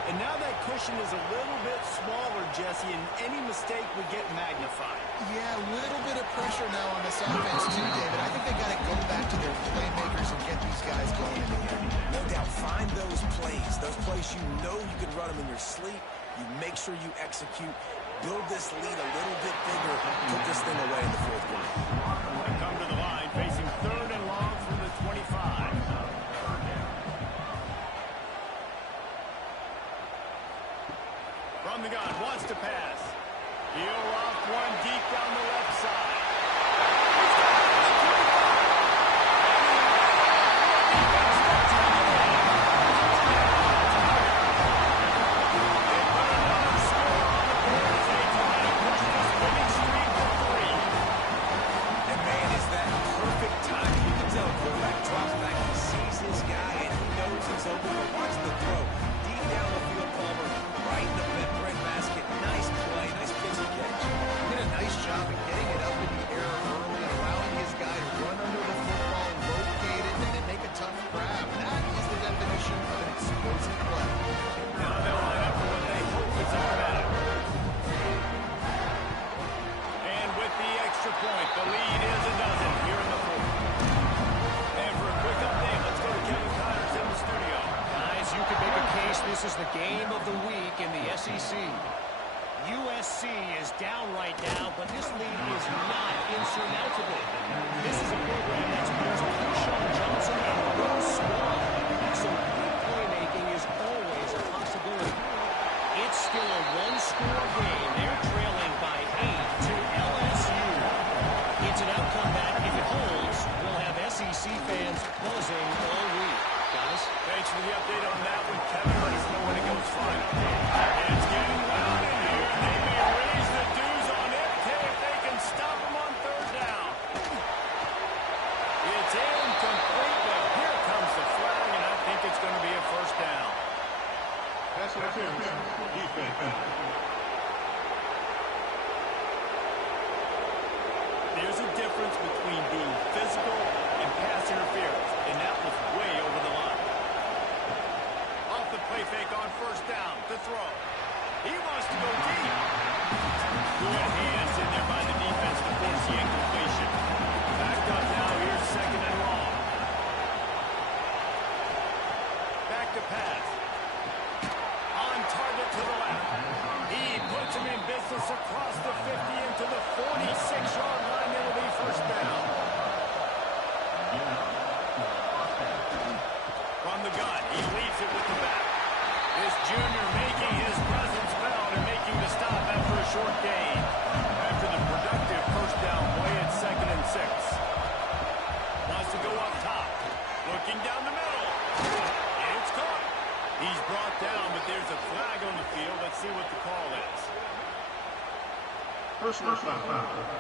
And now that cushion is a little bit smaller, Jesse, and any mistake would get magnified. Yeah, a little bit of pressure now on this offense too, David. I think they got to go back to their playmakers and get these guys going in the game. No doubt, find those plays you know you can run them in your sleep. You make sure you execute, build this lead a little bit bigger, put this thing away in the fourth quarter. They come to the line, facing 3rd and long from the 25. From the gun, wants to pass. He'll off one deep down the left side. This is the game of the week in the SEC. USC is down right now, but this lead is not insurmountable. This is a program that's produced Keyshawn Johnson and Rose Swan, so good playmaking is always a possibility. It's still a one-score game. They're trailing by 8 to LSU. It's an outcome that, if it holds, will have SEC fans buzzing all week. Guys, thanks for the update on that one, Kevin. Let us know when it goes final. It's getting loud in here. They may raise the dues on FK if they can stop them on 3rd down. It's incomplete, but here comes the flag, and I think it's going to be a 1st down. Pass interference. Defense. There's a difference between being physical and pass interference, and that was way over the line. Off the play fake on 1st down to throw. He wants to go deep. Good hands in there by the defense to force the incompletion. Backed up now, here's 2nd and long. Back to pass. On target to the left. He puts him in business across the 50 into the 46-yard line. It'll be 1st down. From the gun, he leaves it with the back. This junior making Looking down the middle. It's caught. He's brought down, but there's a flag on the field. Let's see what the call is. Personal foul.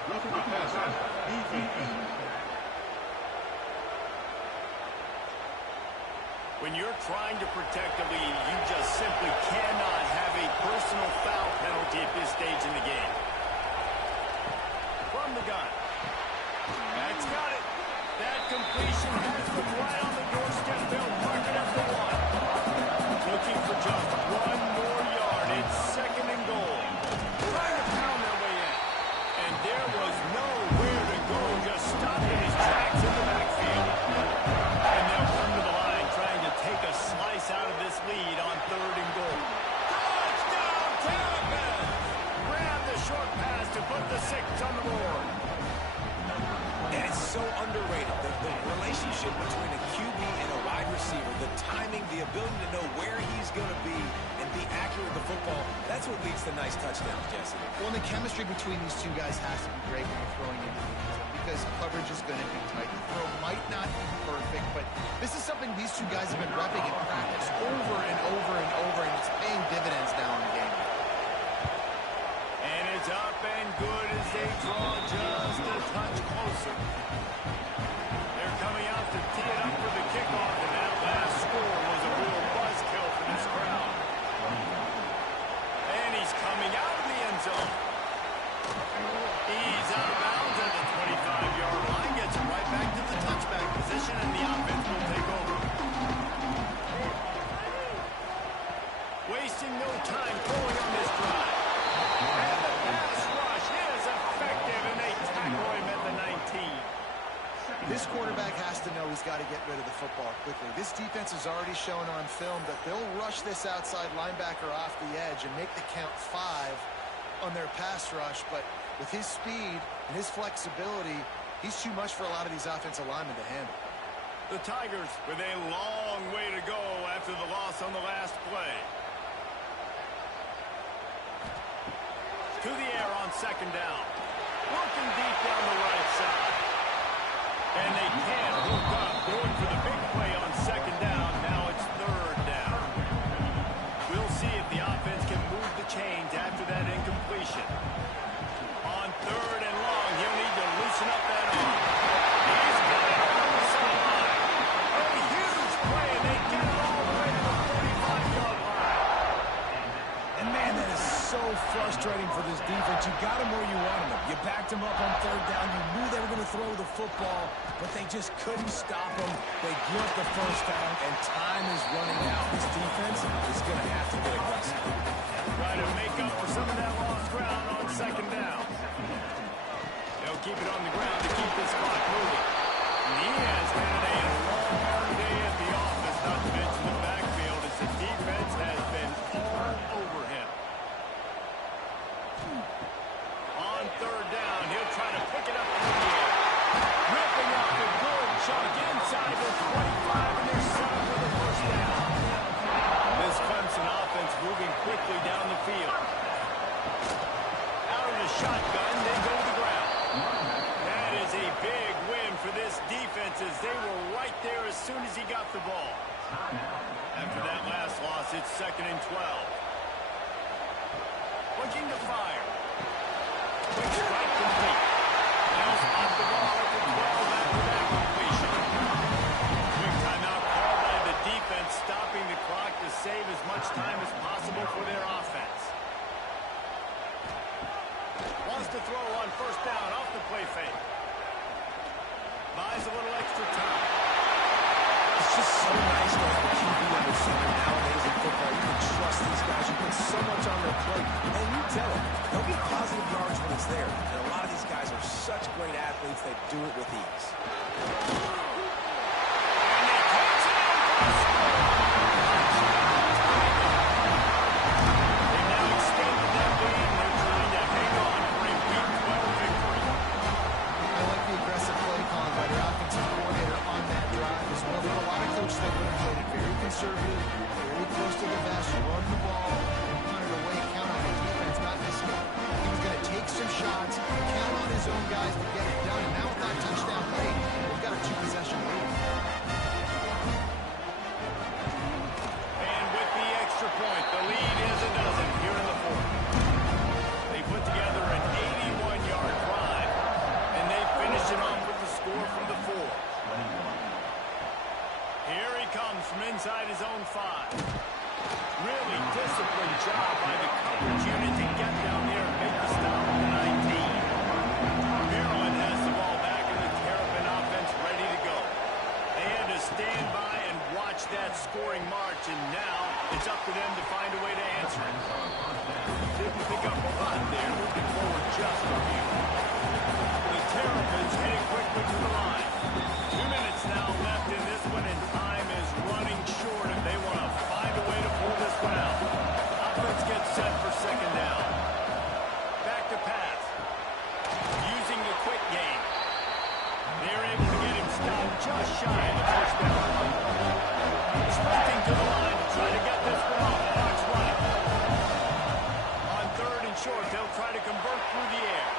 Roughing the passer. Defense. When you're trying to protect the lead, you just simply cannot have a personal foul penalty at this stage in the game. From the gun. That's got it. That completion has them right on the doorstep. They'll mark it at the 1. Looking for just 1 more yard. It's 2nd and goal. Trying to pound their way in. And there was nowhere to go. Just stopped in his tracks in the backfield. And they'll come to the line trying to take a slice out of this lead on 3rd and goal. Touchdown, Tampa! Grab the short pass to put the 6 on the board. And it's so underrated, the relationship between a QB and a wide receiver, the timing, the ability to know where he's going to be and be accurate with the football, that's what leads to nice touchdowns, Jesse. Well, the chemistry between these two guys has to be great when you're throwing into the end zone because coverage is going to be tight. The throw might not be perfect, but this is something these two guys have been repping in practice over and over and over, and it's paying dividends now in the game. And it's up and good as they draw just a touch closer. They're coming out to tee it up for the kickoff, and that last score was a real buzzkill for this crowd. And he's coming out of the end zone. He's out of bounds at the 25-yard line, gets it right back to the touchback position, and the offense will take over. Wasting no time throwing on this drive. And the pass rush is effective, and they tackle him at the 19. This quarterback has to know he's got to get rid of the football quickly. This defense has already shown on film that they'll rush this outside linebacker off the edge and make the count 5 on their pass rush, but with his speed and his flexibility, he's too much for a lot of these offensive linemen to handle. The Tigers with a long way to go after the loss on the last play. To the air on 2nd down. Working deep down the right side. And they can't hook up. Going for the big play on 2nd down. Now it's 3rd down. We'll see if the offense can move the chains after that incompletion. On 3rd and long, he'll need to loosen up that arm. He's got it on the sideline. A huge play, and they get it all the way to the 45-yard line. And man, that is so frustrating for this defense. You got him where you wanted him. You backed him up on 3rd down. You knew they were going to throw the football, but they just couldn't stop him. They give up the 1st down, and time is running out. This defense is going to have to get aggressive. Try to make up for some of that lost ground on 2nd down. They'll keep it on the ground to keep this clock moving. And he has had a long day at the office, not to mention the backfield, as the defense has been all over him. On 3rd down, he'll try to pick it up in the air. Ripping out the good chunk inside the 25, and they're set up for the 1st down. This Clemson offense moving quickly down the field. Out of the shotgun, they go to the ground. That is a big win for this defense as they were right there as soon as he got the ball. After that last loss, it's 2nd and 12. Looking to fire. Quick strike complete. They'll spot the ball at the 12 after that completion. Quick timeout called by the defense, stopping the clock to save as much time as possible for their offense. Wants to throw on 1st down off the play fake. Buys a little extra time. It's just so nice to have a QB under center nowadays in football. You can trust these guys. You put so much on their plate. And you tell them, they'll get positive yards when it's there. And a lot of these guys are such great athletes, they do it with ease. And they catch it in for a score. They've now extended that lead. They're trying to hang on for a Week 12 victory. I like the aggressive play calling by the offensive coordinator on that drive as well. There are a lot of coaches that would have played it very conservative, very close to the vest, run the ball, and punt it away, count on the defense not missing it. He was going to take some shots, count on his own guys to get it done, and now with that touchdown late, they've got a 2-possession lead. comes from inside his own 5. Really disciplined job by the coverage unit to get down there and make the stop at the 19. Maryland has the ball back in the Terrapin offense ready to go. They had to stand by and watch that scoring march, and now it's up to them to find a way to answer it. Didn't pick up a lot there, moving forward just a few. The Terrapins heading quickly to the line. 2 minutes now left in this one, and time is running short if they want to find a way to pull this one out. Offense gets set for second down. Back to pass. Using the quick game. They're able to get him stopped just shy of the first down. Sprinting to the line to try to get this one off. Clock's running. On 3rd and short, they'll try to convert through the air.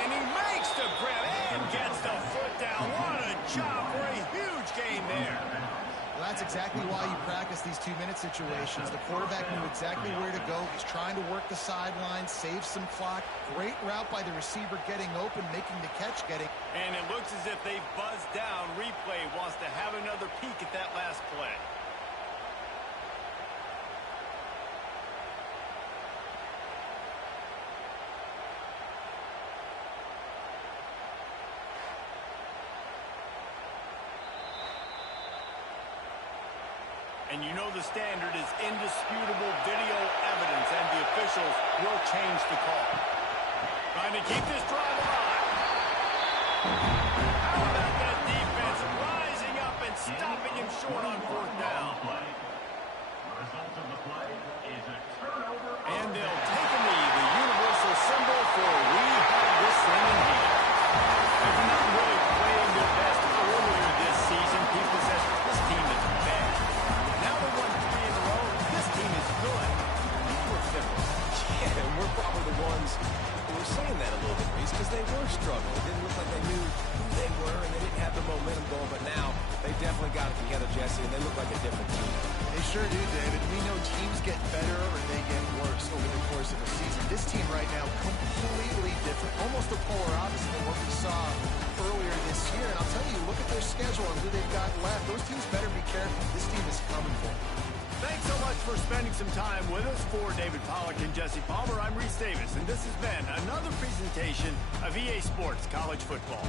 And he makes the grab and gets the foot down. What a job for a huge gain there. Well, that's exactly why you practice these 2-minute situations. The quarterback knew exactly where to go. He's trying to work the sideline, save some clock. Great route by the receiver getting open, making the catch, And it looks as if they've buzzed down. Replay wants to have another peek at that last play. And you know the standard is indisputable video evidence, and the officials will change the call. Trying to keep this drive alive. How about that defense rising up and stopping him short on 4th down? And they'll take a knee, the universal symbol for we have this thing in hand. After not really playing their best earlier this season, people said this team is bad. Now they won 3 in a row. This team is good. We're fickle. Yeah, and we're probably the ones who were saying that a little bit, Reese, because they were struggling. It didn't look like they knew who they were, and they didn't have the momentum going. But now they definitely got it together, Jesse, and they look like a different team. They sure do, David. We know teams get better or they get worse over the course of a season. This team right now, completely different. Almost a polar opposite of what we saw earlier this year. And I'll tell you, look at their schedule and who they've got left. Those teams better be careful. This team is coming for them. Thanks so much for spending some time with us. For David Pollack and Jesse Palmer, I'm Reese Davis, and this has been another presentation of EA Sports College Football.